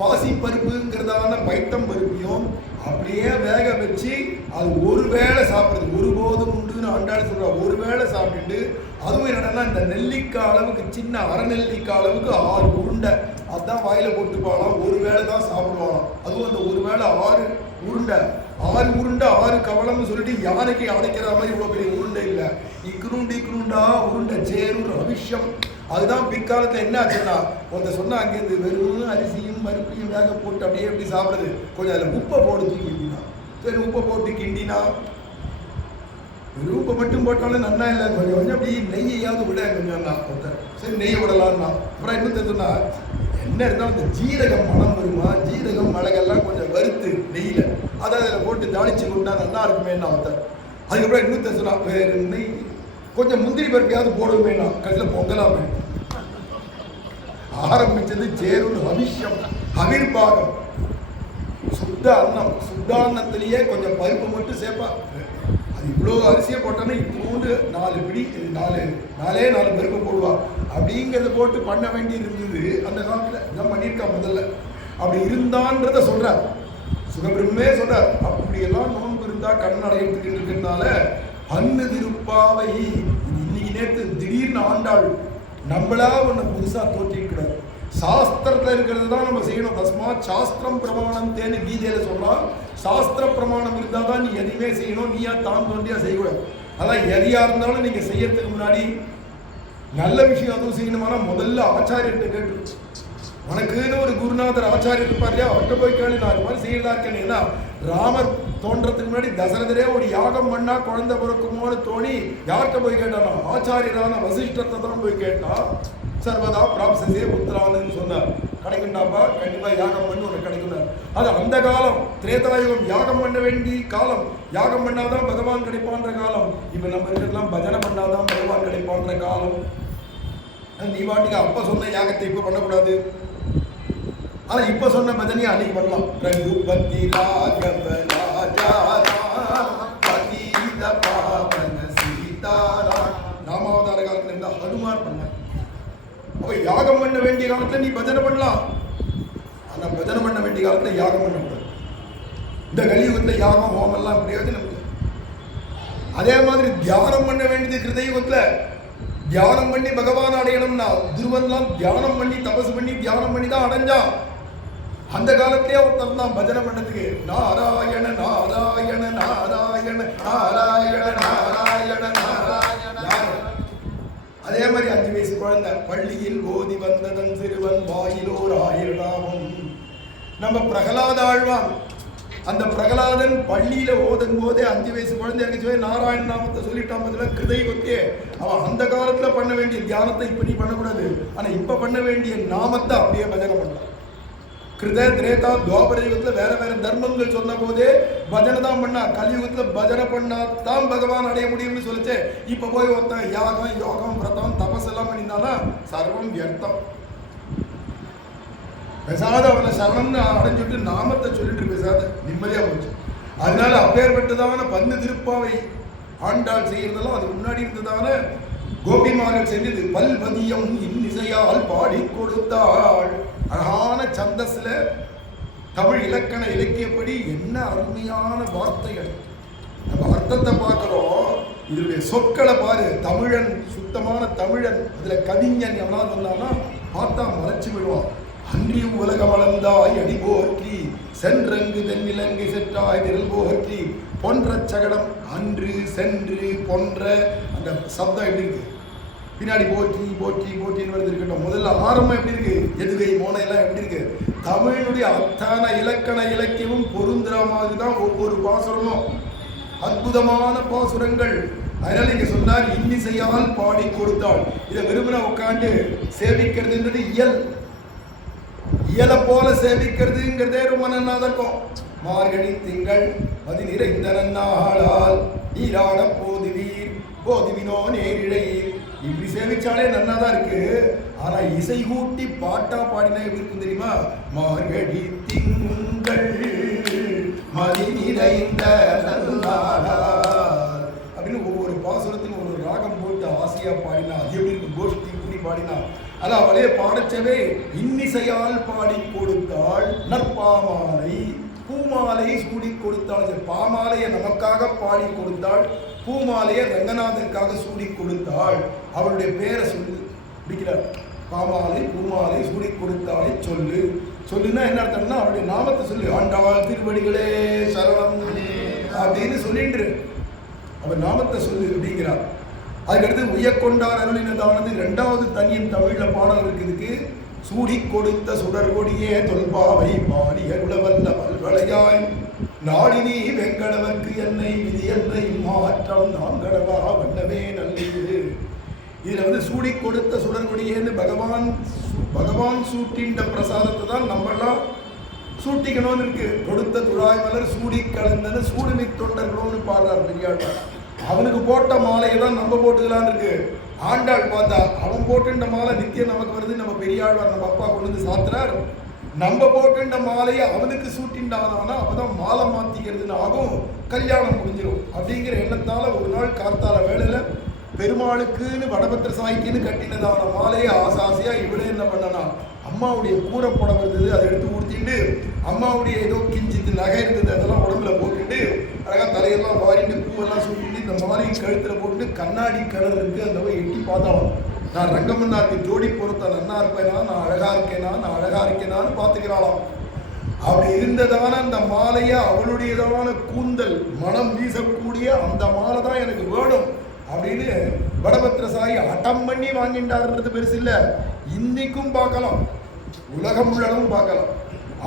பாசி பருப்புங்கிறதான பைட்டம் பருப்பையும் அப்படியே வேக வச்சு அது ஒரு வேளை சாப்பிடுறது. ஒருபோதும் உண்டுன்னு ஆண்டாள் சொல்றா. ஒரு வேளை சாப்பிட்டுட்டு அதுவும் என்னன்னா இந்த நெல்லிக்காய் அளவுக்கு, சின்ன அரை நெல்லிக்காய் அளவுக்கு 6 உருண்டை அதான் வாயில போட்டுப்பாலாம். ஒரு வேளை தான் சாப்பிடுவாங்களாம். அதுவும் அந்த ஒரு வேளை 6 உருண்டை ஆறு உருண்டை 6 கவளம்னு சொல்லிட்டு யானைக்கு அடைக்கிற மாதிரி இவ்வளவு பெரிய உருண்டை இல்ல, இக்குருண்டா உருண்டை சேரும் அபிஷம். அதுதான் பிற்காலத்துல என்ன ஆச்சுன்னா ஒருத்த சொன்னா அங்கிருந்து வெறும் அரிசியும் பருப்பையும் வேக போட்டு அப்படியே எப்படி சாப்பிடுது, கொஞ்சம் அதுல உப்பை போட்டு கிண்டினா. சரி உப்பை போட்டு கிண்டினா, உப்பை மட்டும் போட்டாலும் நன்னா இல்லை, கொஞ்சம் கொஞ்சம் அப்படி நெய்யாவது விட கொஞ்சம் ஒருத்தர் சரி நெய்யை விடலான்னா. அப்புறம் என்ன தெரியுதுன்னா என்ன இருந்தாலும் இந்த ஜீரகம் மனம் வருமா, ஜீரகம் மிளகெல்லாம் கொஞ்சம் வறுத்து நெய்யில அதை அதில் போட்டு தாளிச்சு கொண்டா நல்லா இருக்குமேன்னா ஒருத்தர். அதுக்கப்புறம் இன்னும் தெரிஞ்சுனா வேறு நெய் கொஞ்சம் முந்திரி பருப்பியாவது போடுவேன்னா கடைசியில் பொங்கலாமே. ஆரம்பிச்சது சேருன்னு அபிஷம், அவிர்பாகம், சுத்த அன்னம். சுத்தான்னத்திலேயே கொஞ்சம் பருப்பு மட்டும் சேர்ப்பா. அது இவ்வளோ அரிசியை போட்டோன்னா இவ்வளோண்டு 4 பிடி 4 பருப்பு போடுவா. அப்படிங்கிறத போட்டு பண்ண வேண்டி இருந்தது அந்த காலத்தில். இதான் பண்ணியிருக்கா முதல்ல. அப்படி இருந்தான்றத சொல்றார் சுகபிரம்மே சொல்றார். அப்படியெல்லாம் நோன்பு இருந்தா கண் அடையத்துக்கு இருக்கிறதுனால அன்னு திருப்பாவை இன்னைக்கு நேற்று திடீர்னு ஆண்டாள் நம்மளா ஒன்று புதுசா தோற்றிருக்கிறார். சாஸ்திரத்தில் இருக்கிறது தான் நம்ம செய்யணும். தஸ்மாத் சாஸ்திரம் பிரமாணம் தேன்னு கீதையில சொல்லலாம். சாஸ்திர பிரமாணம் இருந்தால் தான் நீ எதுவுமே செய்யணும், நீயா தான் தோன்றியா செய்யக்கூடாது. அதான் எதையா இருந்தாலும் நீங்க செய்யறதுக்கு முன்னாடி நல்ல விஷயம் அதுவும் செய்யணுமானா முதல்ல ஆச்சாரியர்கிட்ட கேட்டு, உனக்குன்னு ஒரு குருநாதர் ஆச்சாரியர் இருப்பார் இல்லையா, அவர்கிட்ட போய் கேளு நான் இது மாதிரி செய்யறதா இருக்கேன். ஏன்னா ராமர் தோன்றதுக்கு முன்னாடி தசரதரே ஒரு யாகம் பண்ணா குழந்தை பிறக்குமோன்னு தோணி யார்கிட்ட போய் கேட்டானா, ஆச்சாரியரான வசிஷ்டத்தை தான் போய் கேட்டா. சர்வதா பிராப்சதே புத்திரான்னு சொன்னார். கிடைக்குண்டாப்பா, கண்டிப்பா யாகம் பண்ணி உனக்கு கிடைக்கும். அது அந்த காலம் திரேதாயுகம், யாகம் பண்ண வேண்டிய காலம். யாகம் பண்ணாதான் பகவான் கிடைப்பான்ற காலம். இப்ப நம்ம இருக்கிறதுலாம் பஜனை பண்ணாதான் பகவான் கிடைப்பான்ற காலம். நீ வாட்டிக்கு அப்ப சொன்ன யாகத்தை இப்ப பண்ணக்கூடாது. ஆனா இப்ப சொன்ன பஜனையை அன்னைக்கு பண்ணலாம். ரகுபதி ராகவ ராஜா பதீத பாவன சீதாரா. ராமாவதார காலத்துல இருந்தா ஹனுமார் பண்ண. அப்ப யாகம் பண்ண வேண்டிய காலத்துல நீ பஜனை பண்ணலாம். ஆனா பஜனை பண்ண வேண்டிய காலத்துல யாகம் பண்ணக்கூடாது. இந்த கலியுகத்துல யாகம் ஹோமம் எல்லாம் பிரயோஜனம் இல்லை. அதே மாதிரி தியானம் பண்ண வேண்டியது கிருதயுகத்துல. தியானம் பண்ணி பகவான் அடையணும்னா துருவன்லாம் தியானம் பண்ணி தபசு பண்ணி தியானம் பண்ணி தான் அடைஞ்சான். அந்த காலத்திலேயே ஒருத்தர் தான் பஜனை பண்ணதுக்கு நாராயண நாராயண நாராயண நாராயண நாராயண நாராயண. அதே மாதிரி 5 வயசு குழந்தை பள்ளியில் ஓதி வந்ததன் சிறுவன் வாயிலோர் 1000 நாமம். நம்ம பிரகலாத ஆழ்வான், அந்த பிரகலாதன் பள்ளியில ஓதும் போதே 5 வயசு குழந்தை எனக்கு நாராயண நாமத்தை சொல்லிட்டான். பதில கிருதைவத்தே அவன் அந்த காலத்துல பண்ண வேண்டிய தியானத்தை இப்ப நீ பண்ணக்கூடாது. ஆனா இப்ப பண்ண வேண்டிய நாமத்தை அப்படியே பஜனை பண்ணலாம். கிருத திரேதா துவாபர யுகத்துல வேற வேற தர்மங்கள் சொன்ன போதே பஜனை தான் பண்ணா. கலியுகத்துல பஜனை பண்ணா தான் பகவான் அடைய முடியும்னு சொல்லிச்சு. இப்ப போய் ஒருத்தன் யாகம் யோகம் விரதம் தபஸ் எல்லாம் பண்ணியிருந்தானா சர்வம் வியர்த்தம். பேசாத அவனை சரணம்னு அடைஞ்சுட்டு நாமத்தை சொல்லிட்டு பேசாத நிம்மதியா போச்சு. அதனால அப்பேற்பட்டதான 10 திருப்பாவை ஆண்டாள் செய்யறதெல்லாம் அதுக்கு முன்னாடி இருந்ததான கோபிமார்கள் செஞ்சது. பல்வதியம் இன்னிசையால் பாடி கொடுத்தாள். அழகான சந்தஸ்ல தமிழ் இலக்கண இலக்கியப்படி என்ன அருமையான வார்த்தைகள். நம்ம அர்த்தத்தை பார்க்கிறோம், இதனுடைய சொற்களை பாரு. தமிழன், சுத்தமான தமிழன். அதுல கவிஞன் எவனாவது வந்தான்னா பார்த்தா மறைச்சு விடுவான். அன்றியும் உலக வளர்ந்தாய் அடி போற்றி சென்றங்கு தென்னிலங்கு செற்றாய் திரள் போற்றி பொன்ற சகடம். அன்று சென்று பொன்ற அந்த சப்தம் எப்படி இருக்கு, பின்னாடி போற்றி போற்றி போற்றின்னு வருது இருக்கட்டும். முதல்ல ஆரம்பம் எப்படி இருக்கு, எதுகை மோனை எல்லாம் எப்படி இருக்கு. தமிழுடைய அத்தான இலக்கண இலக்கியமும் பொருந்துற மாதிரி தான் ஒவ்வொரு பாசுரமும். அற்புதமான பாசுரங்கள். அதனால இங்க சொன்னார் இன்னிசையால் பாடி கொடுத்தாள். இதை வெறுமன உட்காந்து சேவிக்கிறதுன்றது இயலை போல சேவிக்கிறதுங்கிறதே ரொம்ப நல்லா இருக்கும். மார்கழி திங்கள் மதி நிறைந்த நன்னாளால் நீராட போதுவீர் போதுவினோ நேரிழையீர். இப்படி சேவிச்சாலே நன்னா தான் இருக்கு. ஆனா இசை கூட்டி பாட்டா பாடினா எப்படி இருக்கும் தெரியுமா? மார்கழி திங்கள் மதி நிறைந்த நன்னாளால் அப்படின்னு ஒவ்வொரு பாசுரத்திலும் ஒரு ராகம் போட்டு ஆசையா பாடினா அது எப்படி இருக்கும்? கோஷ்டி கூடி பாடினா அதான் அவளே பாடச்சவே இன்னிசையால் பாடி கொடுத்தாள் நற்பாமாலை பூமாலை சூடி கொடுத்தாள். பாமாலையை நமக்காக பாடி கொடுத்தாள், பூமாலையை ரங்கநாதனுக்காக சூடி கொடுத்தாள். அவளுடைய பேரை சொல்லு பிடிக்கிறார். பாமாலை பூமாலை சூடி கொடுத்தாளை சொல்லு. சொல்லுன்னா என்ன அர்த்தம்னா அவருடைய நாமத்தை சொல்லு. ஆண்டாள் திருவடிகளே சரணம். அப்படின்னு சொல்லிட்டு அவர் நாமத்தை சொல்லு அப்படிங்கிறார். அதுக்கடுத்து உயக்கொண்டார் அருளினதானது 2வது தனியின் தமிழ்ல பாடல் இருக்குதுக்கு. சூடி கொடுத்த சுடர்கொடியே தொல்பாவை பாடி அருளவல்ல பல்வளையாய் நாடினி வெங்கடவர்க்கு என்னை விதி என்னை மாற்றம் நான் கடவா வண்ணவே நல்லது. இதுல சூடி கொடுத்த சுடர்கொடியேன்னு பகவான் சூட்டின்ற பிரசாதத்தை தான் நம்மெல்லாம் சூட்டிக்கணும்னு இருக்கு. கொடுத்த துழாய் மலர் சூடி கலந்தன சூடுமி தொண்டர்களோன்னு பாடுறார் பெரியாழ்வார். அவனுக்கு போட்ட மாலையை தான் நம்ம போட்டுக்கலான்னு இருக்கு. ஆண்டாள் பார்த்தா அவன் போட்டுன்ற மாலை நித்தியம் நமக்கு வருது. நம்ம பெரியாழ்வார் நம்ம அப்பா கொண்டு வந்து சாத்துறார். நம்ம போட்டுன்ற மாலையை அவனுக்கு சூட்டின்றானா அப்பதான் மாலை மாத்திக்கிறதுன்னு ஆகும், கல்யாணம் முடிஞ்சிடும் அப்படிங்கிற எண்ணத்தால ஒரு நாள் கார்த்தால வேளையில பெருமாளுக்குன்னு வடபத்திர சாய்க்குன்னு கட்டினதான மாலையை ஆசாசியா இவளே என்ன பண்ணனா அம்மாவுடைய கூரை புடவை இருந்தது அதை எடுத்து ஊற்றிட்டு அம்மாவுடைய ஏதோ கிஞ்சித்து நகை இருந்தது அதெல்லாம் உடம்புல போட்டுட்டு அழகா தலையெல்லாம் வாரிட்டு பூவெல்லாம் சூட்டிட்டு இந்த மாலையை கழுத்துல போட்டு கண்ணாடி கலர் இருக்கு அந்த போய் எட்டி பார்த்தோம். நான் ரங்கமன்னாருக்கு ஜோடி பொறுத்த நன்னா இருப்பேனா, நான் அழகா இருக்கேனான்னு பார்த்துக்கிறாளாம். அப்படி இருந்ததான அந்த மாலையை அவளுடையதான கூந்தல் மனம் வீசக்கூடிய அந்த மாலை தான் எனக்கு வேணும் அப்படின்னு வடபத்திர சாயி அட்டம் பண்ணி வாங்கிட்டாருன்றது பெருசு இல்ல. இன்னைக்கும் பார்க்கலாம், உலகம் முழுவதும் பார்க்கலாம்.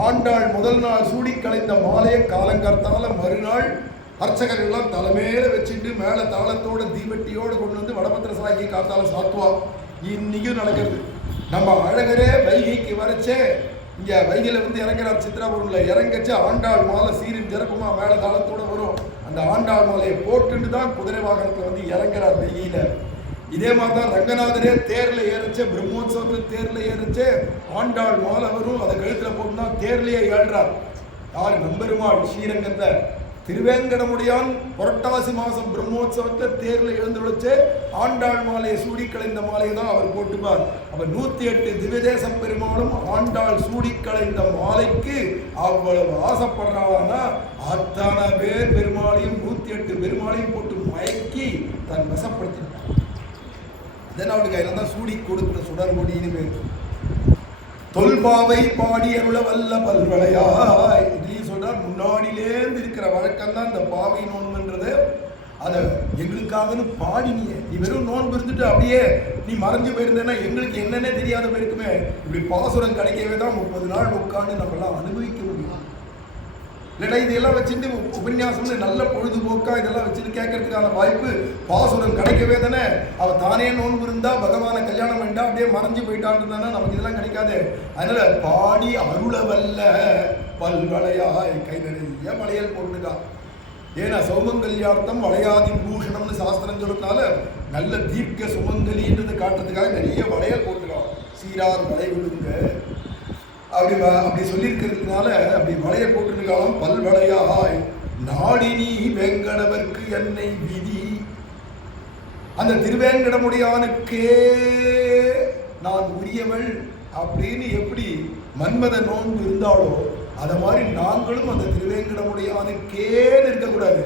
ஆண்டாள் முதல் நாள் சூடி கலைந்த மாலையை காலங்கர்த்தால மறுநாள் அர்ச்சகர்கள் எல்லாம் தலைமையில வச்சுட்டு மேல தாளத்தோட தீபெட்டியோடு கொண்டு வந்து வடபத்திர சாய்க்கு காத்தால சாத்துவா. இன்னைக்கும் நடக்கிறது. நம்ம அழகரே வைகைக்கு வரைச்சே இங்க வைகையில இறங்குறார். சித்ராபுரம்ல இறங்கச்சு ஆண்டாள் மாலை சீரின் சிறப்புமா மேல தாளத்தோட வரும். அந்த ஆண்டாள் மாலையை போட்டுட்டு தான் குதிரை வாகனத்துல இறங்குறார் வைகையில. இதே மாதிரி தான் ரங்கநாதரே தேர்ல ஏறிச்சு, பிரம்மோத்சவத்துல தேர்ல ஏறிச்சு ஆண்டாள் மாலை வரும். அதை கழுத்துல போட்டுனா தேர்லயே ஏழ்றார். யாரு? நம்பெருமாள் ஸ்ரீரங்கத்தை திருவேங்கடமுடியான் புரட்டாசி மாசம் பிரம்மோத்சவத்தை தேர்ல எழுந்துழைச்சு ஆண்டாள் மாலையை சூடி கலைந்த மாலையை தான் அவர் போட்டுப்பார். அவர் 108 திவ்யதேச பெருமாளும் ஆண்டாள் சூடி கலைந்த மாலைக்கு அவ்வளவு ஆசைப்படுறாங்கன்னா அத்தனை பேர் பெருமாளையும் 108 பெருமாளையும் போட்டு மயக்கி தன் வசப்படுத்தினார். இதனால கையில தான் சூடி கொடுத்த சுடர்கொடின்னு பேர். தொல்பாவை பாடி அருள வல்ல பல்வளையாய் இப்படின்னு சொல்றார். முன்னாடியிலேருந்து இருக்கிற வழக்கம் தான் இந்த பாவை நோன்புன்றது. அதை எங்களுக்காகன்னு பாடினியே, நீ வெறும் நோன்பு இருந்துட்டு அப்படியே நீ மறைஞ்சு போயிருந்தேன்னா எங்களுக்கு என்னன்னே தெரியாத போயிருக்குமே. இப்படி பாசுரம் கிடைக்கவே தான் 30 நாள் உட்காந்து நம்மளாம் அனுபவிக்க முடியும். இல்லைடா இதெல்லாம் வச்சுட்டு உபன்யாசம்னு நல்ல பொழுதுபோக்கா இதெல்லாம் வச்சுட்டு கேட்கறதுக்கான வாய்ப்பு பாசுரம் கிடைக்கவே தானே. அவ தானே நோன்பு இருந்தா பகவானை கல்யாணம் பண்ணிட்டா அப்படியே மறைஞ்சு போயிட்டான்னு தானே நமக்கு இதெல்லாம் கிடைக்காது. அதனால பாடி அருளவல்ல பல்வளையாய் கை நிறைய வளையல் போட்டுக்கா. ஏன்னா சௌமங்கல்யார்த்தம் வளையாதி பூஷணம்னு சாஸ்திரம் சொல்றதுனால நல்ல தீர்க்க சுமங்கலின்றது காட்டுறதுக்காக நிறைய வளையல் போட்டுக்கலாம். சீரார் வளை விழுங்க அப்படி சொல்லியிருக்கிறதுனால அப்படி வளைய போட்டுருக்காலும் பல்வளையாய் நாடினி வெங்கடவர்க்கு என்னை விதி. அந்த திருவேங்கடமுடியானுக்கே நான் உரியவள் அப்படின்னு எப்படி மன்மத நோன்பு இருந்தாலோ அத மாதிரி நாங்களும் அந்த திருவேங்கடமுடியானுக்கே இருக்கக்கூடாது,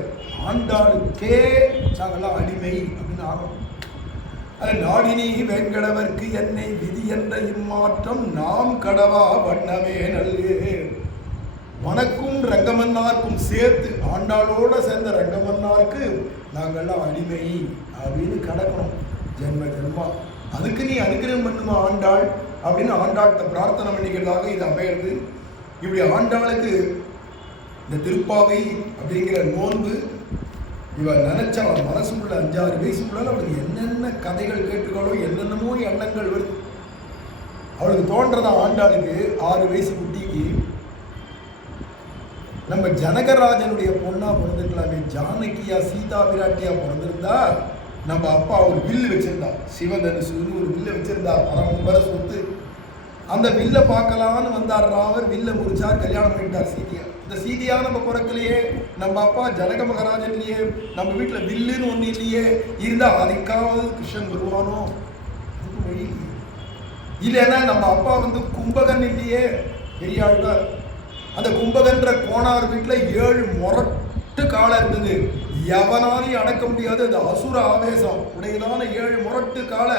ஆண்டாளுக்கே நாங்கள்லாம் அடிமை அப்படின்னு ஆகணும். நாடினி வெங்கடவர்க்கு என்னை விதி என்ற இம்மாற்றம் நாம் கடவா வண்ணமே நல்லே. வனக்கும் ரங்கமன்னாருக்கும் சேர்த்து ஆண்டாளோட சேர்ந்த ரங்கமன்னாருக்கு நாங்கள்லாம் அடிமை அப்படின்னு கடக்கணும் ஜென்ம ஜென்மா. அதுக்கு நீ அனுகிரகம் பண்ணுமா ஆண்டாள் அப்படின்னு ஆண்டாள்கிட்ட பிரார்த்தனை பண்ணிக்கிறதாக இது அமையிறது. இப்படி ஆண்டாளுக்கு இந்த திருப்பாவை அப்படிங்கிற நோன்பு இவன் நினைச்சா அவன் மனசுக்குள்ள 5-6 வயசுக்குள்ள அவளுக்கு என்னென்ன கதைகள் கேட்டுக்காலோ என்னென்னமோ எண்ணங்கள் வருது. அவளுக்கு தோன்றதா ஆண்டாளுக்கு 6 வயசு குட்டிக்கு நம்ம ஜனகராஜனுடைய பொண்ணா பிறந்திருக்கலாமே, ஜானகியா சீதா பிராட்டியா பிறந்திருந்தா நம்ம அப்பா ஒரு வில்லு வச்சிருந்தா, சிவதனுசுன்னு ஒரு வில்ல வச்சிருந்தா, பரம்பரை சொத்து. அந்த வில்ல பார்க்கலான்னு வந்தார் ராவர், வில்ல முடிச்சார், கல்யாணம் பண்ணிட்டார் சீதையா. இந்த சீதையா நம்ம பிறக்கலையே, நம்ம அப்பா ஜனக மகாராஜன் இல்லையே, நம்ம வீட்டில் வில்லுன்னு ஒன்று இல்லையே, இருந்தா அதுக்காவது கிருஷ்ணன் வருவானோ இல்லைன்னா நம்ம அப்பா கும்பகன் இல்லையே பெரியாழ்வார். அந்த கும்பகன்ற கோணார் வீட்டில் 7 முரட்டு காலை இருந்தது, எவனாலையும் அடக்க முடியாது. அது அசுர ஆவேசம் உடையதான 7 முரட்டு காலை.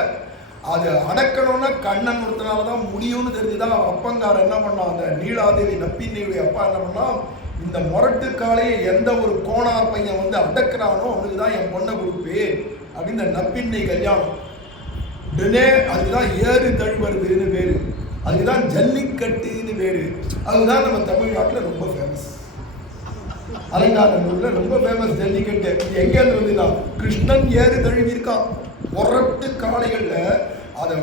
அது அடக்கணும்னா கண்ணன் ஒருத்தனால தான் முடியும்னு தெரிஞ்சுதான் அப்பங்கார் என்ன பண்ணான், அந்த நீலாதேவி நப்பின்னையுடைய அப்பா என்ன பண்ணான், இந்த முரட்டு காளையை எந்த ஒரு கோணார் பையன் வந்து அடக்குறானோ அவனுக்கு தான் என் பொண்ணை கொடுப்பேன் அப்படின்னு இந்த நப்பின்னை கல்யாணம். உடனே அதுதான் ஏறு தழுவருதுன்னு பேரு, அதுதான் ஜல்லிக்கட்டுன்னு பேரு. அதுதான் நம்ம தமிழ்நாட்டில் ரொம்ப ஃபேமஸ். அலங்காநல்லூர்ல ரொம்ப ஃபேமஸ் ஜல்லிக்கட்டு. எங்க இருந்து வந்துதான் கிருஷ்ணன் ஏறு தழுவிருக்கான். முரட்டு காளைகள்ல அதை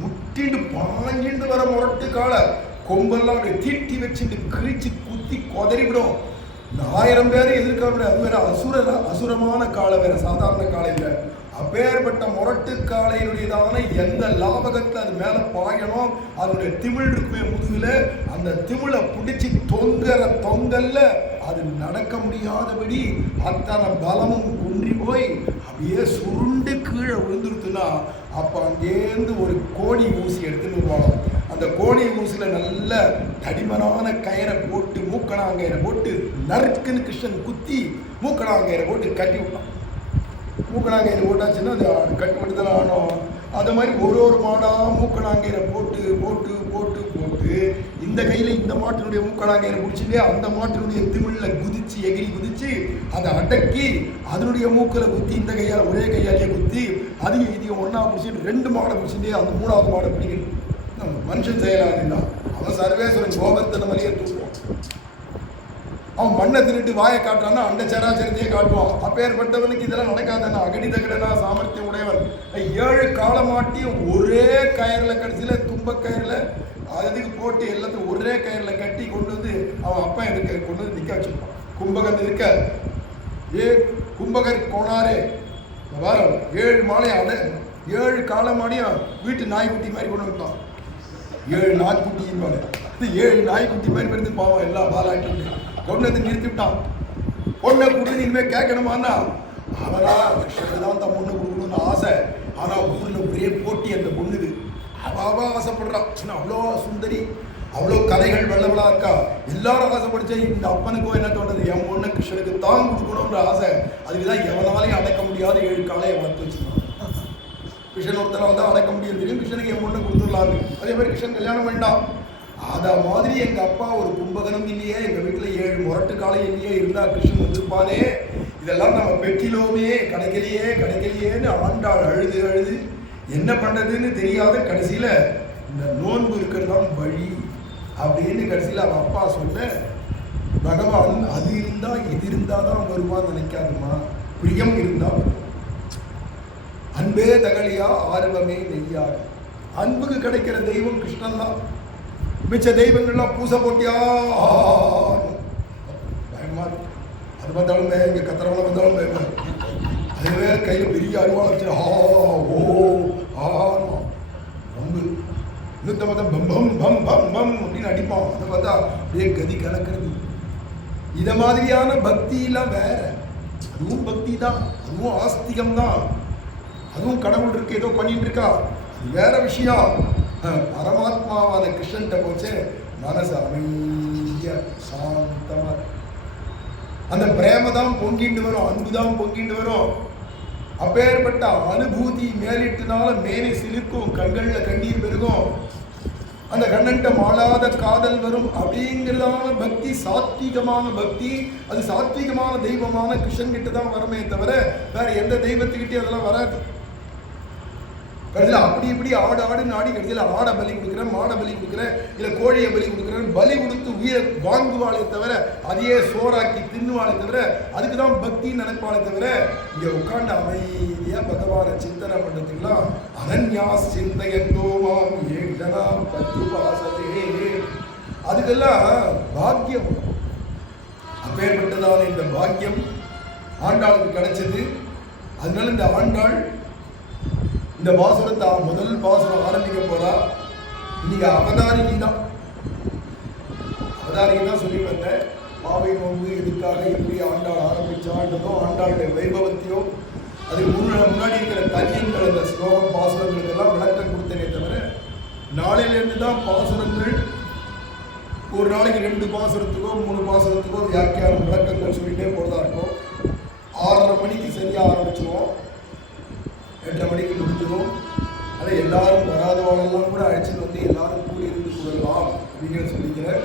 முட்டிட்டு பாஞ்சிட்டு வர முரட்டு காளை கொம்பெல்லாம் அப்படியே தீட்டி வச்சுட்டு கிழிச்சு குத்தி கொதறிவிடும். 1000 பேரை எதிர்க்க. அது வேற அசுரமான காளை, வேற சாதாரண காளை இல்லை. அப்பேற்பட்ட முரட்டு காளையினுடையதான எந்த லாபகத்தில் அது மேலே பாயணும், அதனுடைய திமிழ் இருக்குமே முதுகுல, அந்த திமிழை பிடிச்சி தொங்கல்ல அது நடக்க முடியாதபடி அத்தனை பலமும் குன்றி போய் அப்படியே சுருண்டு கீழே விழுந்துருத்துன்னா அப்போ அங்கேருந்து ஒரு கோணி ஊசி எடுத்துன்னு வருவாங்க. அந்த கோணி ஊசியில் நல்ல தடிமனான கயிறை போட்டு மூக்கணாங்கயிறை போட்டு நறுக்குன்னு கிருஷ்ணன் குத்தி மூக்கணாங்கயிறை போட்டு கட்டி விட்டான். மூக்கணாங்கயிறு போட்டாச்சுன்னா அது கட்டுப்படுத்தலாம் ஆனோம். அது மாதிரி ஒரு மாடாக மூக்கணாங்கயிறை போட்டு போட்டு போட்டு போட்டு இந்த கையில் இந்த மாட்டினுடைய மூக்கணாங்கயிறை பிடிச்சிட்டு அந்த மாட்டினுடைய திமிழில் குதிச்சு எகிரி குதிச்சு அதை அடக்கி அதனுடைய மூக்கில் குத்தி இந்த கையால் ஒரே கையாலேயே குத்தி அதையும் இதையும் ஒன்றா பிடிச்சிட்டு 2 மாடை பிடிச்சிட்டு அந்த 3வது மாடை பிடிக்கணும். மனுஷன் செய்யலாம். அவன் சர்வேஸ்வரன் கோபத்தை மாதிரியே தூக்குவான். அவன் மண்ணை திருட்டு வாயை காட்டுறான்னா அந்த சராச்சரத்தையே காட்டுவான். அப்பேற்பட்டவனுக்கு இதெல்லாம் நடக்காதுன்னா அகடிதகடனா சாமர்த்தியம் உடையவன். 7 காலமாட்டியும் ஒரே கயிறில் கடைசியில் தும்பக்கயிறில் அதுக்கு போட்டு எல்லாத்தையும் ஒரே கயிறில் கட்டி கொண்டு வந்து அவன் அப்பா எனக்கு கொண்டு வந்து நிற்க வச்சுருப்பான். கும்பகன் இருக்க கும்பகர் கோணாரே வர 7 மாலையை 7 காலமாடியும் வீட்டு நாய்க்குட்டி மாதிரி கொண்டு வந்துட்டான். 7 நாய்க்குட்டியின் மேலே 7 நாய்க்குட்டி மாதிரி எடுத்து பாவம் எல்லா பாலாட்டி கொண்டு வந்து நிறுத்திவிட்டான். பொண்ணை கொடுத்து இனிமேல் கேட்கணுமான்னா அவனா தான் தன் பொண்ணு கொடுக்கணும்னு ஆசை. ஆனால் ஊரில் ஒரே போட்டி அந்த பொண்ணுக்கு. அவ ஆசைப்படுறான். அவ்வளோ சுந்தரி, அவ்வளோ கலைகள் வெள்ளவளாக இருக்கா. எல்லாரும் ஆசைப்படுச்சா இந்த அப்பனுக்கோ என்ன தோன்றது, என் பொண்ணு கிருஷ்ணனுக்கு தான் கொடுக்கணுன்ற ஆசை. அதுக்குதான் எவனாலையும் அடக்க முடியாத 7 காலையை வளர்த்து வச்சுருக்கான். கிருஷ்ணன் ஒருத்தனை வந்து அடக்க முடியும் தெரியும், கிருஷ்ணனுக்கு என் பொண்ணு கொடுத்துடலான்னு. அதே மாதிரி கிருஷ்ணன் கல்யாணம் வேண்டாம். அதை மாதிரி எங்கள் அப்பா ஒரு கும்பகனும் இல்லையே, எங்கள் வீட்டில் 7 முரட்டு காலை இல்லையே, இருந்தால் கிருஷ்ணன் வந்திருப்பானே. இதெல்லாம் நம்ம பெற்றிலோமே, கிடைக்கலையேன்னு ஆண்டாள் அழுது என்ன பண்ணுறதுன்னு தெரியாத கடைசியில் இந்த நோன்பு இருக்கிறதான் வழி அப்படின்னு கடைசியில் அவன் அப்பா சொன்ன, பகவான் அது இருந்தால் இது இருந்தால் தான் வருவான்னு நினைக்காதுமா, பிரியம் இருந்தால் அன்பே தகலியா ஆர்வமே நெய்யாது. அன்புக்கு கிடைக்கிற தெய்வம் கிருஷ்ணன் தான். மிச்ச தெய்வங்கள்லாம் பூசை போட்டியா பயமா இருக்கு. அது பார்த்தாலும் இங்கே கத்திரவளை வந்தாலும் பயமா இருக்கு. அதே வேற கையில் பெரிய அருவாள் வச்சு ரொம்ப இன்னுத்த மதம் பம் பம் பம் பம் பம் அப்படின்னு அடிப்பான். அதை பார்த்தா அப்படியே கதி கலக்கிறது. இதை மாதிரியான பக்தியெல்லாம் வேற. அதுவும் பக்தி தான், அதுவும் ஆஸ்திகம் தான், அதுவும் கடவுள் இருக்கு ஏதோ பண்ணிட்டு இருக்கா, அது வேற விஷயம். பரமாத்மாவான கிருஷ்ணன்ட்ட போச்சு மனசு அமைதியா சாந்தமா. அந்த பிரேம தான் பொங்கிட்டு வரும், அன்பு தான் பொங்கிட்டு வரும். அப்பேற்பட்ட அனுபூதி மேலிட்டுனால மேலே சிலிர்க்கும், கண்களில் கண்ணீர் பெருகும். அந்த கண்ணன்ட்ட மாளாத காதல் வரும். அப்படிங்கிறதான பக்தி சாத்வீகமான பக்தி. அது சாத்வீகமான தெய்வமான கிருஷ்ணன் கிட்ட தான் வரமே தவிர வேற எந்த தெய்வத்துக்கிட்டே அதெல்லாம் வராது. கடைசியில் அப்படி இப்படி ஆடுன்னு ஆடி கடைசியில் ஆடை பலி கொடுக்குறேன், மாடை பலி கொடுக்குறேன், இல்லை கோழியை பலி கொடுக்குறேன், பலி கொடுத்து உயிரை வாங்குவாளே தவிர அதையே சோறாக்கி தின்னுவாளே தவிர அதுக்கு தான் பக்தின்னு நினைப்பாளே தவிர இங்கே உட்காந்து அமைதியாக பகவானை சிந்தனை பண்ணுறதுக்கெல்லாம் அனன்யா சிந்தையந்தோமாம் ஏகனா பத்து பாசதே அதுக்கெல்லாம் பாக்கியம். அப்பேற்பட்டதான இந்த பாக்கியம் ஆண்டாளுக்கு கிடைச்சது. அதனால இந்த ஆண்டாள் இந்த பாசுரத்தை முதல் பாசுரம் ஆரம்பிக்க போறா. இன்னைக்கு அவதாரிகை தான் சொல்லி வந்தேன். பாவை நோன்பு எதுக்காக எப்படி ஆண்டாள் ஆரம்பிச்சான்றதும் ஆண்டாளுடைய வைபவத்தையோ அதுக்கு முன்னாடி இருக்கிற கல்யங்கள் அந்த ஸ்லோகம் பாசுரங்களுக்கெல்லாம் விளக்கம் கொடுத்தனே தவிர நாளையிலேருந்து தான் பாசுரங்கள் ஒரு நாளைக்கு 2 பாசுரத்துக்கோ 3 பாசுரத்துக்கோ வியாக்கியானம் விளக்கங்கள் சொல்லிட்டே போறதா இருக்கும். 6:30 மணிக்கு சரியாக ஆரம்பிச்சிருவோம், 8:30 மணிக்கு முடிஞ்சிடும். அதை எல்லாரும் வராதவாளெல்லாம் கூட அழைச்சிட்டு வந்து எல்லாரும் கூடி இருந்து கூடலாம் அப்படிங்கிற சொல்லிக்கிறேன்.